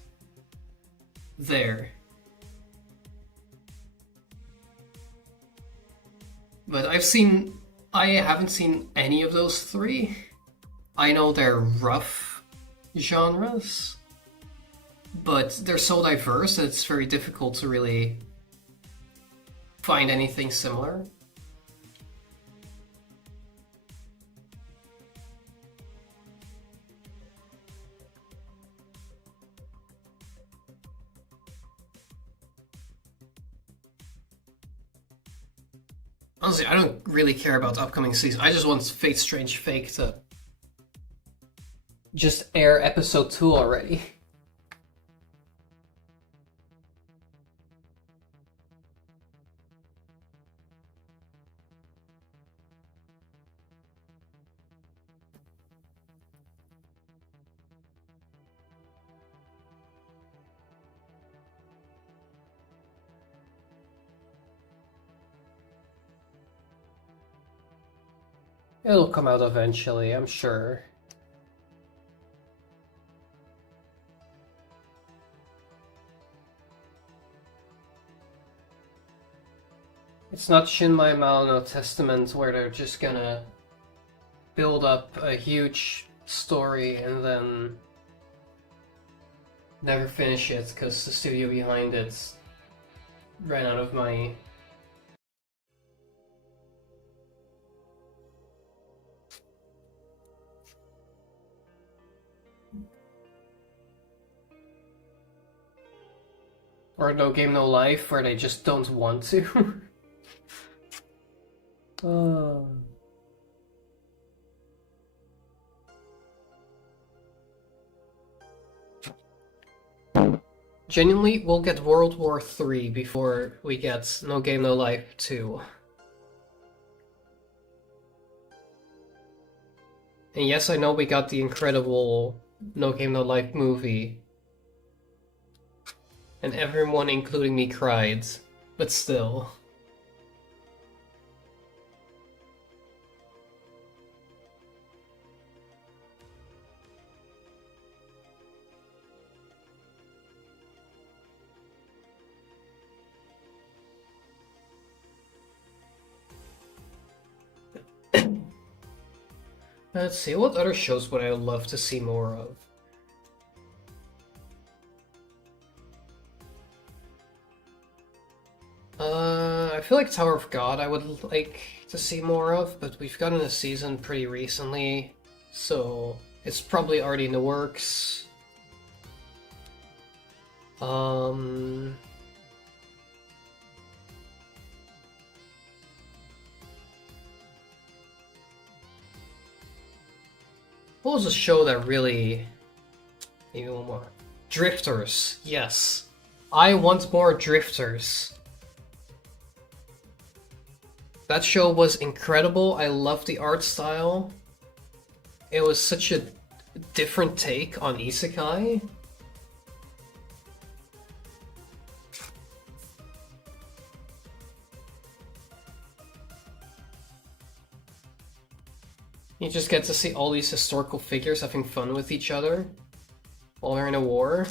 there. But I haven't seen any of those three. I know they're rough genres, but they're so diverse that it's very difficult to really find anything similar. Honestly, I don't really care about upcoming season. I just want Fate Strange Fake to just air episode 2 already. It'll come out eventually, I'm sure. It's not Shinmai no Testament where they're just gonna build up a huge story and then never finish it because the studio behind it ran out of money. Or No Game No Life where they just don't want to. Genuinely, we'll get World War III before we get No Game No Life 2. And yes, I know we got the incredible No Game No Life movie. And everyone, including me, cried. But still. Let's see, what other shows would I love to see more of? I feel like Tower of God I would like to see more of, but we've gotten a season pretty recently, so it's probably already in the works. What was a show that really... Maybe one more. Drifters, yes. I want more Drifters. That show was incredible. I loved the art style. It was such a different take on isekai. You just get to see all these historical figures having fun with each other while they're in a war.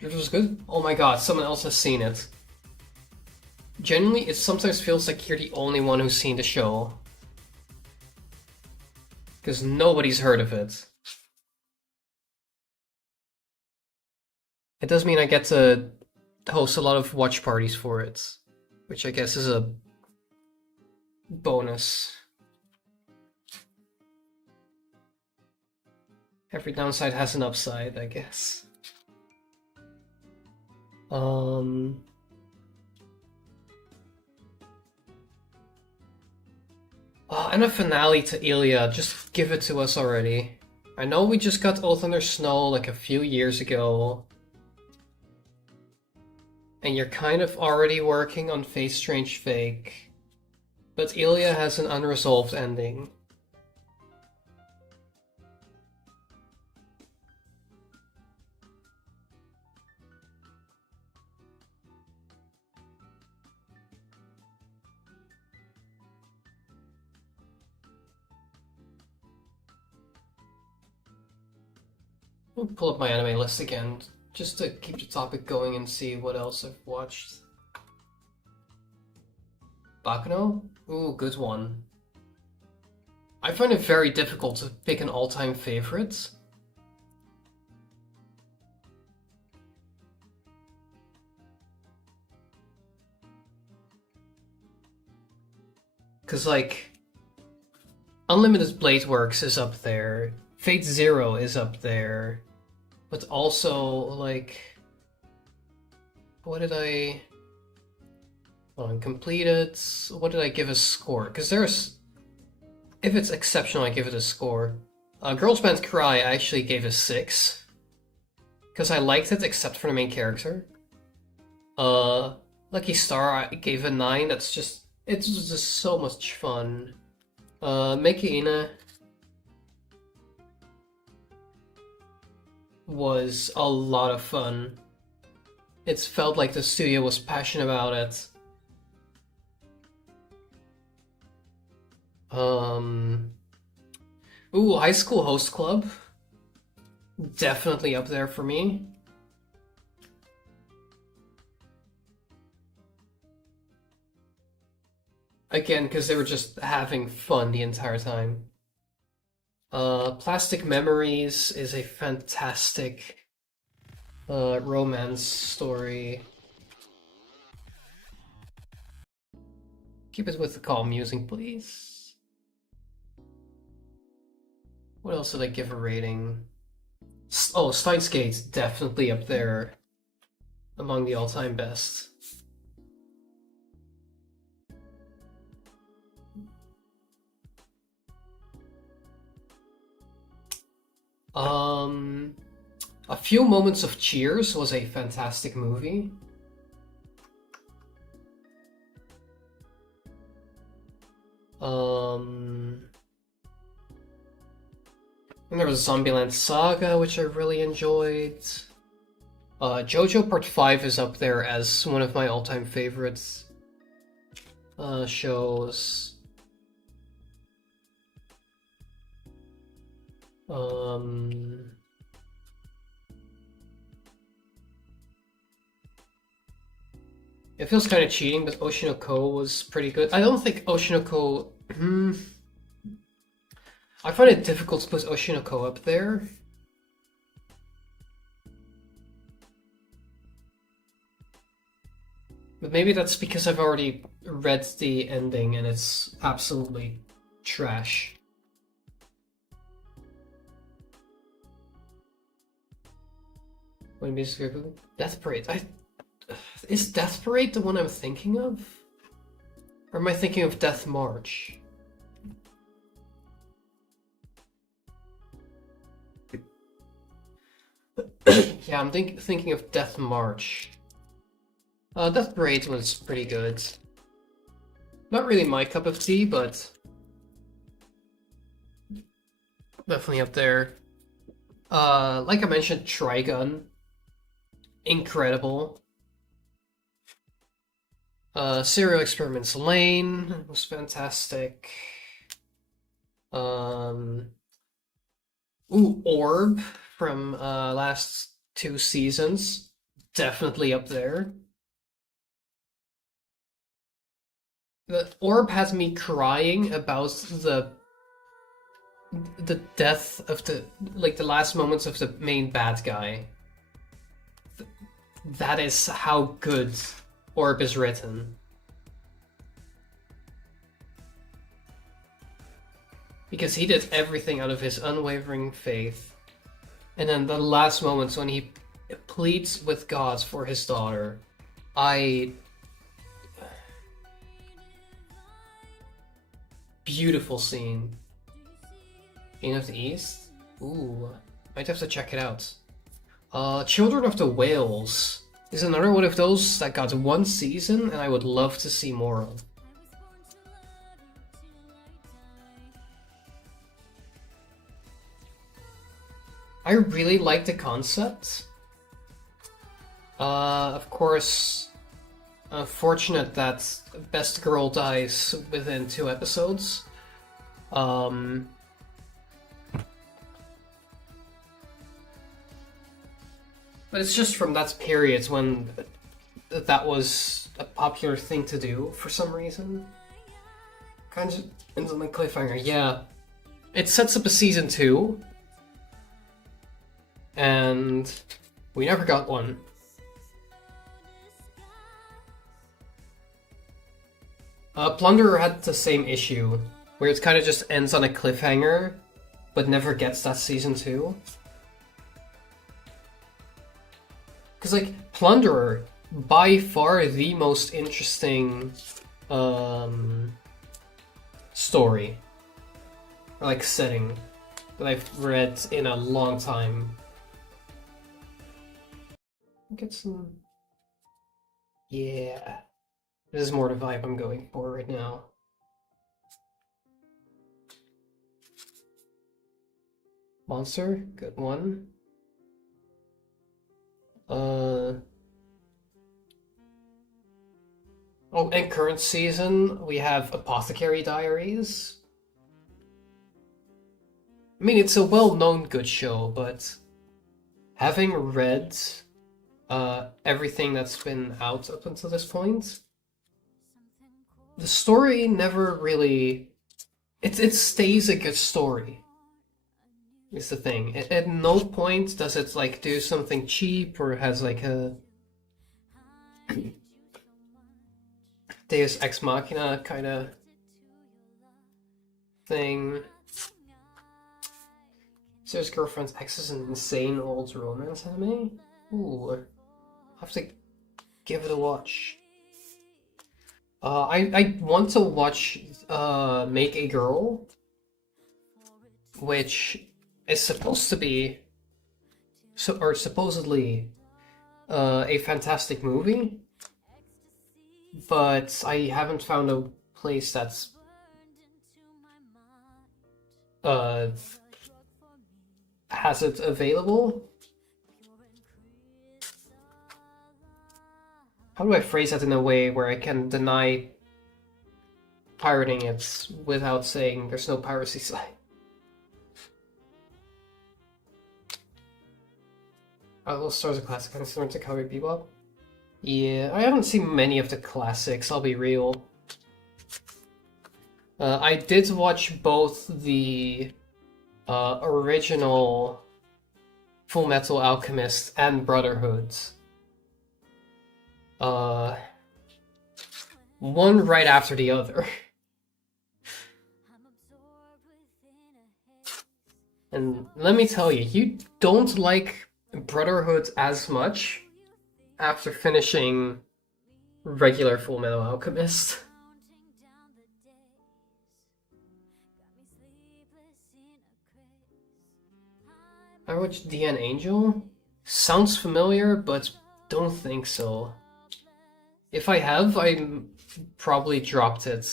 It was good. Oh my god, someone else has seen it. Genuinely, it sometimes feels like you're the only one who's seen the show. Because nobody's heard of it. It does mean I get to host a lot of watch parties for it, which I guess is a bonus. Every downside has an upside, I guess. And a finale to Ilya, just give it to us already. I know we just got Oath Under Snow like a few years ago. And you're kind of already working on Fate Strange Fake. But Ilya has an unresolved ending. I'll pull up my anime list again, just to keep the topic going and see what else I've watched. Bakuno? Ooh, good one. I find it very difficult to pick an all-time favorite. Cause like, Unlimited Blade Works is up there, Fate Zero is up there, but also like, what did I... Completed. What did I give a score? Because there's... If it's exceptional, I give it a score. Girls Band Cry, I actually gave a 6. Because I liked it, except for the main character. Lucky Star, I gave a 9. That's just... It was just so much fun. Meiki Ina was a lot of fun. It felt like the studio was passionate about it. Ooh, High School Host Club. Definitely up there for me. Again, because they were just having fun the entire time. Plastic Memories is a fantastic romance story. Keep it with the calm music, please. What else did I give a rating? Oh, Steins Gate, definitely up there among the all-time best. A Few Moments of Cheers was a fantastic movie. And there was Zombieland Saga, which I really enjoyed. JoJo Part 5 is up there as one of my all-time favorites shows. It feels kind of cheating, but Oshinoko was pretty good. I don't think Oshinoko... I find it difficult to put Oshinoko up there. But maybe that's because I've already read the ending and it's absolutely trash. When music Death Parade. Is Death Parade the one I'm thinking of? Or am I thinking of Death March? Yeah, I'm thinking of Death March. Death Parade was pretty good. Not really my cup of tea, but definitely up there. Like I mentioned, Trigun. Incredible. Serial Experiments Lane was fantastic. Ooh, Orb from last 2 seasons. Definitely up there. The Orb has me crying about the death of the last moments of the main bad guy. That is how good Orb is written. Because he did everything out of his unwavering faith. And then the last moments when he pleads with God for his daughter, beautiful scene. King of the East? Ooh, might have to check it out. Children of the Whales is another one of those that got 1 season and I would love to see more of. I really like the concept. Of course, unfortunate that Best Girl dies within 2 episodes. But it's just from that period when that was a popular thing to do for some reason. Kind of ends on a cliffhanger, yeah. It sets up a season 2. And we never got one. Plunderer had the same issue, where it kind of just ends on a cliffhanger, but never gets that season 2. Because, like, Plunderer, by far the most interesting story, or like setting, that I've read in a long time. Get some... Yeah. This is more the vibe I'm going for right now. Monster, good one. Oh, and current season, we have Apothecary Diaries. I mean, it's a well-known good show, but having read everything that's been out up until this point, the story never really... It stays a good story, is the thing. At no point does it, like, do something cheap or has, like, a Deus Ex Machina kind of thing. Sarah's Girlfriend's Ex is an insane old romance anime? Ooh. I'll have to give it a watch. I want to watch Make a Girl, which is supposed to be, supposedly, a fantastic movie, but I haven't found a place that's has it available. How do I phrase that in a way where I can deny pirating it without saying there's no piracy site? Little Stars a classic kind of similar to Cowboy Bebop? Yeah, I haven't seen many of the classics, I'll be real. I did watch both the original Full Metal Alchemist and Brotherhood. One right after the other. And let me tell you, you don't like Brotherhood as much after finishing regular Full Metal Alchemist. I watched DN Angel? Sounds familiar, but don't think so. If I have, I probably dropped it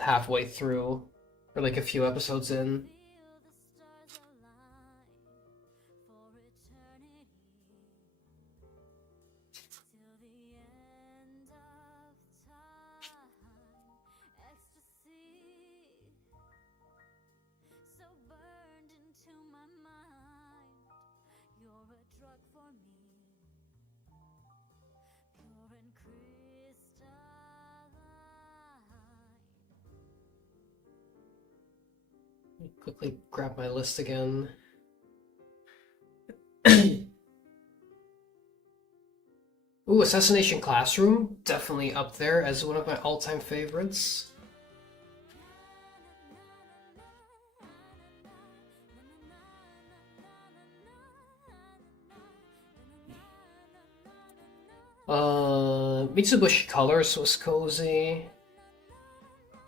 halfway through, or like a few episodes in. Quickly grab my list again. Ooh, Assassination Classroom, definitely up there as one of my all-time favorites. Mitsubishi Colors was cozy.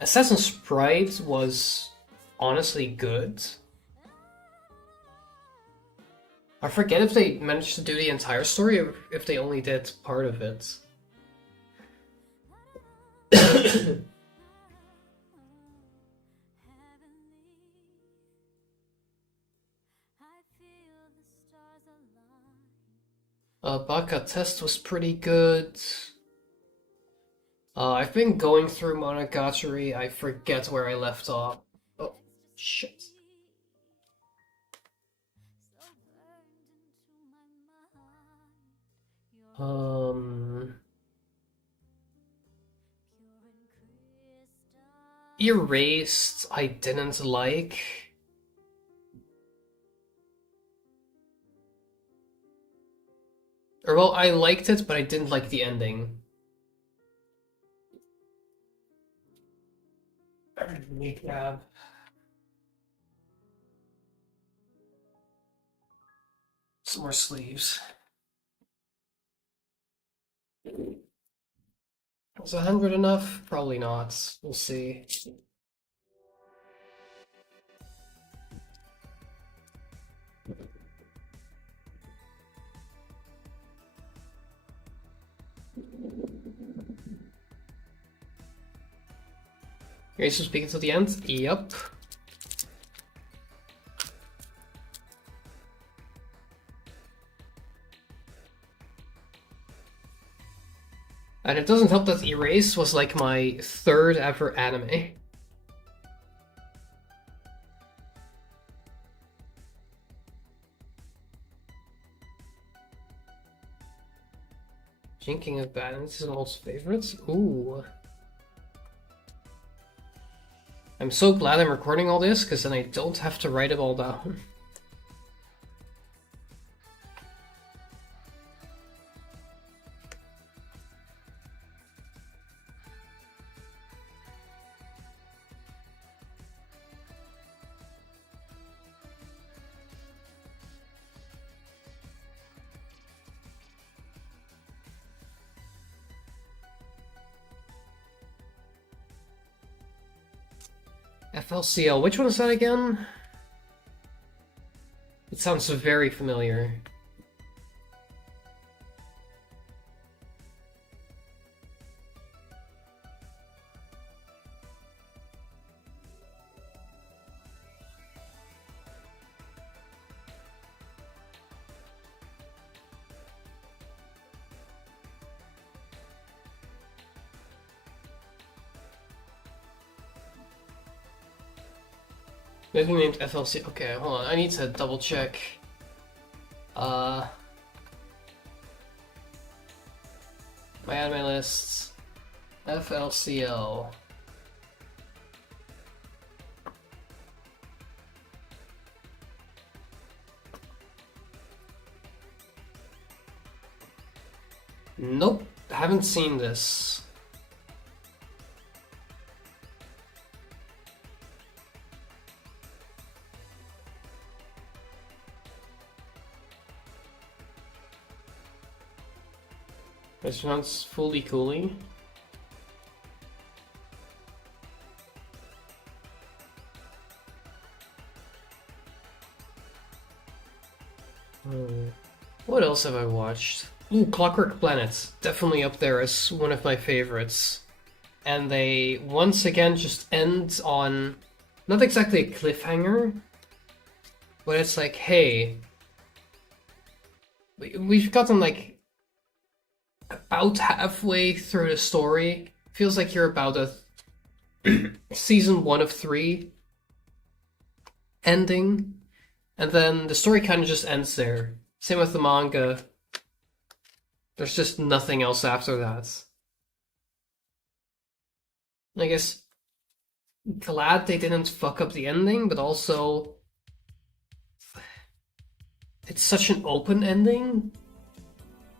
Assassin's Pride was honestly good. I forget if they managed to do the entire story or if they only did part of it. Baka Test was pretty good. I've been going through Monogatari. I forget where I left off. Oh, shit. Erased, I didn't like. Or well, I liked it, but I didn't like the ending. Recap. Some more sleeves. Was 100 enough? Probably not. We'll see. Are you still speaking till the end? Yep. And it doesn't help that Erase was like my third ever anime. Jinking of Balance is All's favorites? Ooh. I'm so glad I'm recording all this, because then I don't have to write it all down. FLCL, which one is that again? It sounds very familiar. Maybe named FLC. Okay, hold on. I need to double check. My anime lists. FLCL. Nope, haven't seen this. This sounds fully coolie. What else have I watched? Ooh, Clockwork Planet. Definitely up there as one of my favorites. And they once again just end on not exactly a cliffhanger, but it's like, hey, we've gotten like about halfway through the story. Feels like you're about a season 1 of 3 ending, and then the story kind of just ends there. Same with the manga. There's just nothing else after that. I guess glad they didn't fuck up the ending, but also it's such an open ending.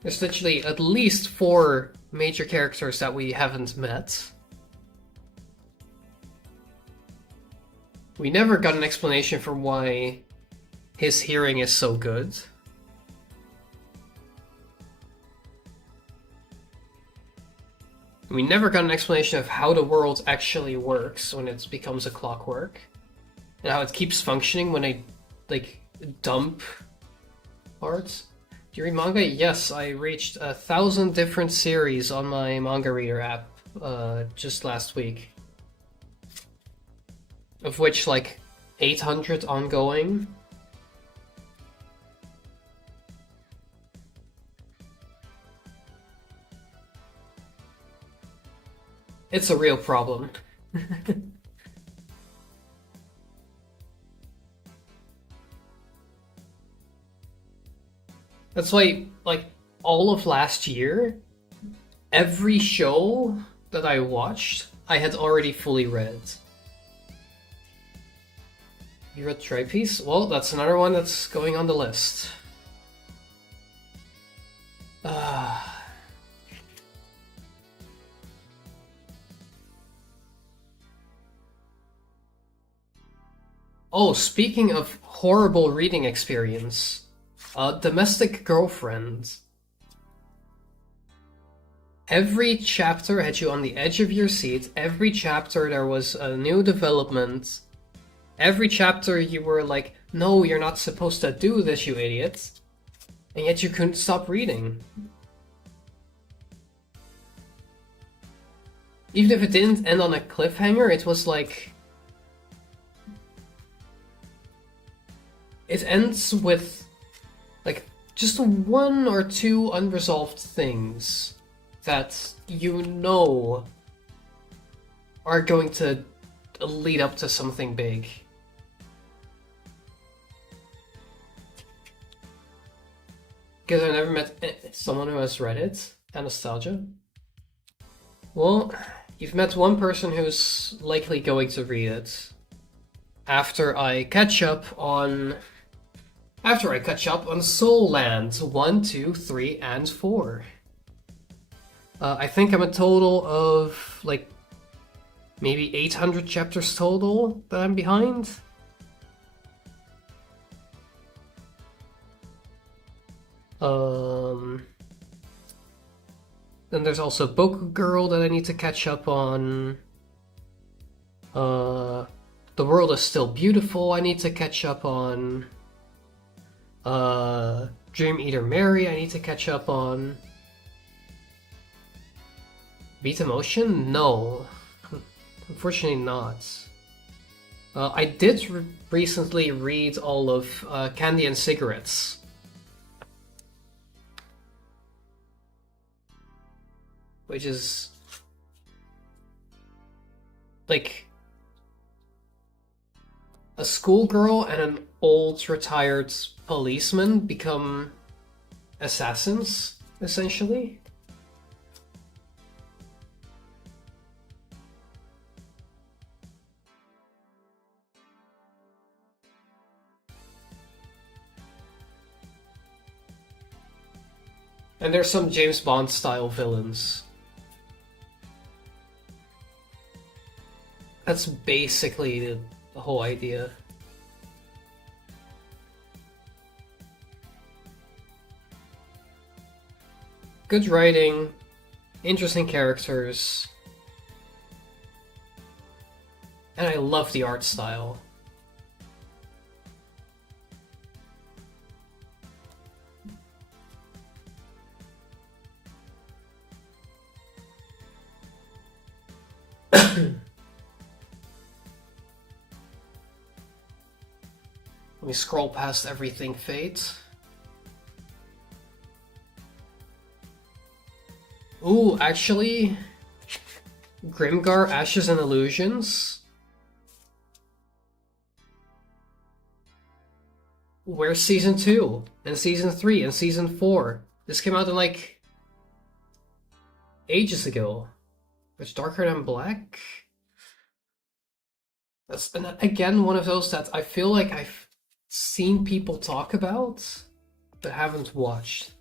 There's literally at least 4 major characters that we haven't met. We never got an explanation for why his hearing is so good. We never got an explanation of how the world actually works when it becomes a clockwork. And how it keeps functioning when I, like, dump parts. Do you read manga? Yes, I reached 1,000 different series on my manga reader app just last week. Of which, like, 800 ongoing. It's a real problem. That's why, like, all of last year, every show that I watched, I had already fully read. You read Tripiece? Well, that's another one that's going on the list. Oh, speaking of horrible reading experience, Domestic Girlfriend. Every chapter had you on the edge of your seat. Every chapter there was a new development. Every chapter you were like, no, you're not supposed to do this, you idiot. And yet you couldn't stop reading. Even if it didn't end on a cliffhanger, it was like... It ends with, like, just 1 or 2 unresolved things that you know are going to lead up to something big. Because I never met someone who has read it. Anastasia. Well, you've met one person who's likely going to read it. After I catch up on Soul Land 1, 2, 3, and 4. I think I'm a total of, like, maybe 800 chapters total that I'm behind. Then there's also Boku Girl that I need to catch up on. The World is Still Beautiful I need to catch up on. Dream Eater Mary I need to catch up on. Beat Emotion? No. Unfortunately not. I did recently read all of Candy and Cigarettes. Which is... like... a schoolgirl and an old retired policeman become assassins, essentially. And there's some James Bond style villains. That's basically the whole idea. Good writing, interesting characters, and I love the art style. Let me scroll past everything Fate. Ooh, actually, Grimgar, Ashes and Illusions. Where's Season 2? And Season 3 and Season 4? This came out in like ages ago. It's Darker Than Black? That's again one of those that I feel like I've seen people talk about, but haven't watched.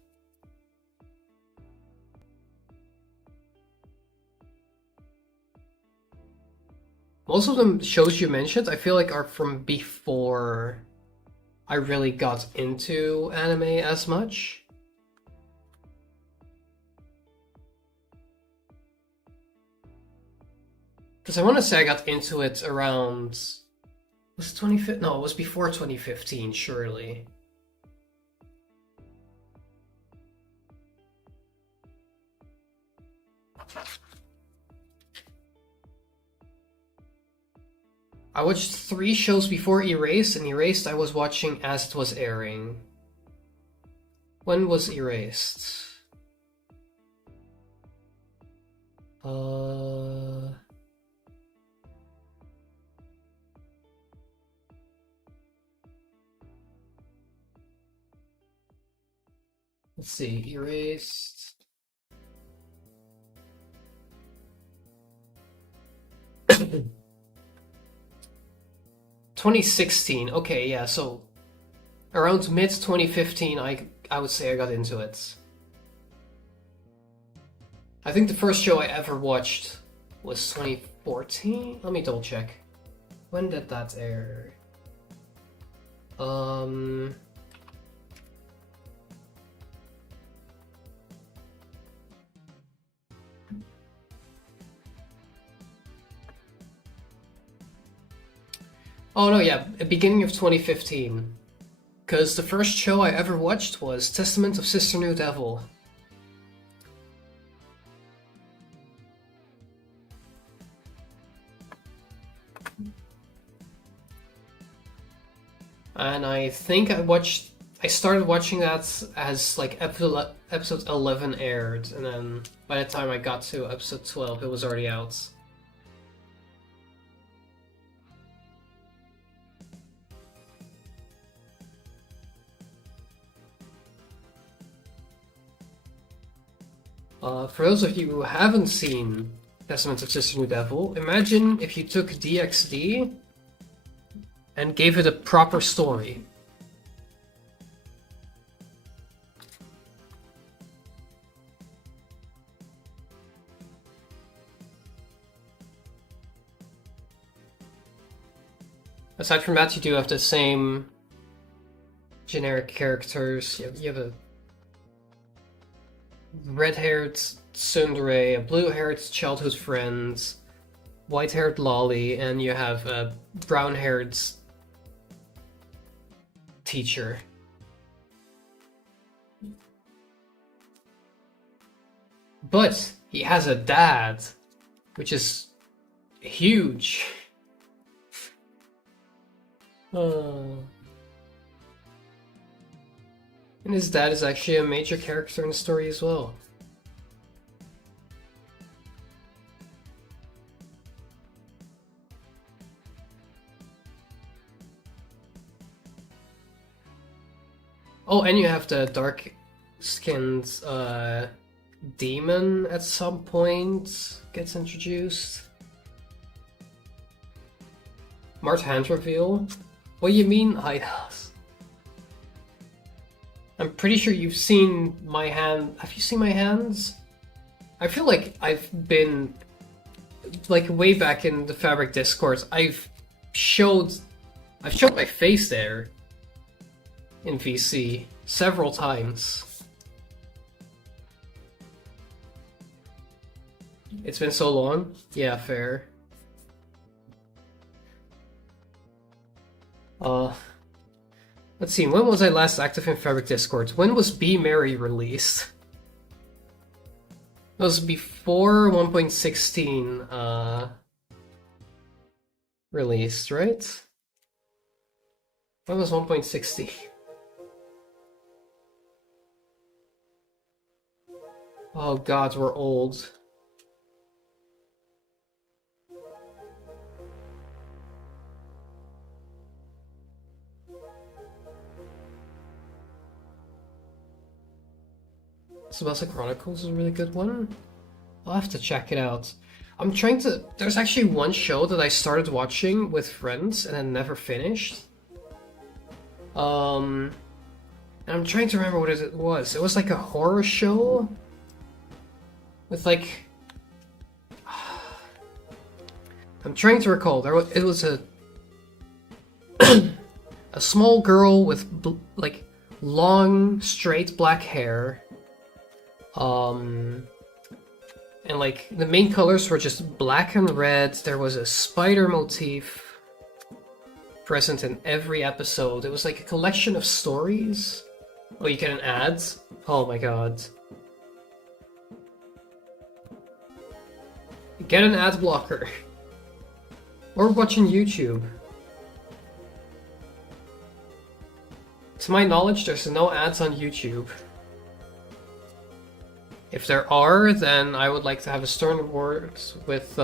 Most of the shows you mentioned, I feel like are from before I really got into anime as much. Because I want to say I got into it around... Was it 2015? No, it was before 2015, surely. I watched 3 shows before Erased, and Erased I was watching as it was airing. When was Erased? Let's see, Erased. ...2016, okay, yeah, so around mid-2015 I would say I got into it. I think the first show I ever watched was 2014? Let me double check. When did that air? Oh no, yeah, beginning of 2015. Because the first show I ever watched was Testament of Sister New Devil. And I think I started watching that as like episode 11 aired, and then by the time I got to episode 12 it was already out. For those of you who haven't seen Testament of Sister New Devil, imagine if you took DxD and gave it a proper story. Aside from that, you do have the same generic characters. You have a red-haired tsundere, a blue-haired childhood friend, white-haired lolly, and you have a brown-haired teacher. But he has a dad, which is huge. And his dad is actually a major character in the story as well. Oh, and you have the dark-skinned demon at some point gets introduced. Mart Hand reveal? What do you mean, Idas? I'm pretty sure you've seen my hand. Have you seen my hands? I feel like I've been, like, way back in the Fabric Discourse, I've showed my face there in VC several times. It's been so long? Yeah, fair. Let's see, when was I last active in Fabric Discord? When was Be Merry released? It was before 1.16 released, right? When was 1.16? Oh god, we're old. Tsubasa Chronicles is a really good one. I'll have to check it out. I'm trying to... There's actually one show that I started watching with friends and then never finished. And I'm trying to remember what it was. It was like a horror show with like... I'm trying to recall. It was a a small girl with like long, straight black hair. And like the main colors were just black and red. There was a spider motif present in every episode. It was like a collection of stories. Oh, you get an ad? Oh my god. Get an ad blocker. Or watching YouTube. To my knowledge, there's no ads on YouTube. If there are, then I would like to have a stern word with,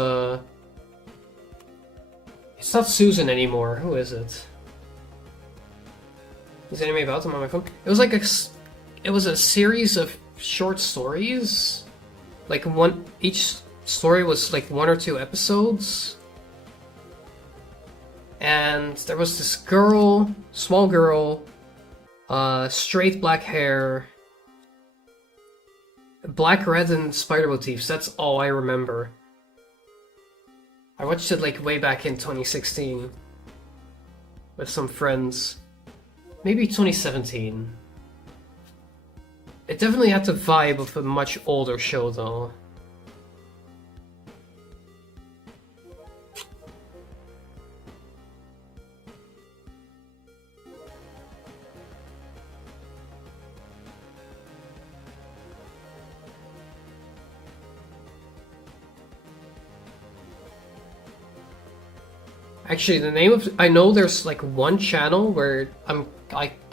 It's not Susan anymore. Who is it? Is anime about them on my phone? It was like it was a series of short stories. Like each story was like 1 or 2 episodes. And there was this girl, small girl, straight black hair, black, red, and spider motifs. That's all I remember. I watched it like way back in 2016 with some friends. Maybe 2017. It definitely had the vibe of a much older show though. Actually, the name of... I know there's like one channel where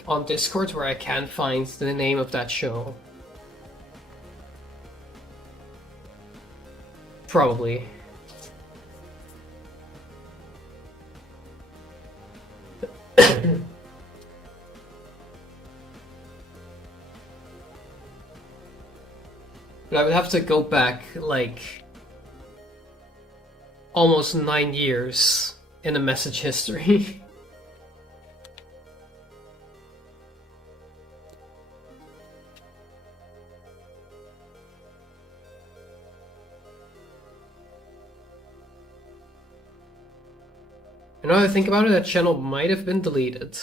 on Discord where I can find the name of that show. Probably. But I would have to go back like almost 9 years in the message history. And now that I think about it, that channel might have been deleted.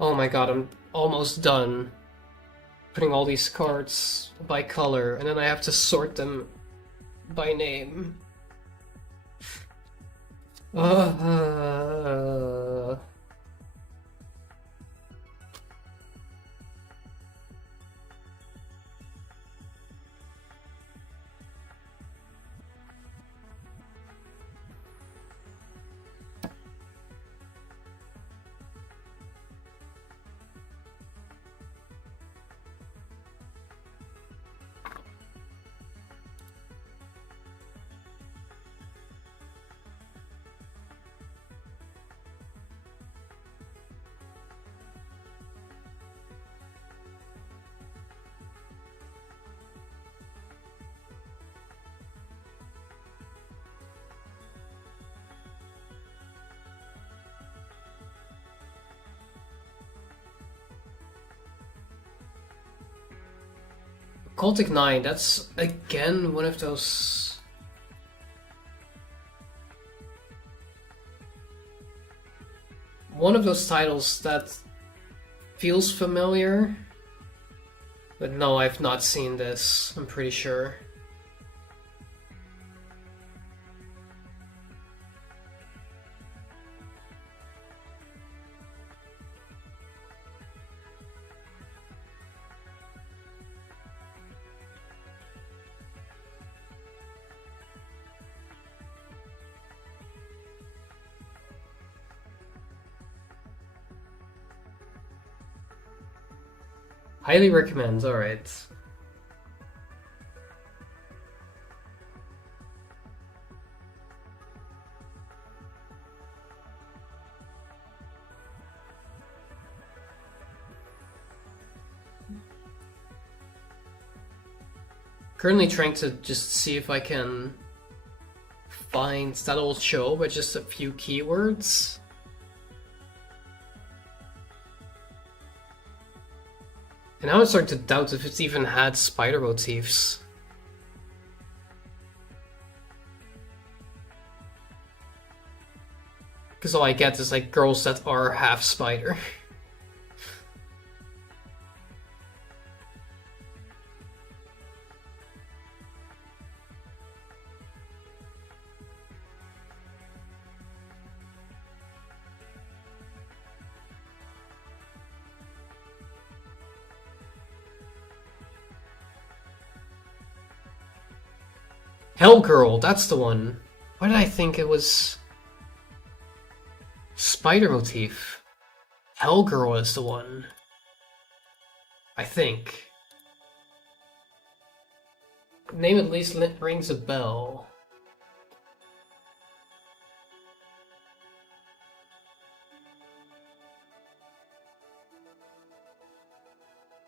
Oh my god, I'm almost done putting all these cards by color, and then I have to sort them by name. Cultic 9, that's again one of those... One of those titles that feels familiar. But no, I've not seen this, I'm pretty sure. Highly recommend, alright. Currently trying to just see if I can find that old show with just a few keywords. And now I'm starting to doubt if it's even had spider motifs. Because all I get is like girls that are half spider. Hellgirl, that's the one. Why did I think it was spider motif? Hellgirl is the one. I think. Name at least rings a bell.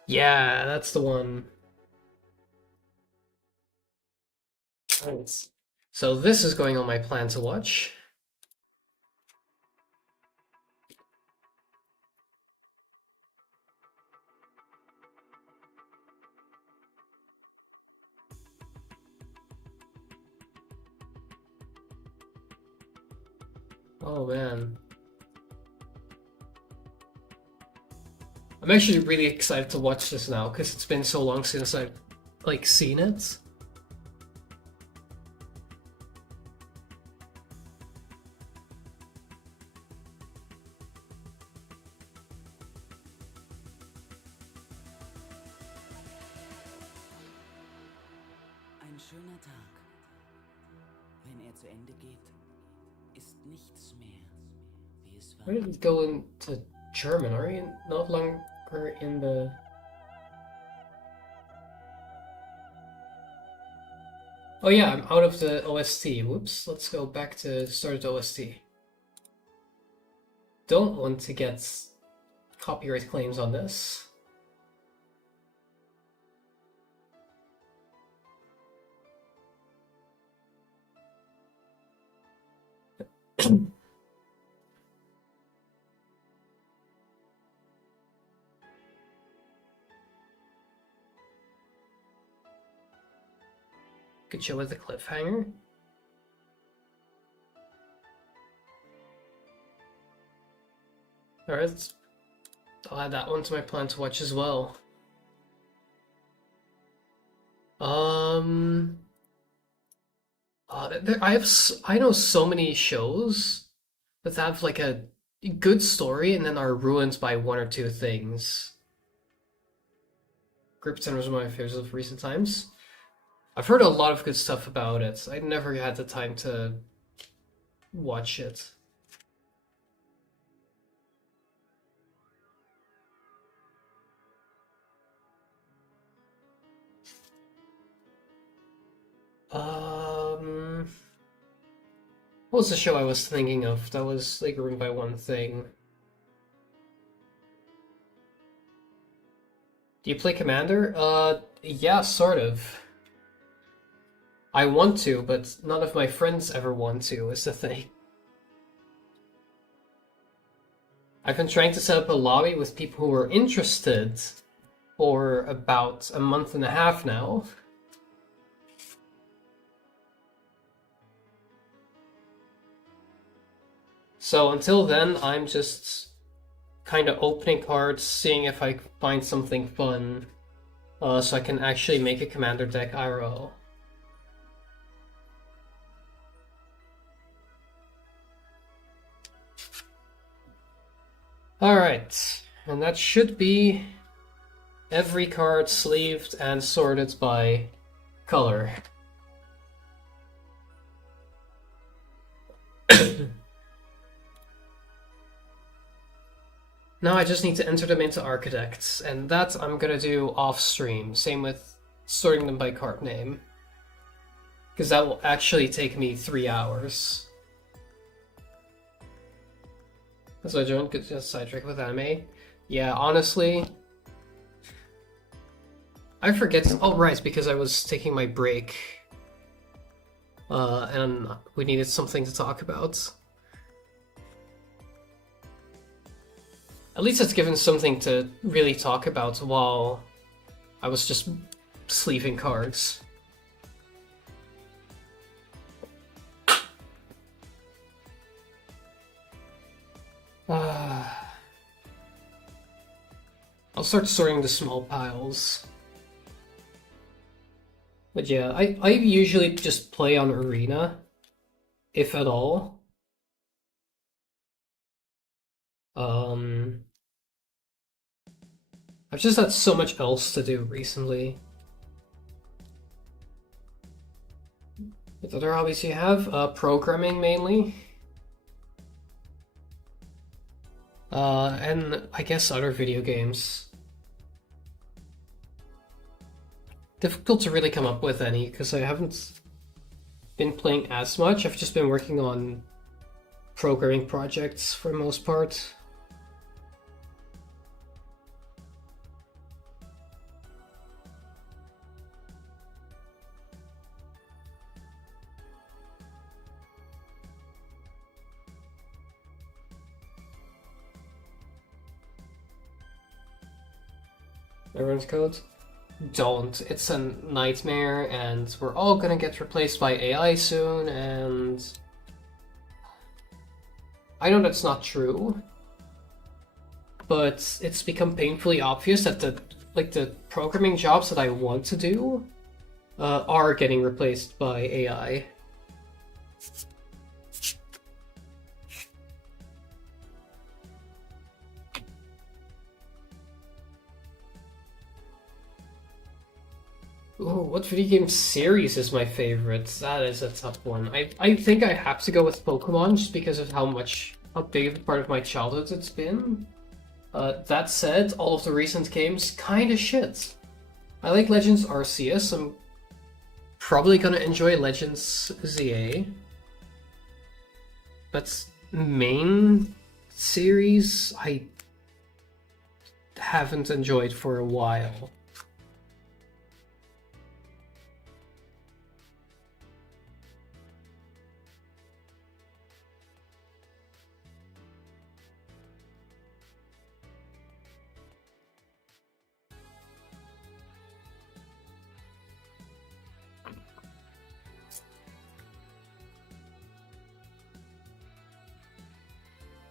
Yeah, that's the one. Nice. So this is going on my plan to watch. Oh man. I'm actually really excited to watch this now because it's been so long since I've like seen it. Ein schöner Tag. Wenn zu Ende geht, ist nichts mehr, wie es war. Where did it go into German? Are we no longer in the... Oh yeah, I'm out of the OST. Whoops, let's go back to start of the OST. Don't want to get copyright claims on this. Good show with a cliffhanger. Alright, I'll add that one to my plan to watch as well. I know so many shows that have like a good story and then are ruined by one or two things. Grip Center was one of my favorites of recent times. I've heard a lot of good stuff about it. I never had the time to watch it. What was the show I was thinking of that was like ruined by one thing? Do you play Commander? Yeah, sort of. I want to, but none of my friends ever want to, is the thing. I've been trying to set up a lobby with people who are interested, for about a month and a half now. So until then, I'm just kind of opening cards, seeing if I find something fun, so I can actually make a commander deck IRL. Alright, and that should be every card sleeved and sorted by color. Now I just need to enter them into Architects, and that I'm gonna do off stream. Same with sorting them by card name, because that will actually take me 3 hours. So I don't get just sidetracked with anime. Yeah, honestly, I forget. Oh, right, because I was taking my break, and we needed something to talk about. At least it's given something to really talk about while I was just sleeving cards. I'll start sorting the small piles. But yeah, I usually just play on Arena, if at all. I've just had so much else to do recently. What other hobbies do you have? Programming mainly. And I guess other video games. Difficult to really come up with any, because I haven't been playing as much. I've just been working on programming projects for the most part. Everyone's code? Don't. It's a nightmare, and we're all gonna get replaced by AI soon, and I know that's not true, but it's become painfully obvious that the programming jobs that I want to do are getting replaced by AI. Ooh, what video game series is my favorite? That is a tough one. I think I have to go with Pokemon just because of how big a part of my childhood it's been. That said, all of the recent games kinda shit. I like Legends Arceus. I'm probably gonna enjoy Legends ZA. But main series, I haven't enjoyed for a while.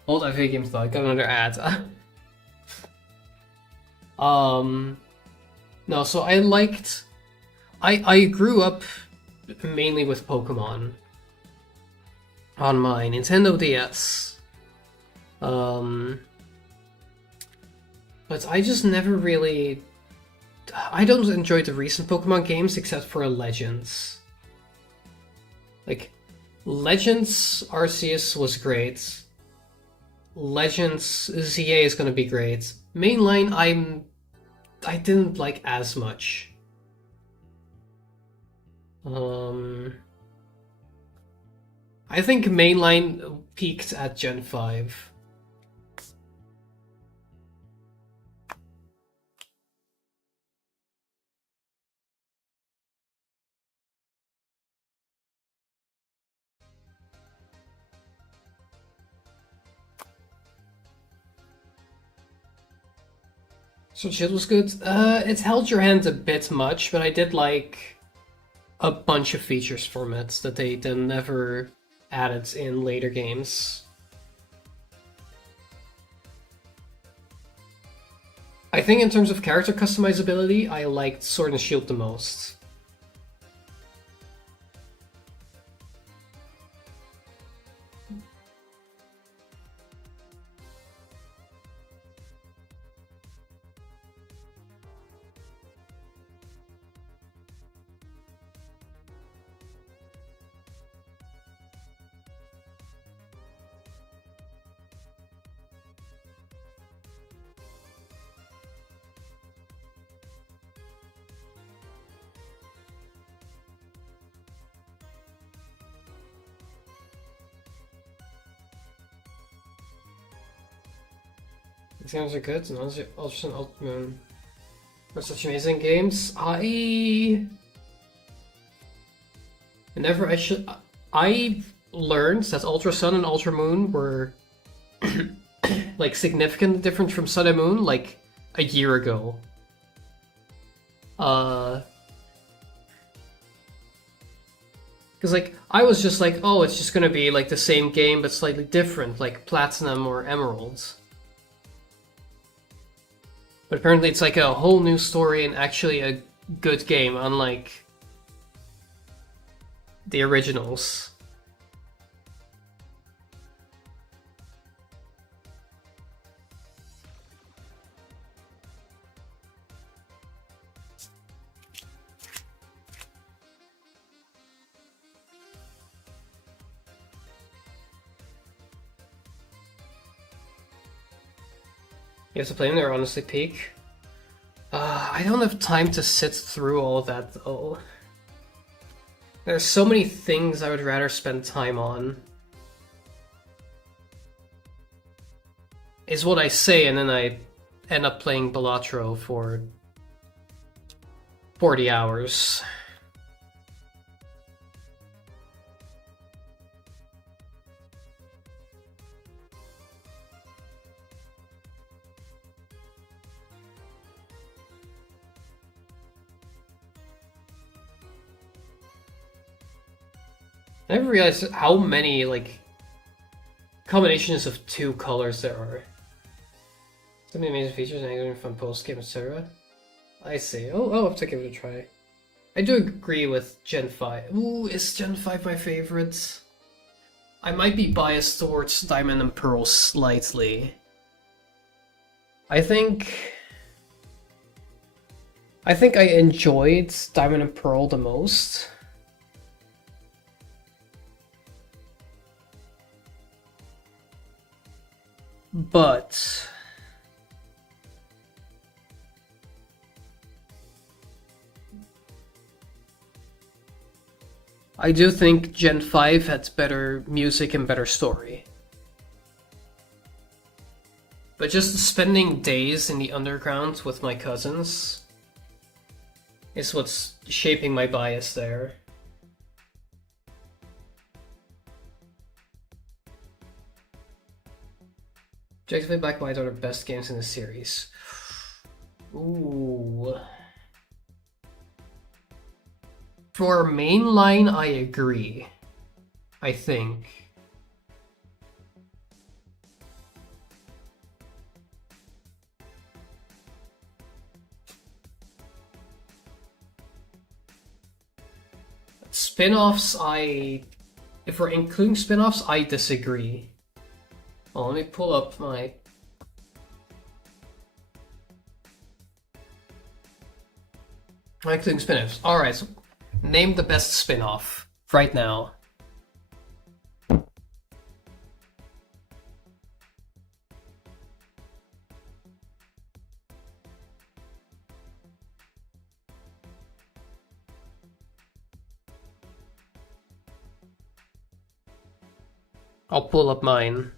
Old FA games though, I got another ad. No, so I grew up mainly with Pokemon on my Nintendo DS. But I just never really... I don't enjoy the recent Pokemon games except for Legends. Like, Legends Arceus was great. Legends ZA is gonna be great. Mainline, I didn't like as much. I think mainline peaked at Gen 5. Sword Shield was good. It held your hand a bit much, but I did like a bunch of features from it that they then never added in later games. I think in terms of character customizability, I liked Sword and Shield the most. These games are good, and Ultra Sun, Ultra Moon are such amazing games. I learned that Ultra Sun and Ultra Moon were like significantly different from Sun and Moon like a year ago. Because like I was just like, oh, it's just gonna be like the same game but slightly different, like Platinum or Emeralds. But apparently it's like a whole new story and actually a good game, unlike the originals. You have to play them, they're honestly peak. I don't have time to sit through all that though. There's so many things I would rather spend time on. Is what I say, and then I end up playing Balatro for 40 hours. I never realized how many, like, combinations of two colors there are. So many amazing features, and from post-game, etc. I see. Oh, I'll have to give it a try. I do agree with Gen 5. Ooh, is Gen 5 my favorite? I might be biased towards Diamond and Pearl slightly. I think I enjoyed Diamond and Pearl the most. But I do think Gen 5 had better music and better story. But just spending days in the underground with my cousins is what's shaping my bias there. Objectively, Black and White are the best games in the series. Ooh. For mainline, I agree. I think. Spin-offs, if we're including spin-offs, I disagree. Oh, let me pull up my... Including spin-offs. Alright, so name the best spin-off right now. I'll pull up mine.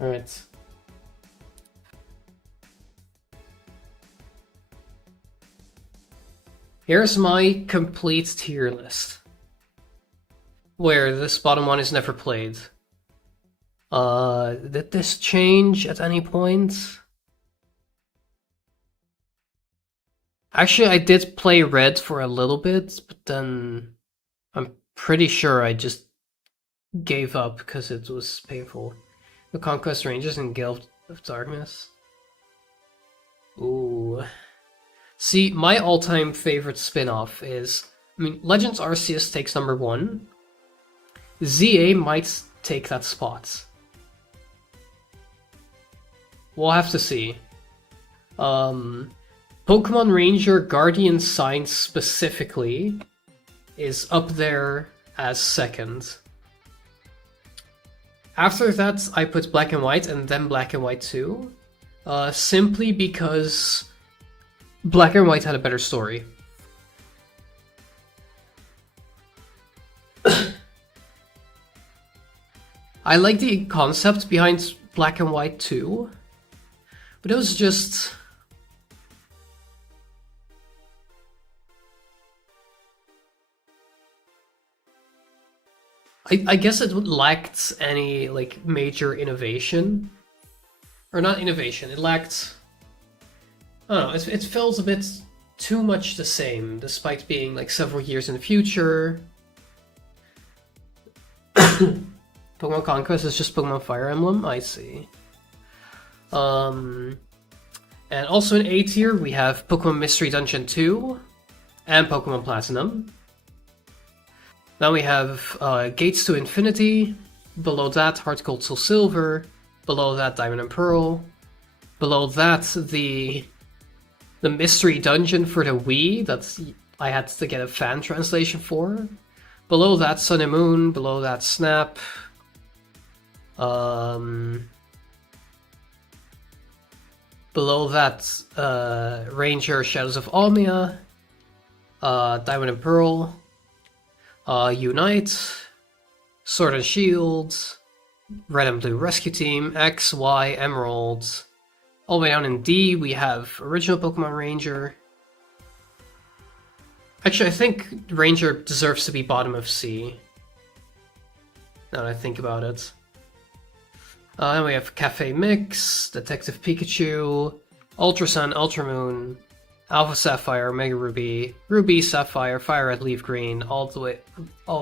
Alright. Here's my complete tier list. Where this bottom one is never played. Did this change at any point? Actually, I did play red for a little bit, but then I'm pretty sure I just gave up because it was painful. The Conquest Rangers and Guild of Darkness. Ooh. See, my all-time favorite spin-off is... I mean, Legends Arceus takes number 1. ZA might take that spot. We'll have to see. Pokemon Ranger Guardian Sign specifically is up there as second. After that, I put Black and White and then Black and White 2. Simply because Black and White had a better story. I like the concept behind Black and White 2, but it was just... I guess it lacked any, like, major innovation. Or not innovation, it lacked... I don't know, it feels a bit too much the same, despite being, like, several years in the future. Pokemon Conquest is just Pokemon Fire Emblem? I see. And also in A tier, we have Pokemon Mystery Dungeon 2 and Pokemon Platinum. Now we have Gates to Infinity, below that Heart Gold Soul Silver, below that Diamond and Pearl, below that the Mystery Dungeon for the Wii that I had to get a fan translation for, below that Sun and Moon, below that Snap, below that Ranger Shadows of Almia, Diamond and Pearl, Unite, Sword and Shield, Red and Blue Rescue Team, X, Y, Emerald. All the way down in D, we have Original Pokemon Ranger. Actually, I think Ranger deserves to be bottom of C. Now that I think about it. Then we have Cafe Mix, Detective Pikachu, Ultra Sun, Ultra Moon, Alpha Sapphire, Mega Ruby, Ruby Sapphire, Fire Red, Leaf Green, all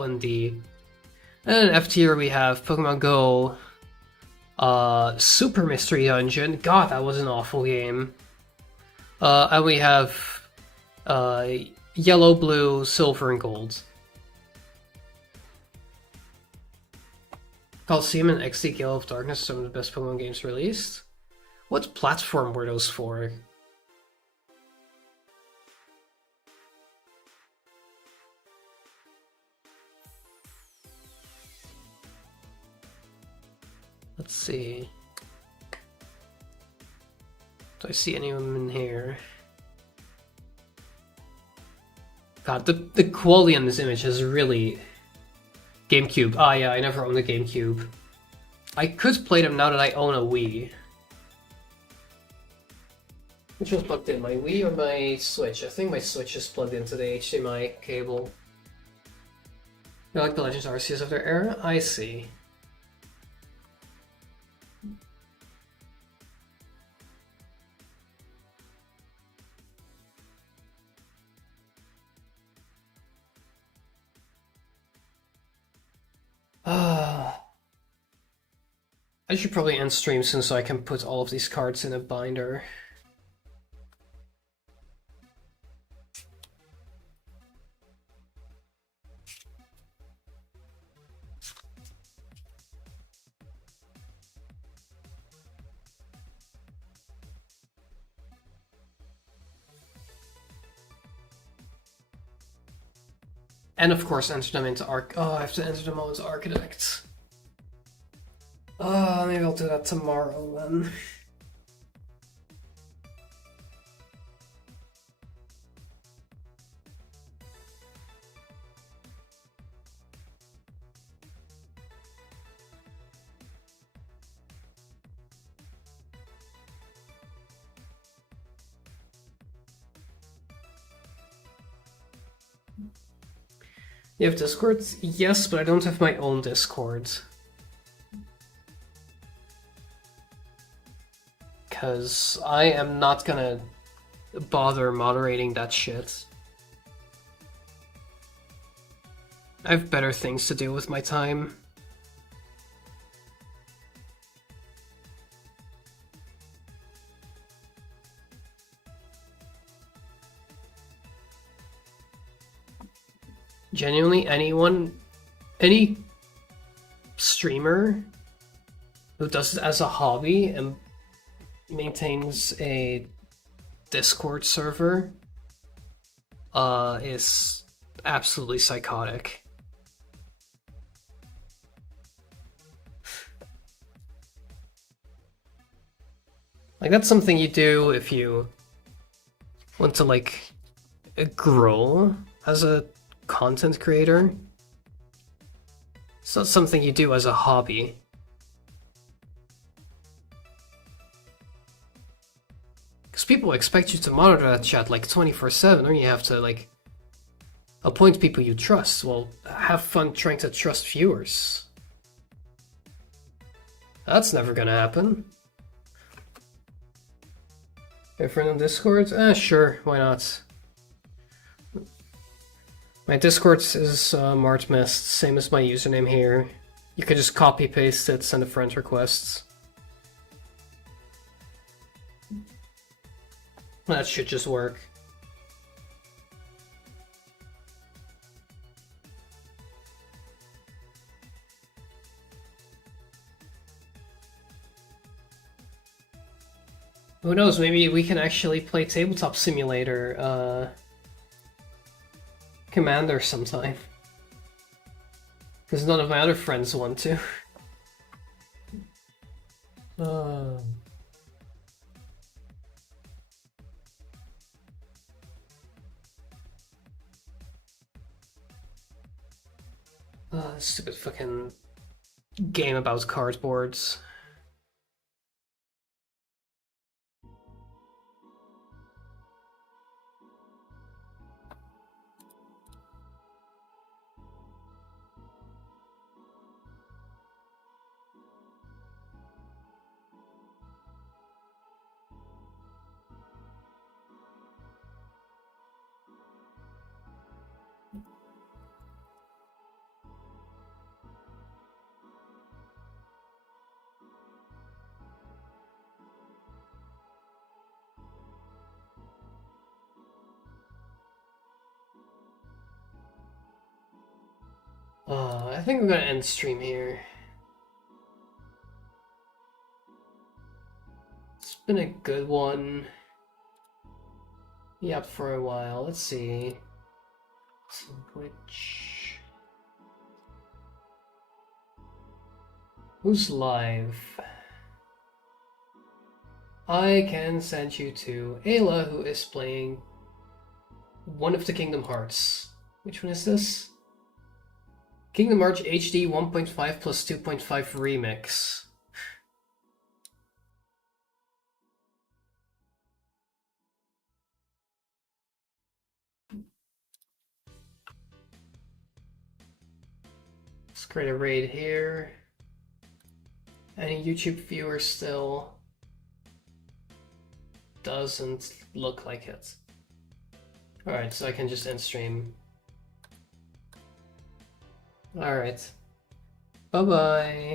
in D. And in F tier we have Pokemon Go, Super Mystery Dungeon. God, that was an awful game. And we have Yellow, Blue, Silver, and Gold. Coliseum and XD Gale of Darkness are some of the best Pokemon games released. What platform were those for? Let's see. Do I see any of them in here? God, the quality on this image is really... GameCube. Ah, yeah, I never owned a GameCube. I could play them now that I own a Wii. Which one's plugged in? My Wii or my Switch? I think my Switch is plugged into the HDMI cable. You like the Legends Arceus of their era? I see. I should probably end stream soon so I can put all of these cards in a binder. And of course enter them into Arc. Oh, I have to enter them all into Architect. Oh, maybe I'll do that tomorrow then. You have Discord? Yes, but I don't have my own Discord. Because I am not gonna bother moderating that shit. I have better things to do with my time. Genuinely, any streamer who does it as a hobby and maintains a Discord server is absolutely psychotic. Like, that's something you do if you want to, like, grow as a content creator. It's not something you do as a hobby. Because people expect you to monitor that chat like 24/7, or you have to, like, appoint people you trust. Well, have fun trying to trust viewers. That's never gonna happen. Your friend on Discord? Sure, why not? My Discord is Martmist, same as my username here. You can just copy paste it, send a friend request. That should just work. Who knows, maybe we can actually play Tabletop Simulator Commander sometime. Because none of my other friends want to. Stupid fucking game about cardboards. I think I'm gonna end stream here. It's been a good one. Yep, for a while. Let's see. Which... Who's live? I can send you to Ayla, who is playing one of the Kingdom Hearts. Which one is this? Kingdom Hearts HD 1.5 plus 2.5 remix. Let's create a raid here. Any YouTube viewer still doesn't look like it. Alright, so I can just end stream. Alright. Bye-bye.